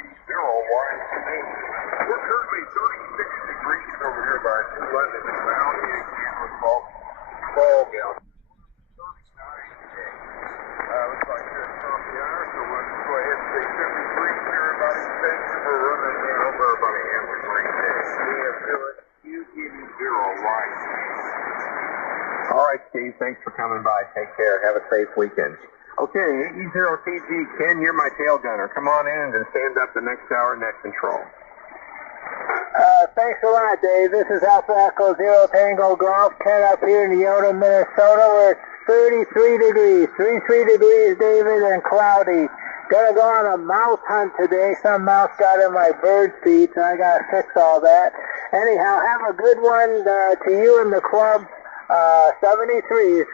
We're currently 36 degrees over here by 2 London and Valley in Kenwood fog out. 39 today. Looks like it's from the hour, so we'll go ahead and say 73 to everybody. Thanks for running down over about a half a great day. We have Q80Y. All right, Steve. Thanks for coming by. Take care. Have a safe weekend. Okay, 80TG, Ken, you're my tail gunner. Come on in and stand up the next hour, net control. Thanks a lot, Dave. This is Alpha Echo Zero Tango Golf, Ken up here in Yota, Minnesota, where it's 33 degrees. 33 degrees, David, and cloudy. Gonna go on a mouse hunt today. Some mouse got in my bird feed, so I gotta fix all that. Anyhow, have a good one to you and the club. 73s.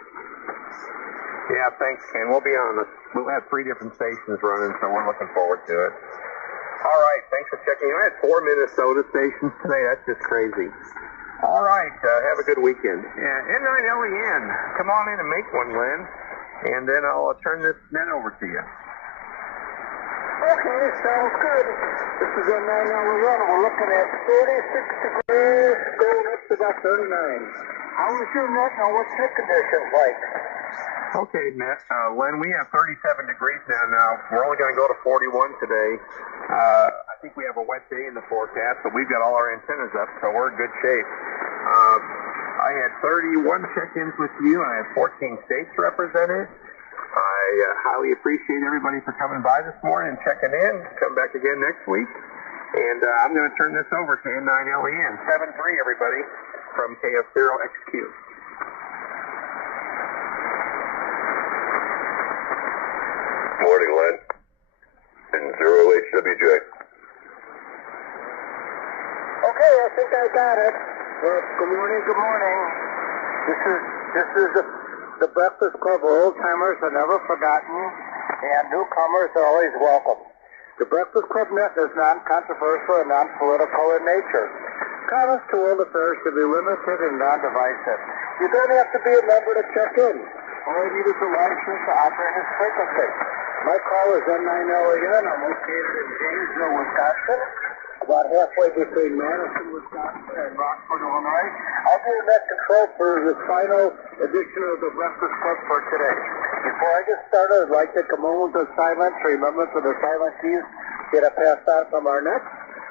Yeah, thanks, Ken. We'll be on. We'll have 3 different stations running, so we're looking forward to it. All right, thanks for checking in. I had 4 Minnesota stations today. That's just crazy. All right, have a good weekend. Yeah, N9LEN, come on in and make one, Len, and then I'll turn this net over to you. Okay, sounds good. This is N9LEN. We're looking at 36 degrees, going up to about 39. How is your net now? What's your conditions like? Okay, Len, we have 37 degrees now. We're only going to go to 41 today. I think we have a wet day in the forecast, but we've got all our antennas up, so we're in good shape. I had 31 check-ins with you, and I have 14 states represented. I highly appreciate everybody for coming by this morning and checking in. Come back again next week. And I'm going to turn this over to N9LEN. 7-3, everybody, from KF0XQ. Morning, Len. And 0HWJ. Okay, I think I got it. Good morning, good morning. This is the Breakfast Club of old timers are never forgotten, and newcomers are always welcome. The Breakfast Club net is non-controversial and non-political in nature. Comments to world affairs should be limited and non-divisive. You don't have to be a member to check in. All you need is a license to operate this frequency. My call is N9LEN. I'm located in Janesville, Wisconsin, about halfway between Madison, Wisconsin, and Rockford, Illinois. I'll do net control for the final edition of the Breakfast Club for today. Before I get started, I'd like to take a moment of silence, remembrance of the silent keys that have passed on from our net,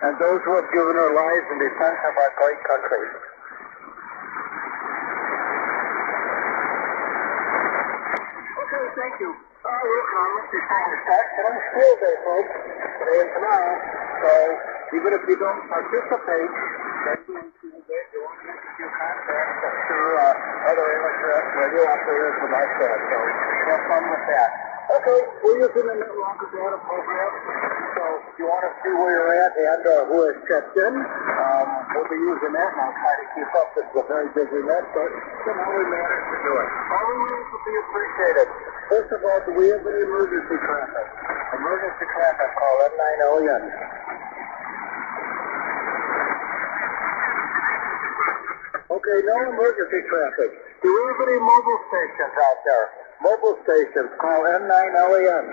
and those who have given their lives in defense of our great country. Okay, thank you. We'll comment before we start. Today's school day, folks. Today and tomorrow. So, even if you don't participate, then during school day, you won't get to do contacts. I'm sure other radio operators would like that. So, have fun with that. Okay, we're using the network data program. So, if you want to see where you're at and who has checked in, we'll be using that, and I'll try to keep up. This is a very busy net, but somehow we managed to do it. All the rules will be appreciated. First of all, do we have any emergency traffic? Emergency traffic, call N9LEN. Okay, no emergency traffic. Do we have any mobile stations out there? Mobile stations, call N9LEN.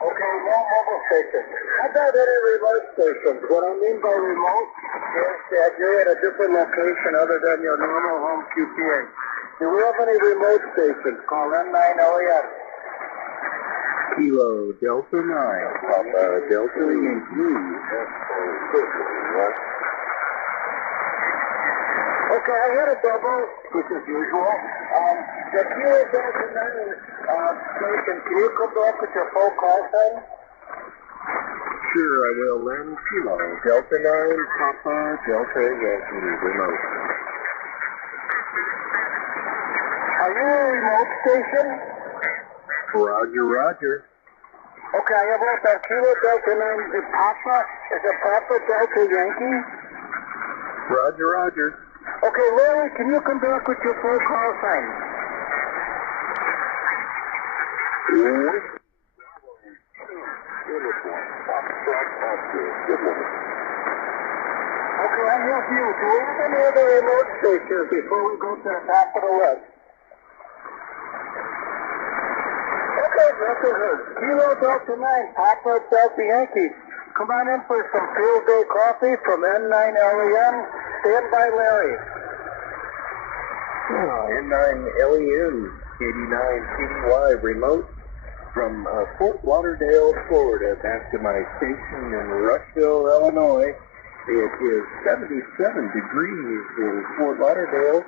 Okay, no mobile stations. How about any remote stations? What I mean by remote is that you're at a different location other than your normal home QTA. Do we have any remote stations? Call N9LEN. Kilo Delta 9, Papa Delta Yankee. Okay, I had a double, which is usual. The Kilo Delta 9 station, can you come back with your full call sign? Sure, I will, Len. Kilo. Delta 9, Papa, Delta Yankee, remote. Are you a remote station? Roger, roger. Okay, I have left on Kilo Delta 9. Is Papa? Is it Papa Delta Yankee? Roger, roger. Okay, Larry, can you come back with your full call sign? Okay, I'm with you. Do we have any other remote stations before we go to the top of the list? Okay, that's it. Kilo Delta 9, Papa Delta Yankee. Come on in for some field day coffee from N9LEN. Stand by, Larry. N9LEN, 89 TDY remote from Fort Lauderdale, Florida, back to my station in Rushville, Illinois. It is 77 degrees in Fort Lauderdale,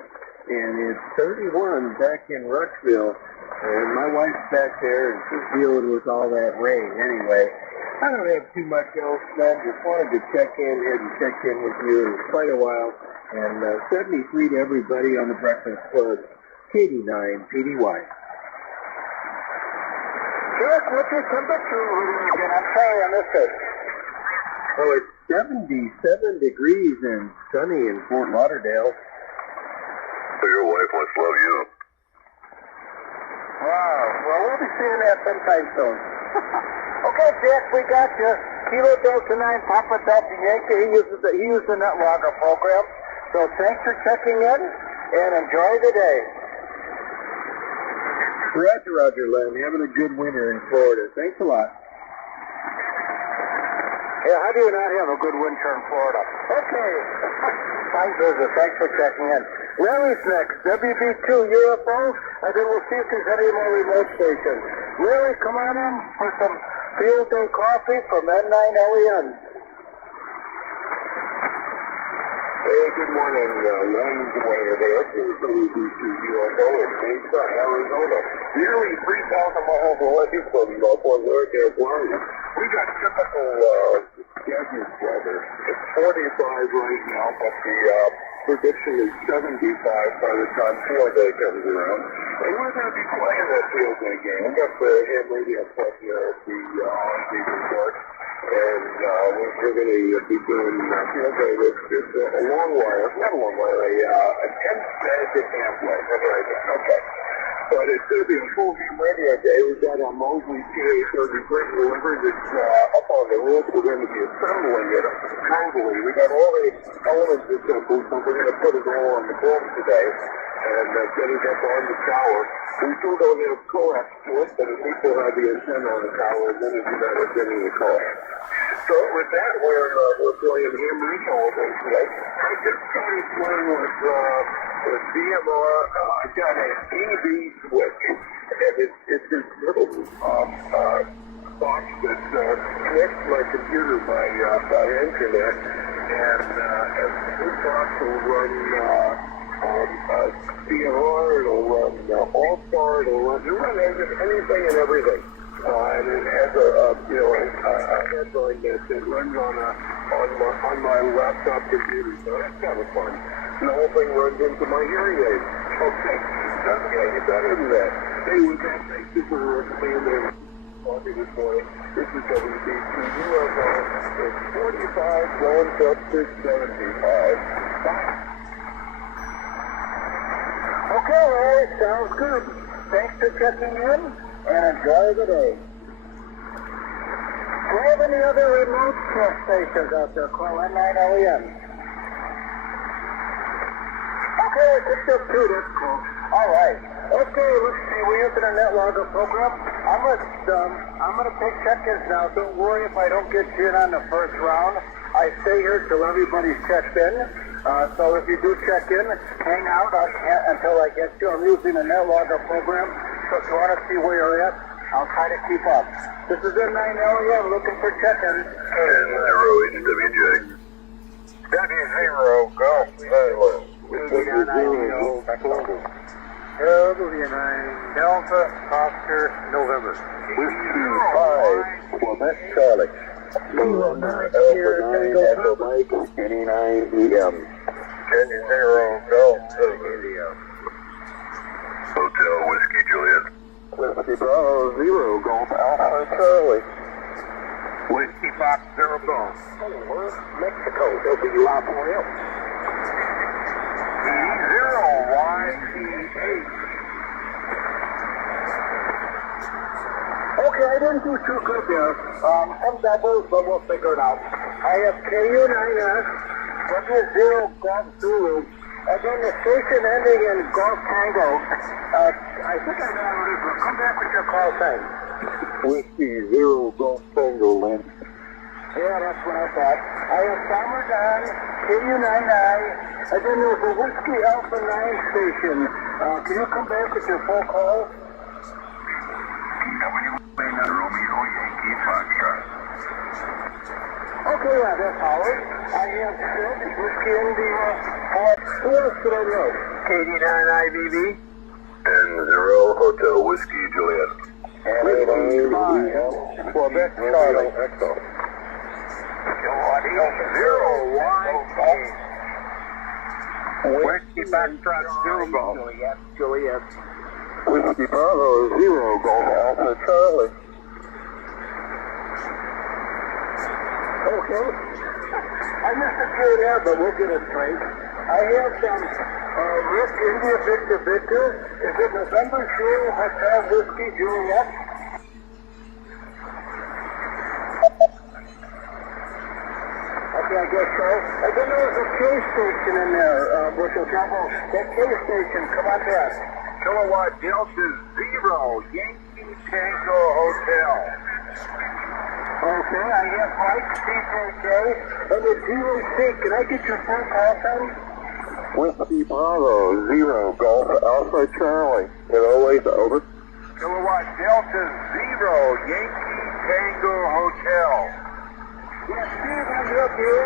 and it's 31 back in Rushville. And my wife's back there, and she's dealing with all that rain anyway. I don't have too much else done. Just wanted to check in with you in quite a while. And 73 to everybody on the Breakfast Club, 89 PDY. Yes, what's your temperature reading again? I'm sorry I missed it. Oh, it's 77 degrees and sunny in Fort Lauderdale. Your wife must love you. Wow, well, we'll be seeing that sometime soon. Okay, Jack, we got you. Kilo Delta 9, Papa Delta Yankee. He used the NetLogger program. So thanks for checking in, and enjoy the day. Roger, roger, Len. Having a good winter in Florida. Thanks a lot. Yeah, how do you not have a good winter in Florida? Okay. Fine visit. Thanks for checking in. Larry's next. WB2 UFO, and then we'll see if there's any more remote stations. Larry, come on in for some field day coffee from N9LEN. Hey, good morning, Len. Good morning, everybody. This is WB2 UFO in Mesa, Arizona. Nearly 3,000 miles away from Fort Lauderdale, Florida. We got typical desert weather. It's 45 right now, but the prediction is 75 by the time field day comes around. And we're going to be playing that field day game. We got the Ham Radio Club here at the R&D Resort. And we're going to be doing field day with just a long wire, not a long wire, a 10-bed Ham.Live. That's right there. Okay. But it's going to be a full game radio day. We've got our Mosley TA-33 delivered. It's up on the roof. We're going to be assembling it totally. We got all the elements assembled, but we're going to put it all on the board today and get it up on the tower. We still don't have coax to it, but at least we'll have the antenna on the tower, and then we'll do that with getting the coax. So with that, we're playing Ham Radio all day today. I just started playing with DMR. I got an AV switch, and it's this little box that connects my computer by internet, and this box will run DMR, it'll run All-Star, it'll run anything and everything. And it has a headline that runs on my laptop computer, so that's kind of fun. And the whole thing runs into my hearing aid. Okay, doesn't get any better than that. Hey, with that, thank you for being there. Coffee this morning. This is WB2 UFO. It's 45 going up to 75. Bye. Okay, Larry, sounds good. Thanks for checking in, and enjoy the day. Do we have any other remote stations out there? Call N9LEN. Okay, I picked up two. That's cool. All right. Okay, let's see. We're using a NetLogger program. I'm gonna take check-ins now. Don't worry if I don't get you in on the first round. I stay here till everybody's checked in. So if you do check in, hang out until I get you. I'm using a NetLogger program. So if you want to see where you're at, I'll try to keep up. This is N9LEN looking for check-ins. N0HWJ. W0, go. W9 Delta Oscar November. Whiskey 5, Quebec Charlie. Kilo 9 Echo Mike, any 9 EM. Kenny 0, go. Hotel Whiskey Juliet. Whiskey Bravo 0, Golf Alpha Charlie. Whiskey Fox 0, Golf. Mexico, WI4M. 0YT8. Okay, I didn't do too good there. Some doubles, but we'll figure it out. I have KU9S, W0 Golf Zulu, and then the station ending in Golf Tango. I think I know what it is, but come back with your call sign. Whiskey 0 Golf Tango, Lynn. Yeah, that's what I thought. I have Farmer Don, KU99, and then there's a Whiskey Alpha 9 station. Can you come back with your full call? Romeo Yankee Foxtrot. Okay, yeah, that's Howard. I have Sid, Whiskey India, who else did I know? KD9IBB. And 0 Hotel Whiskey Juliet. And 5. Well, that's Charlie. Echo. 0YT. Whiskey Foxtrot 0, Golf. Juliet. Whiskey Bravo 0 Golf Alpha Charlie. Okay. I missed a few there, but we'll get it straight. I have some Rick India Victor Victor. Is it November Zero Hotel Whiskey Juliet? Okay, I guess so. And then there was a K station in there with a double. That K station, come on back. Kilowatt Delta 0, Yankee Tango Hotel. Okay, I have Mike, CJJ, and the GOC. Can I get your phone call sign? Whiskey Bravo 0 Golf Alpha Charlie. It always over. Kilowatt Delta 0, Yankee Tango Hotel. Yes, Steve, I have you.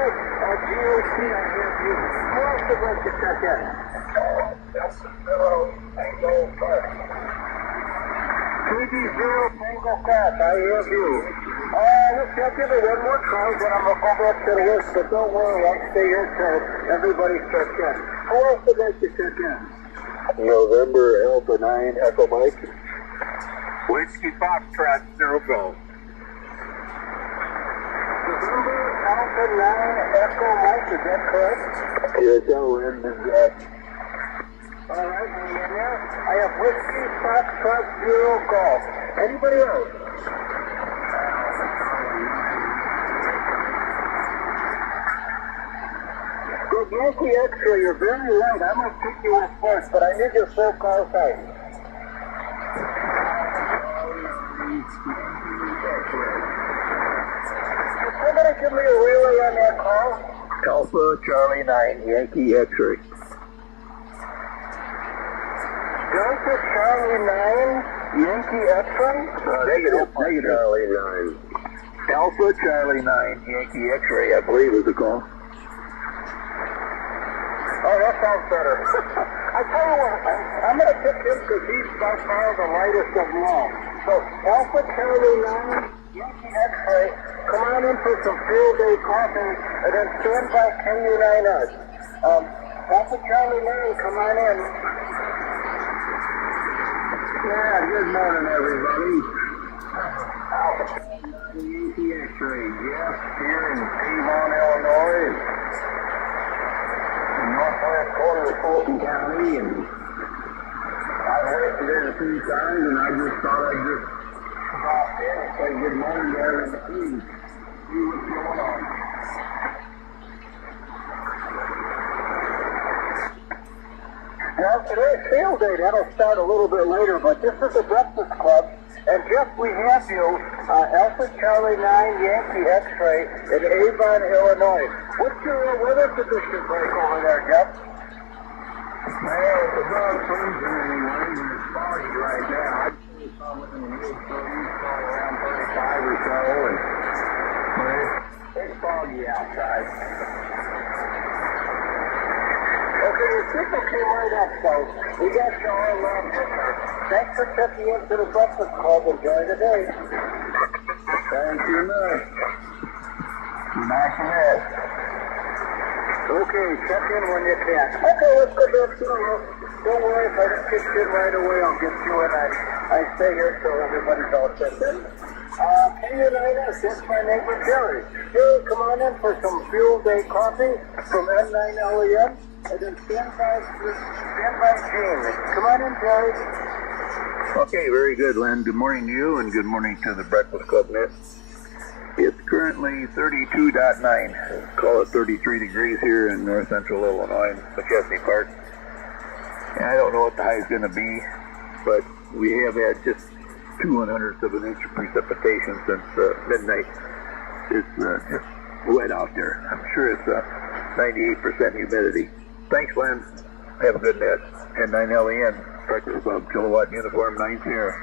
GOC, I have you. Who else would like to check in? Delta 0, Tango Fast. 2D0 Tango Fast, I have you. Let's check in one more call, then I'm going to go back to the list, but don't worry, I'll stay here till everybody's checked in. Who else would like to check in? November Alpha 9 Echo Mike. Whiskey Foxtrot 0, Golf. November Alpha 9 Echo Mike, is that correct? Yes, I'll end that. All right, and there I have Whiskey Foxtrot 0 Golf. Anybody else? Good Yankee X-ray, you're very right. I'm going to pick you up first, but I need your full call sign. Can somebody give me a relay on that call? Alpha Charlie 9 Yankee X-ray. Delta Charlie 9 Yankee X-ray? Negative Charlie 9. Alpha Charlie 9 Yankee X-ray, I believe is the call. Oh, that sounds better. I tell you what, I'm going to pick him because he's by far the lightest of them all. So, Alpha Charlie 9 Yankee X-ray, come on in for some field day coffee, and then stand by KU9S. Alpha Charlie 9, come on in. Yeah, good morning, everybody. Alpha Yankee X-ray, Jeff here in Avon, Illinois, in northwest corner of Fulton County, and I've waited in a few times, and I just thought I'd just drop in and say good morning to everybody and see what's going on. Well, today's field day, that'll start a little bit later, but this is the Breakfast Club. And Jeff, we have you, Alpha Charlie 9 Yankee X-ray in Avon, Illinois. What's your weather condition like over there, Jeff? Well, it's above freezing anyway, and it's foggy right now. I'd say it's probably in the mid-30s, probably around 35 or so, but it's foggy outside. Okay, your signal came right up, folks. We got you all around here. Thanks for checking into the Breakfast Club. Enjoy the day. Thank you much. Smashing it. Okay, check in when you can. Okay, let's go back to the room. Don't worry, if I don't get you in right away, I'll get you in. I stay here so everybody's all checked in. Kenwood TS, that's my neighbor Jerry. Jerry, come on in for some Fuel Day coffee from M9LEM. And then stand by Gene. Come on in, Jerry. Okay, very good, Len. Good morning to you, and good morning to the Breakfast Club Net. It's currently 32.9. Call it 33 degrees here in north central Illinois, McChesney Park. And I don't know what the high is going to be, but we have had just 2/100ths of an inch of precipitation since midnight. It's just wet out there. I'm sure it's 98% humidity. Thanks, Len. Have a good net. And 9LEN, Breakfast Club, Kilowatt Uniform 9 Sierra.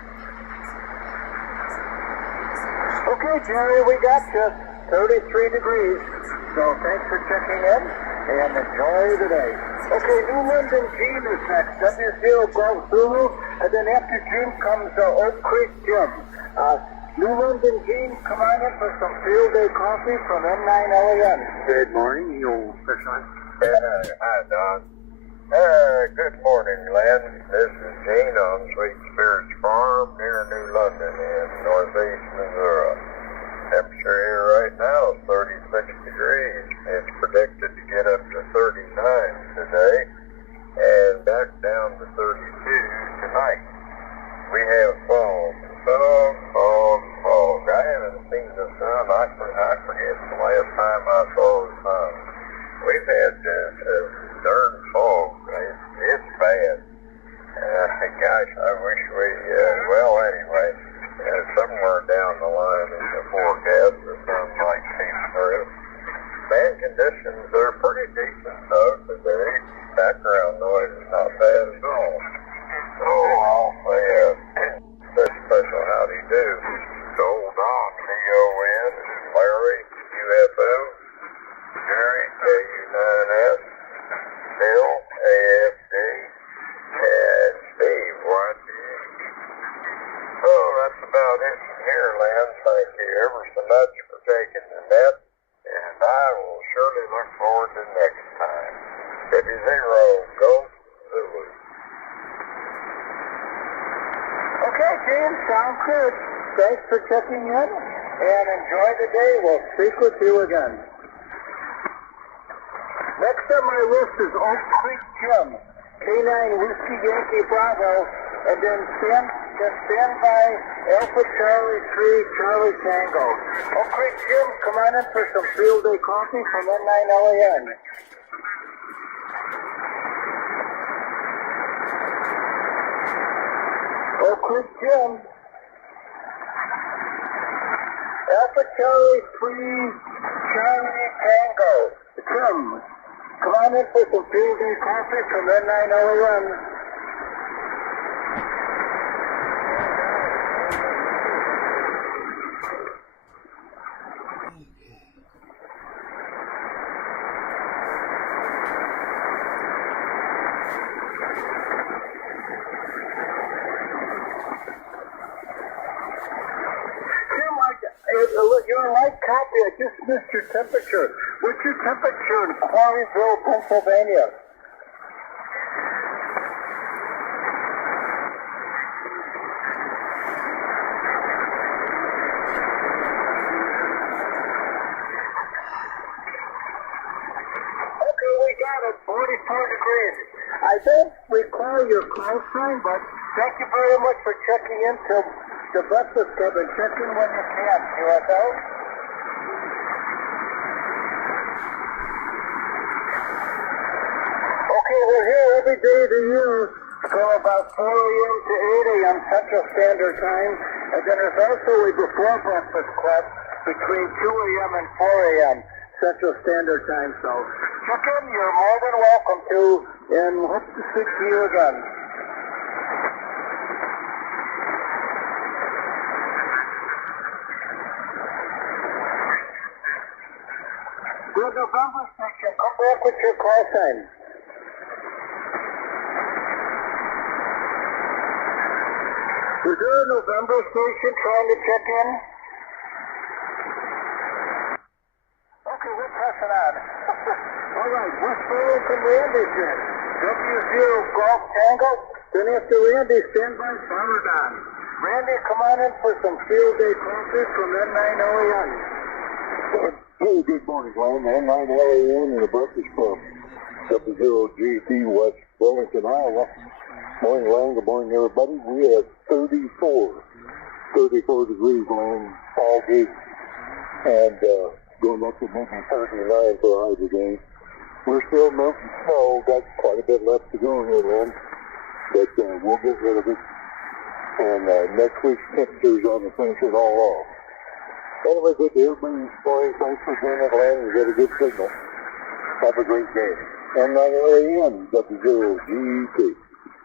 Okay, Jerry, we got you. 33 degrees. So thanks for checking in and enjoy the day. Okay, New London Gene is next. W0 Golf Zulu. And then after Gene comes Oak Creek Jim. New London Gene, come on in for some Field Day coffee from M9LEN. Good morning, you old fish eye. Hi, Don. Good morning, Len. This is Gene on Sweet Spirits Farm near New London in northeast Missouri. Temperature here right now is 36 degrees. It's predicted to get up to 39 today and back down to 32 tonight. We have fog. I haven't seen the sun. I forget the last time I saw the sun. We've had darn fog. It's bad. Gosh, I wish we, anyway, somewhere down the line in the forecast, the sun might came through. Bad conditions are pretty decent, though, today. Background noise is not bad at all. So I'll say a special howdy do to old Don, CON, Larry, UFO, Jerry, KU9S, Bill, AFD, and Steve, YT. So that's about it from here, Len. Thank you ever so much for taking the net, and I will surely look forward to next time. 50 Ghost Zulu. Okay, Gene, sounds good. Thanks for checking in and enjoy the day. We'll speak with you again. Next on my list is Oak Creek Jim, K9 Whiskey Yankee Bravo, and then stand by Alpha Charlie 3 Charlie Tango. Oak Creek Jim, come on in for some Field Day coffee from M9LEN. Oak Creek Jim, Alpha Charlie 3 Charlie Tango. Jim, come on in for some Field Day coffee from M9LEN. Your light copy, I just missed your temperature. What's your temperature in Quarryville, Pennsylvania? Okay, we got it, 44 degrees. I don't recall your call sign, but thank you very much for checking into the Breakfast Club and check in when you can, UFO. Okay, we're here every day of the year from about 4 a.m. to 8 a.m. Central Standard Time, and then there's also a before Breakfast Club between 2 a.m. and 4 a.m. Central Standard Time. So check in, you're more than welcome to, and hope to speak to you again. The November section, come back with your call sign. Is there a November station trying to check in? working on it. All right, what's going from Randy's then? W0 Golf Tango. Then after Randy, stand by Farmer Don. Randy, come on in for some field day coffee from N9LAN. Hey, good morning, Glenn. N9LAN in the Breakfast Club. W0GT West Burlington, Iowa. Morning, Glenn. Good morning, everybody. We have 34 degrees, Glenn, all day. And going up to maybe 39 for high today. We're still melting snow. Got quite a bit left to go here, Glenn. But we'll get rid of it. And next week's temperatures on the finish it all off. Anyway, good to hear from you this morning. Thanks for being at land and get a good signal. Have a great day. N9LAN, W0GT.